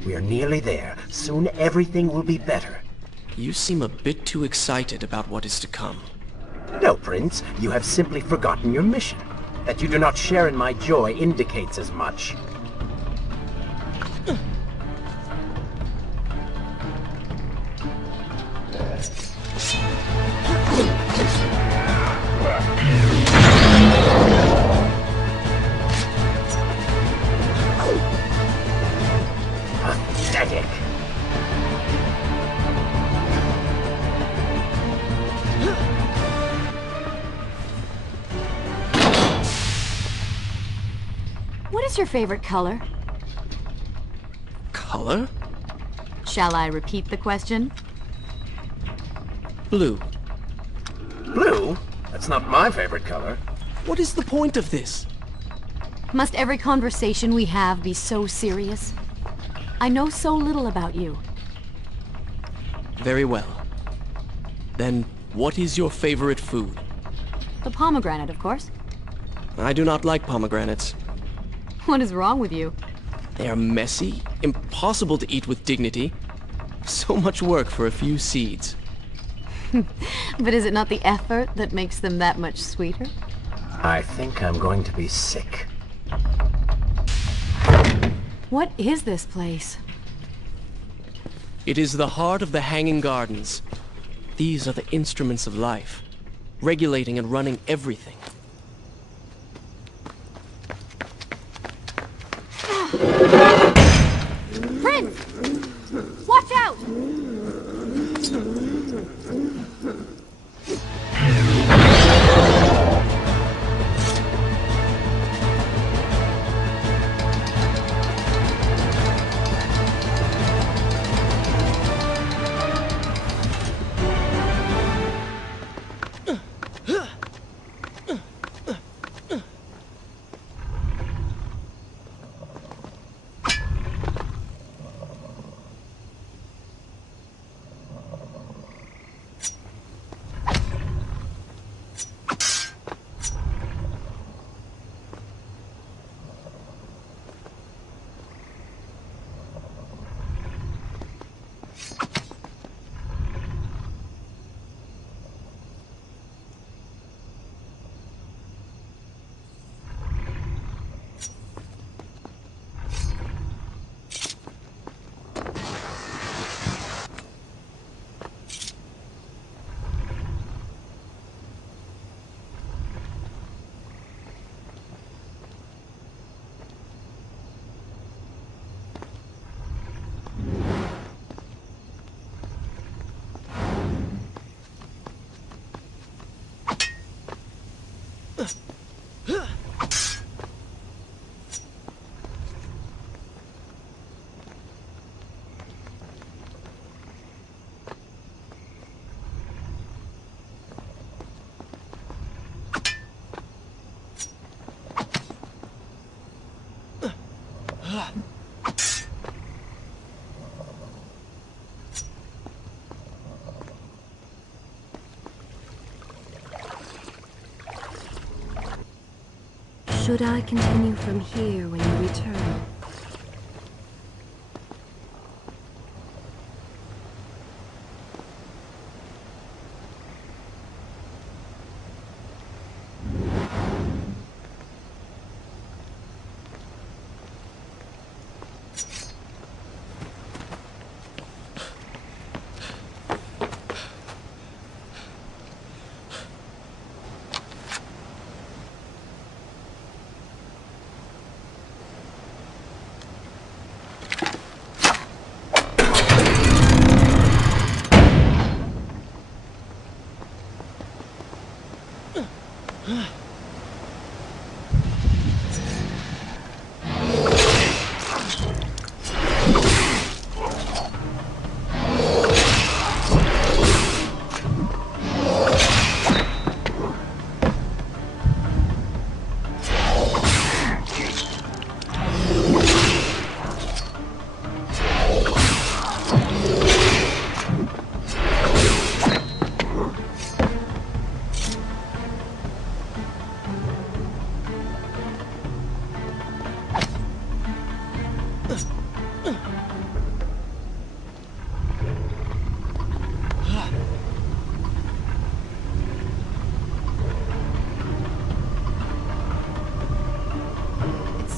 We are nearly there. Soon everything will be better. You seem a bit too excited about what is to come. No, Prince. You have simply forgotten your mission. That you do not share in my joy indicates as much. Pathetic. What is your favorite color? Color? Shall I repeat the question? Blue. Blue? That's not my favorite color. What is the point of this? Must every conversation we have be so serious? I know so little about you. Very well. Then, what is your favorite food? The pomegranate, of course. I do not like pomegranates. What is wrong with you? They are messy, impossible to eat with dignity. So much work for a few seeds. But is it not the effort that makes them that much sweeter? I think I'm going to be sick. What is this place? It is the heart of the Hanging Gardens. These are the instruments of life, regulating and running everything. Prince! Watch out! Should I continue from here when you return?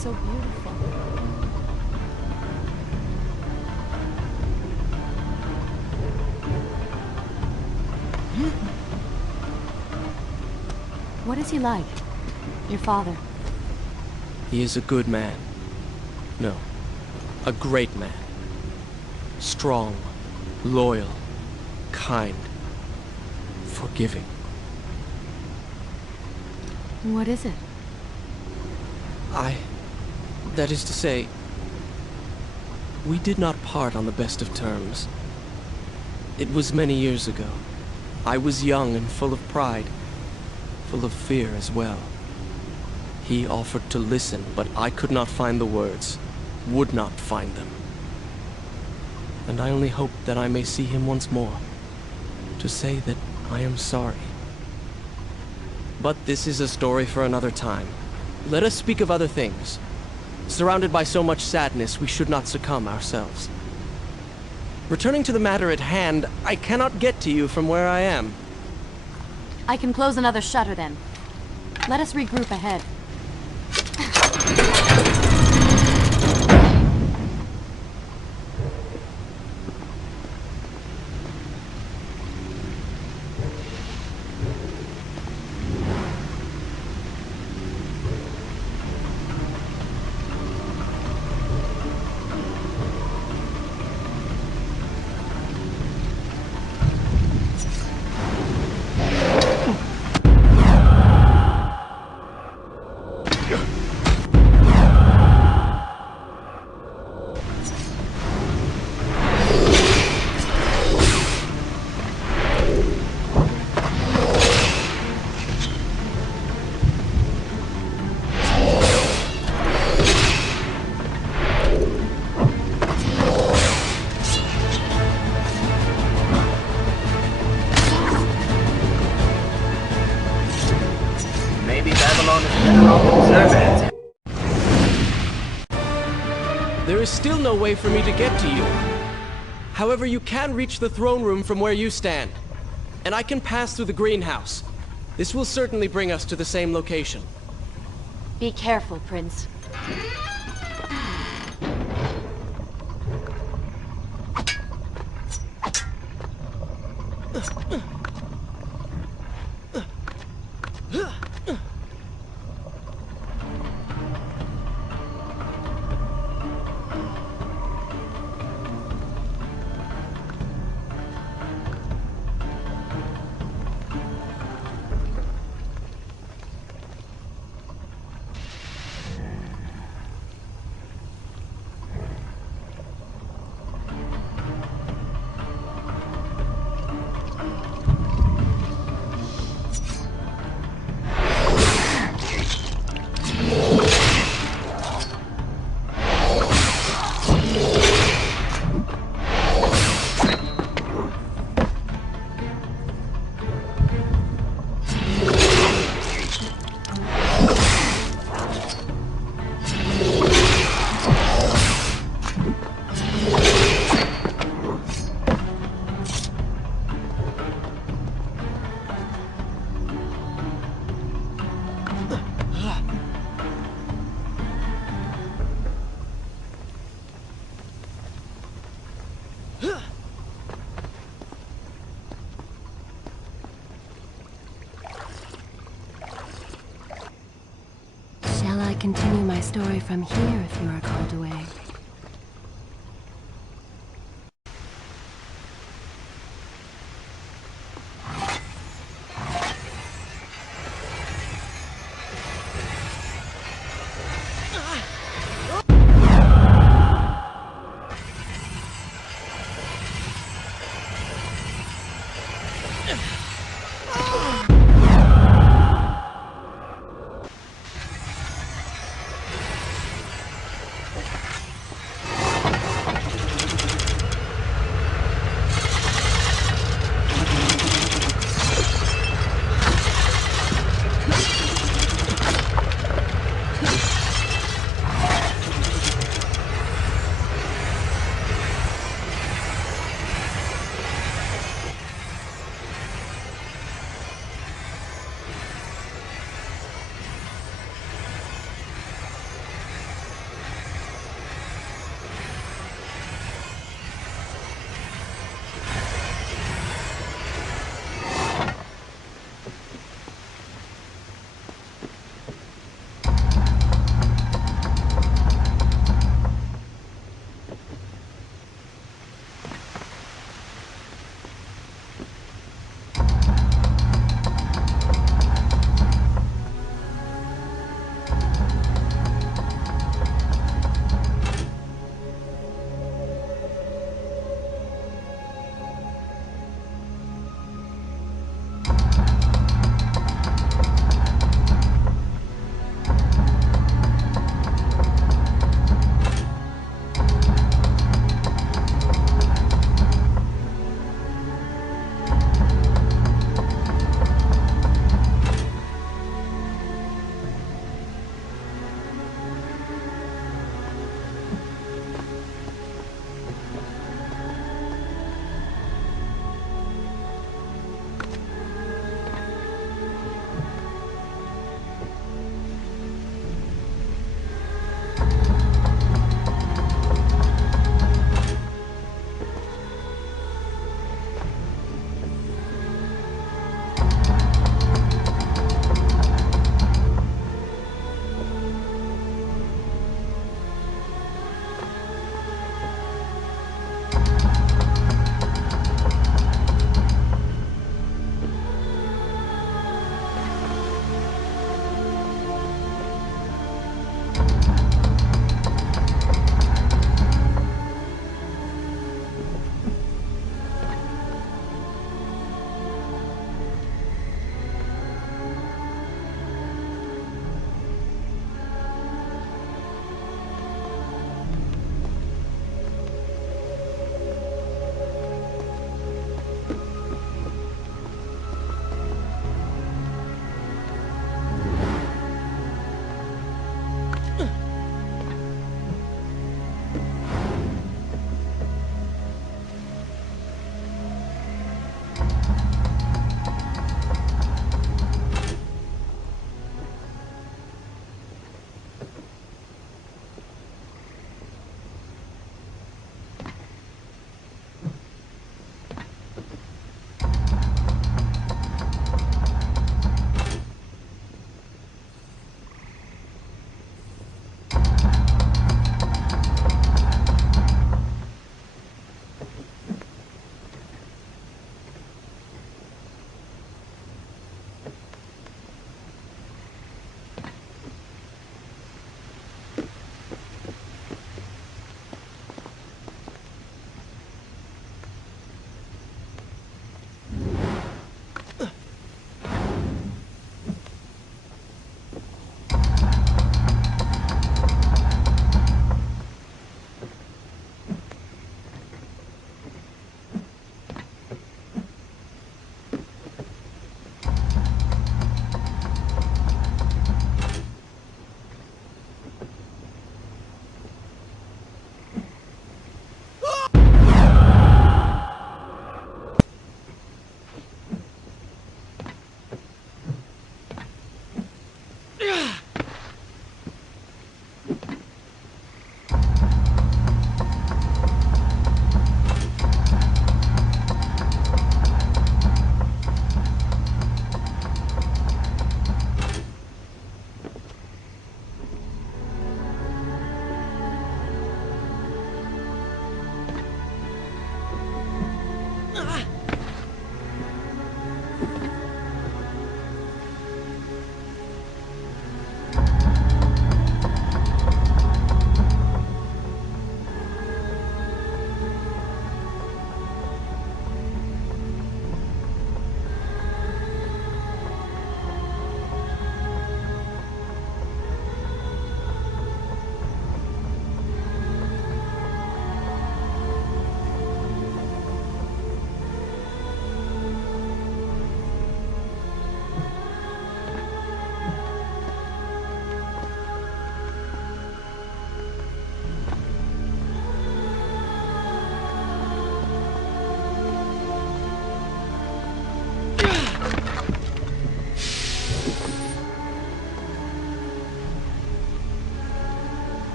so beautiful. What is he like? Your father? He is a good man. No, a great man. Strong, loyal, kind, forgiving. What is it? That is to say, we did not part on the best of terms. It was many years ago. I was young and full of pride, full of fear as well. He offered to listen, but I could not find the words, would not find them. And I only hope that I may see him once more, to say that I am sorry. But this is a story for another time. Let us speak of other things. Surrounded by so much sadness, we should not succumb ourselves. Returning to the matter at hand, I cannot get to you from where I am. I can close another shutter then. Let us regroup ahead. Maybe Babylon is better off in Zermatt. There is still no way for me to get to you. However, you can reach the throne room from where you stand. And I can pass through the greenhouse. This will certainly bring us to the same location. Be careful, Prince. Shall I continue my story from here if you are called away?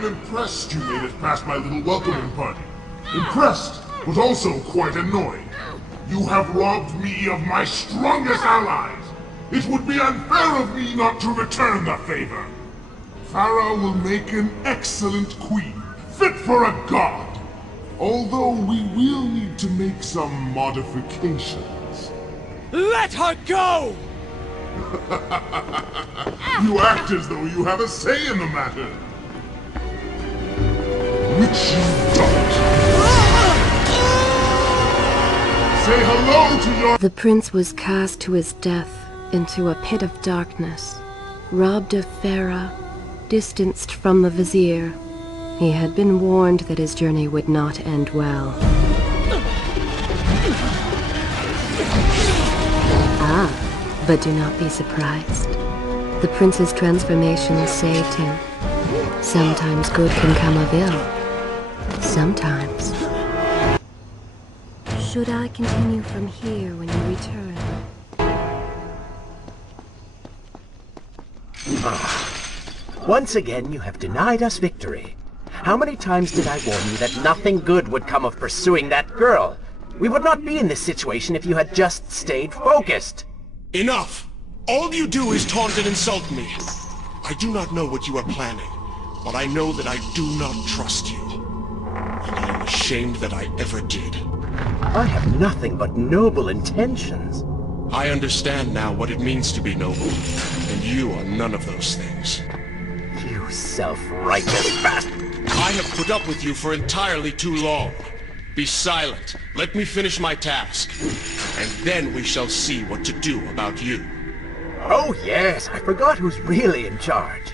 am impressed you made it past my little welcoming party. Impressed, but also quite annoyed. You have robbed me of my strongest allies. It would be unfair of me not to return the favor. Farah will make an excellent queen, fit for a god. Although we will need to make some modifications. Let her go! You act as though you have a say in the matter. Which you don't. Say hello to your... The prince was cast to his death into a pit of darkness, robbed of Farah, distanced from the vizier. He had been warned that his journey would not end well. Ah, but do not be surprised. The prince's transformation saved him. Sometimes good can come of ill. Sometimes. Should I continue from here when you return? Once again, you have denied us victory. How many times did I warn you that nothing good would come of pursuing that girl? We would not be in this situation if you had just stayed focused. Enough! All you do is taunt and insult me. I do not know what you are planning, but I know that I do not trust you. And I am ashamed that I ever did. I have nothing but noble intentions. I understand now what it means to be noble, and you are none of those things. You self-righteous bastard. I have put up with you for entirely too long. Be silent. Let me finish my task. And then we shall see what to do about you. Oh yes, I forgot who's really in charge.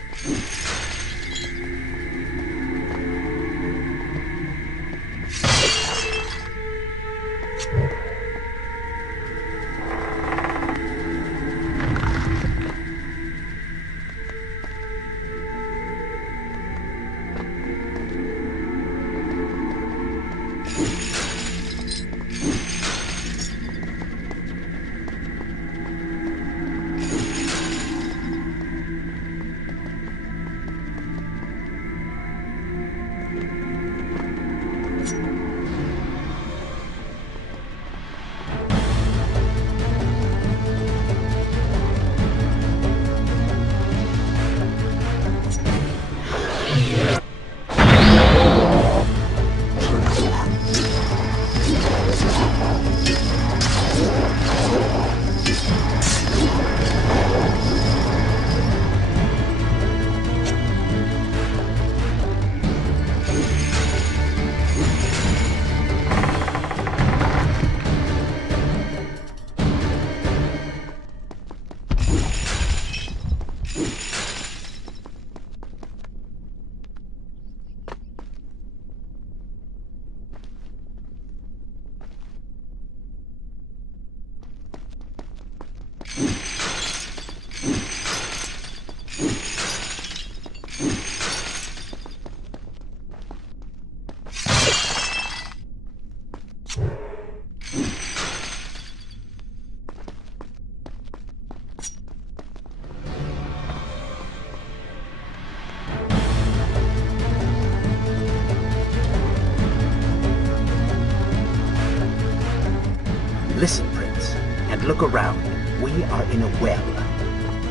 Listen, Prince, and look around. We are in a well.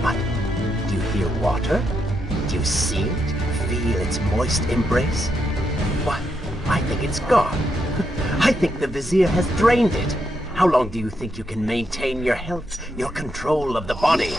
But do you hear water? Do you see it? Feel its moist embrace? Why, I think it's gone. I think the Vizier has drained it. How long do you think you can maintain your health, your control of the body?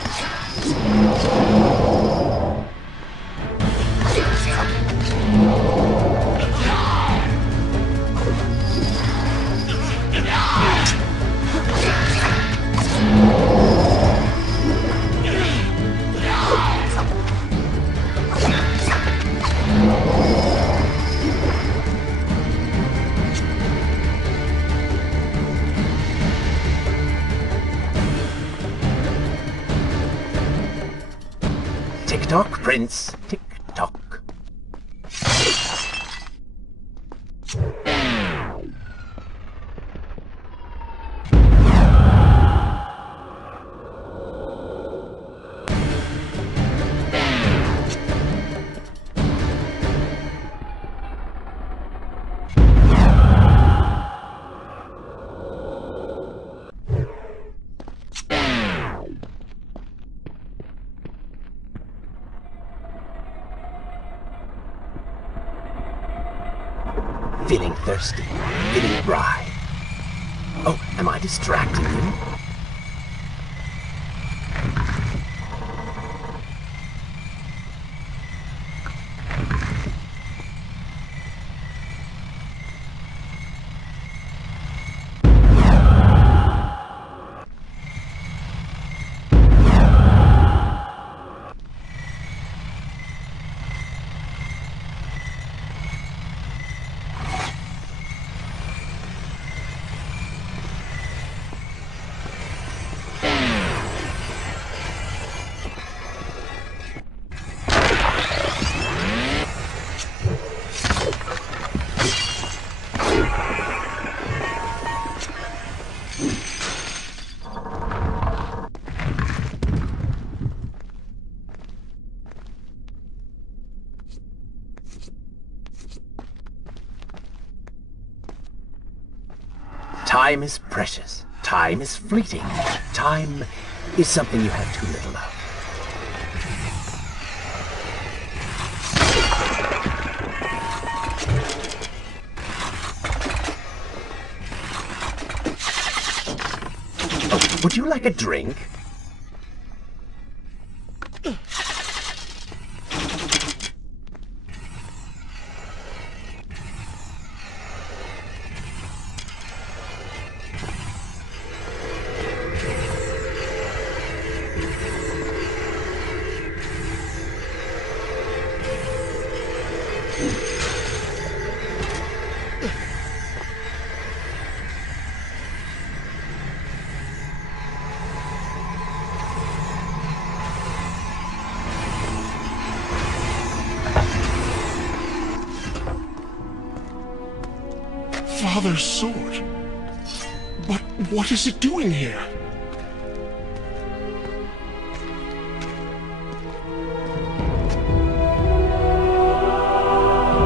Tick-tock, Prince. Tick-tock. Feeling thirsty? Feeling dry? Oh, am I distracting you? Time is precious. Time is fleeting. Time is something you have too little of. Oh, would you like a drink? Father's sword. But what is it doing here?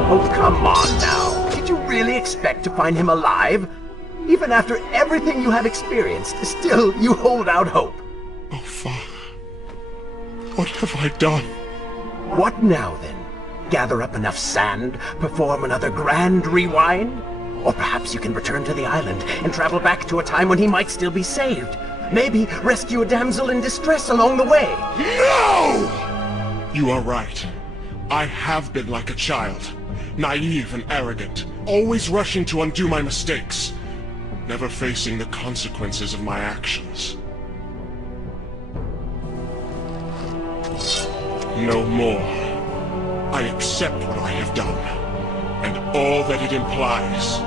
Oh, come on now. Did you really expect to find him alive? Even after everything you have experienced, still you hold out hope. Oh, Father. What have I done? What now, then? Gather up enough sand, perform another grand rewind? Or perhaps you can return to the island and travel back to a time when he might still be saved. Maybe rescue a damsel in distress along the way. No! You are right. I have been like a child. Naive and arrogant, always rushing to undo my mistakes, never facing the consequences of my actions. No more. I accept what I have done, and all that it implies.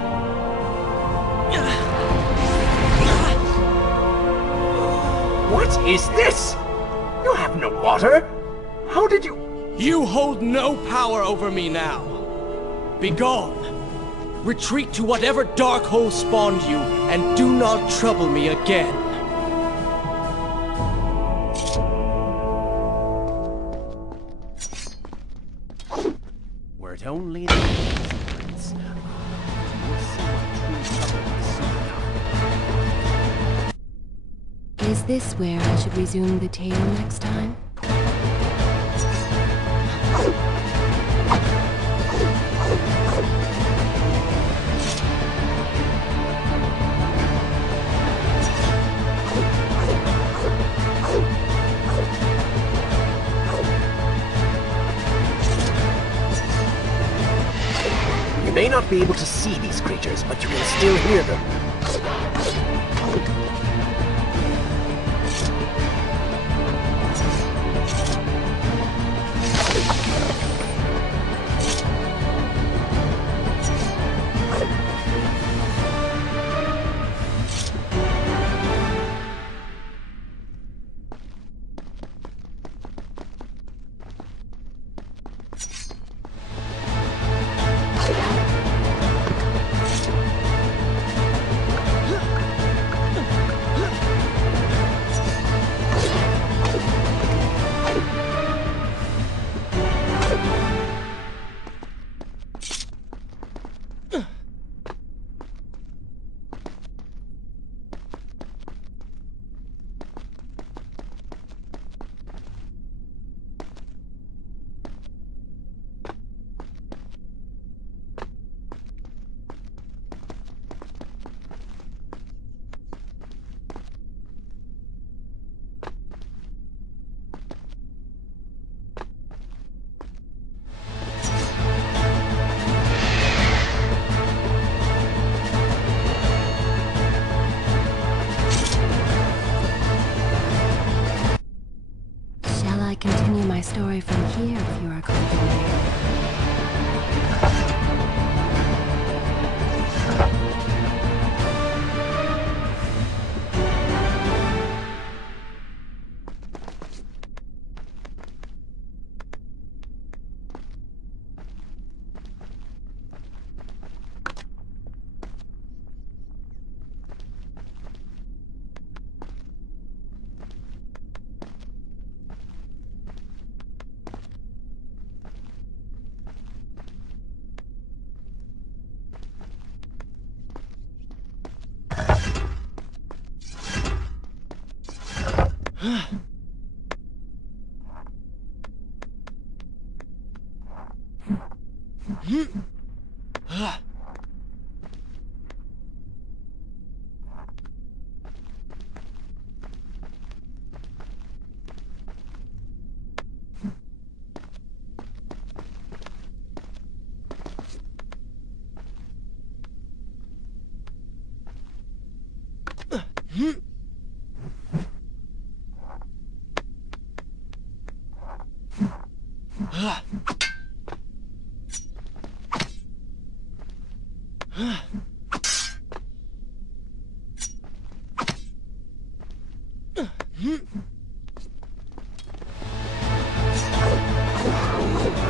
What is this? You have no water? How did you... You hold no power over me now. Begone. Retreat to whatever dark hole spawned you, and do not trouble me again. Were it only the secrets. Is this where I should resume the tale next time? You may not be able to see these creatures, but you can still hear them. story from here if you are contemplating.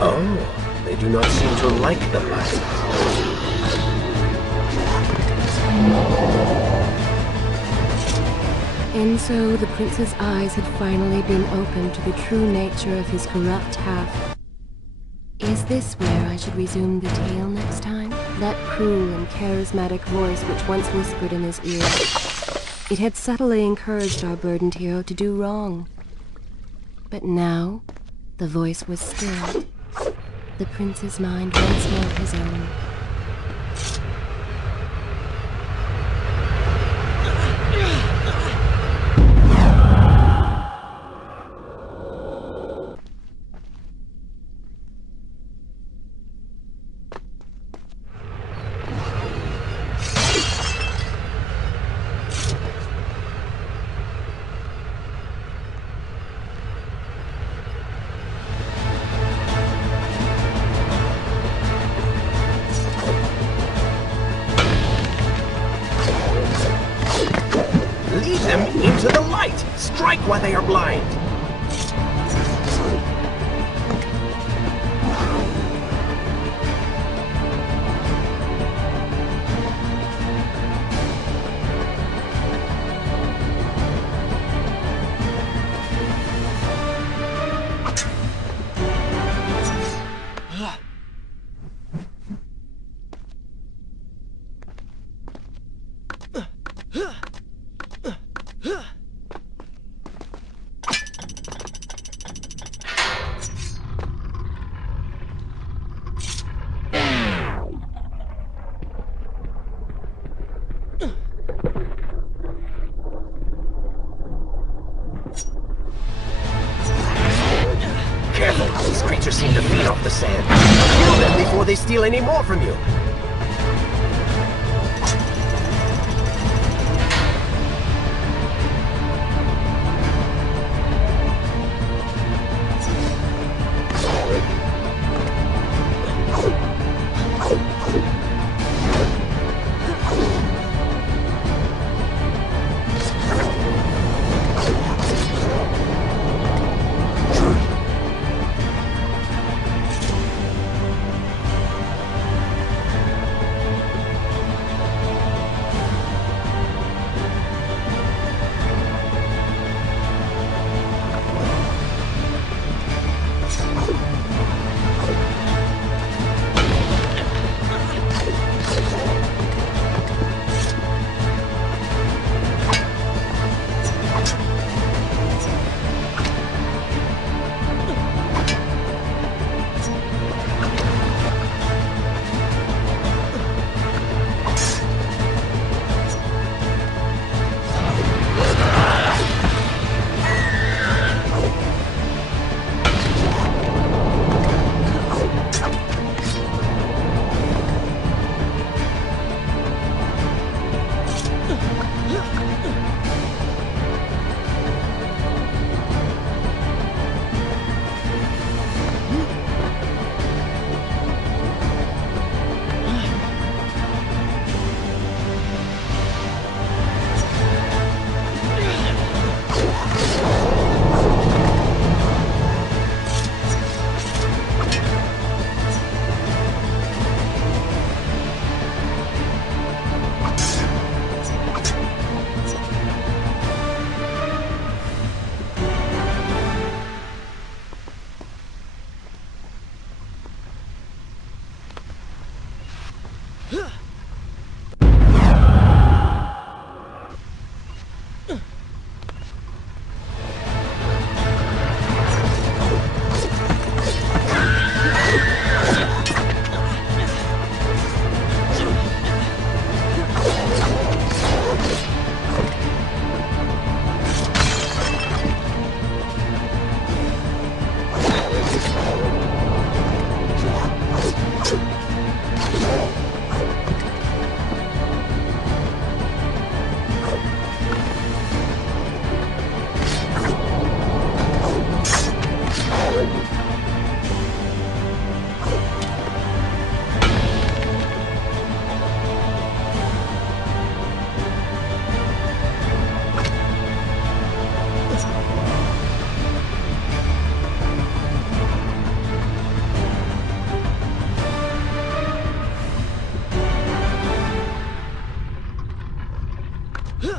Oh, they do not seem to like the light. And so the prince's eyes had finally been opened to the true nature of his corrupt half. Is this where I should resume the tale next time? That cruel and charismatic voice which once whispered in his ear. It had subtly encouraged our burdened hero to do wrong. But now, the voice was stilled. The prince's mind once more his own. Lead them into the light! Strike while they are blind! Careful, these creatures seem to feed off the sand. Kill them before they steal any more from you. Shall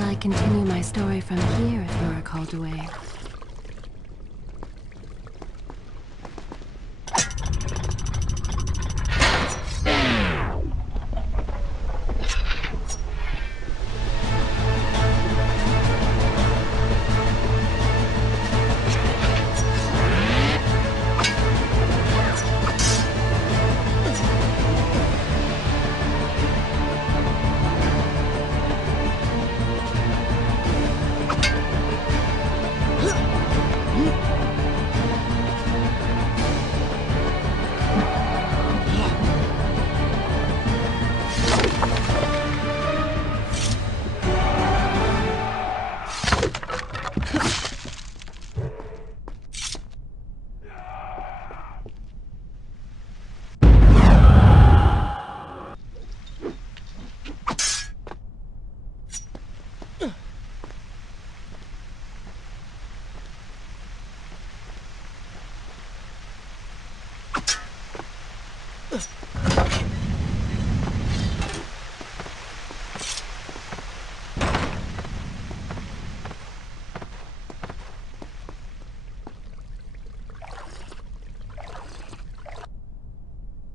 I continue my story from here if Nora called away?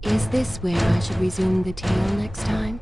Is this where I should resume the tale next time?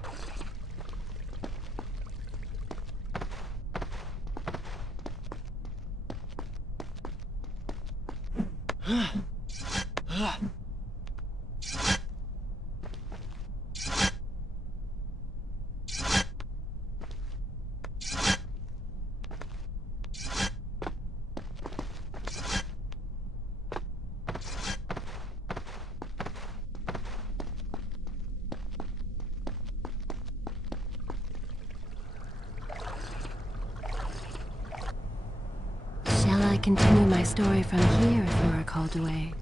Shall I continue my story from here if Nora called away?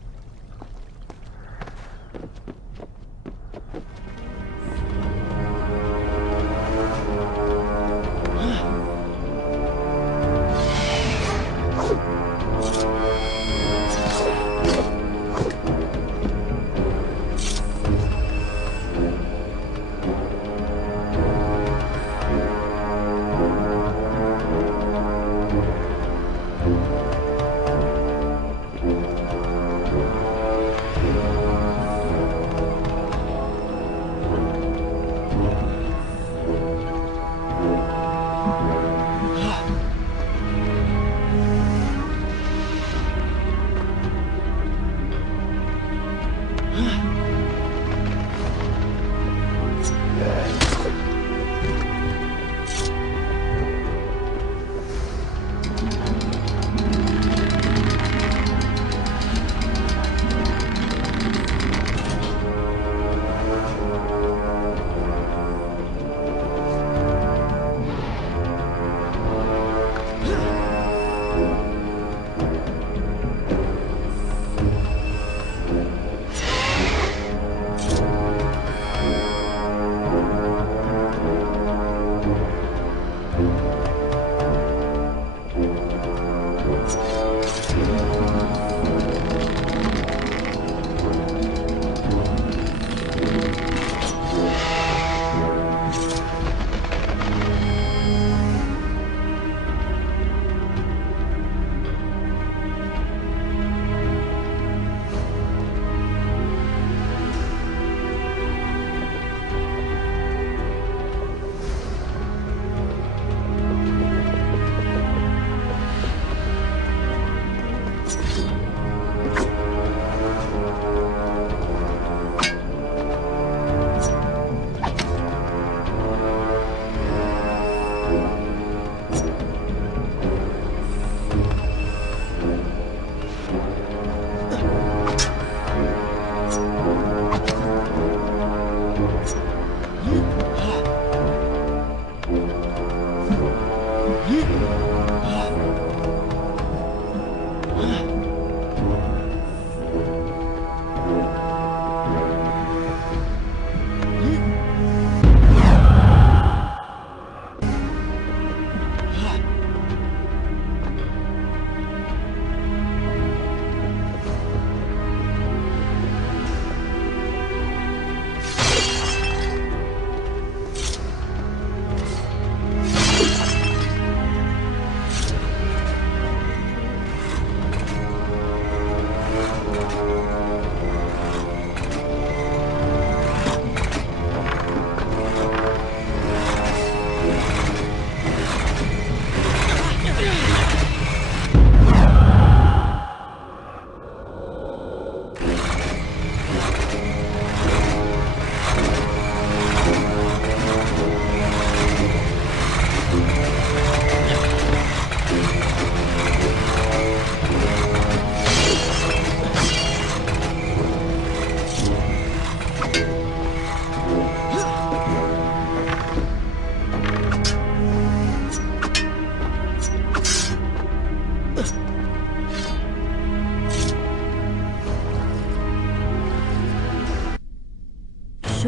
Should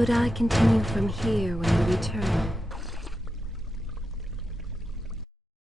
I continue from here when we return?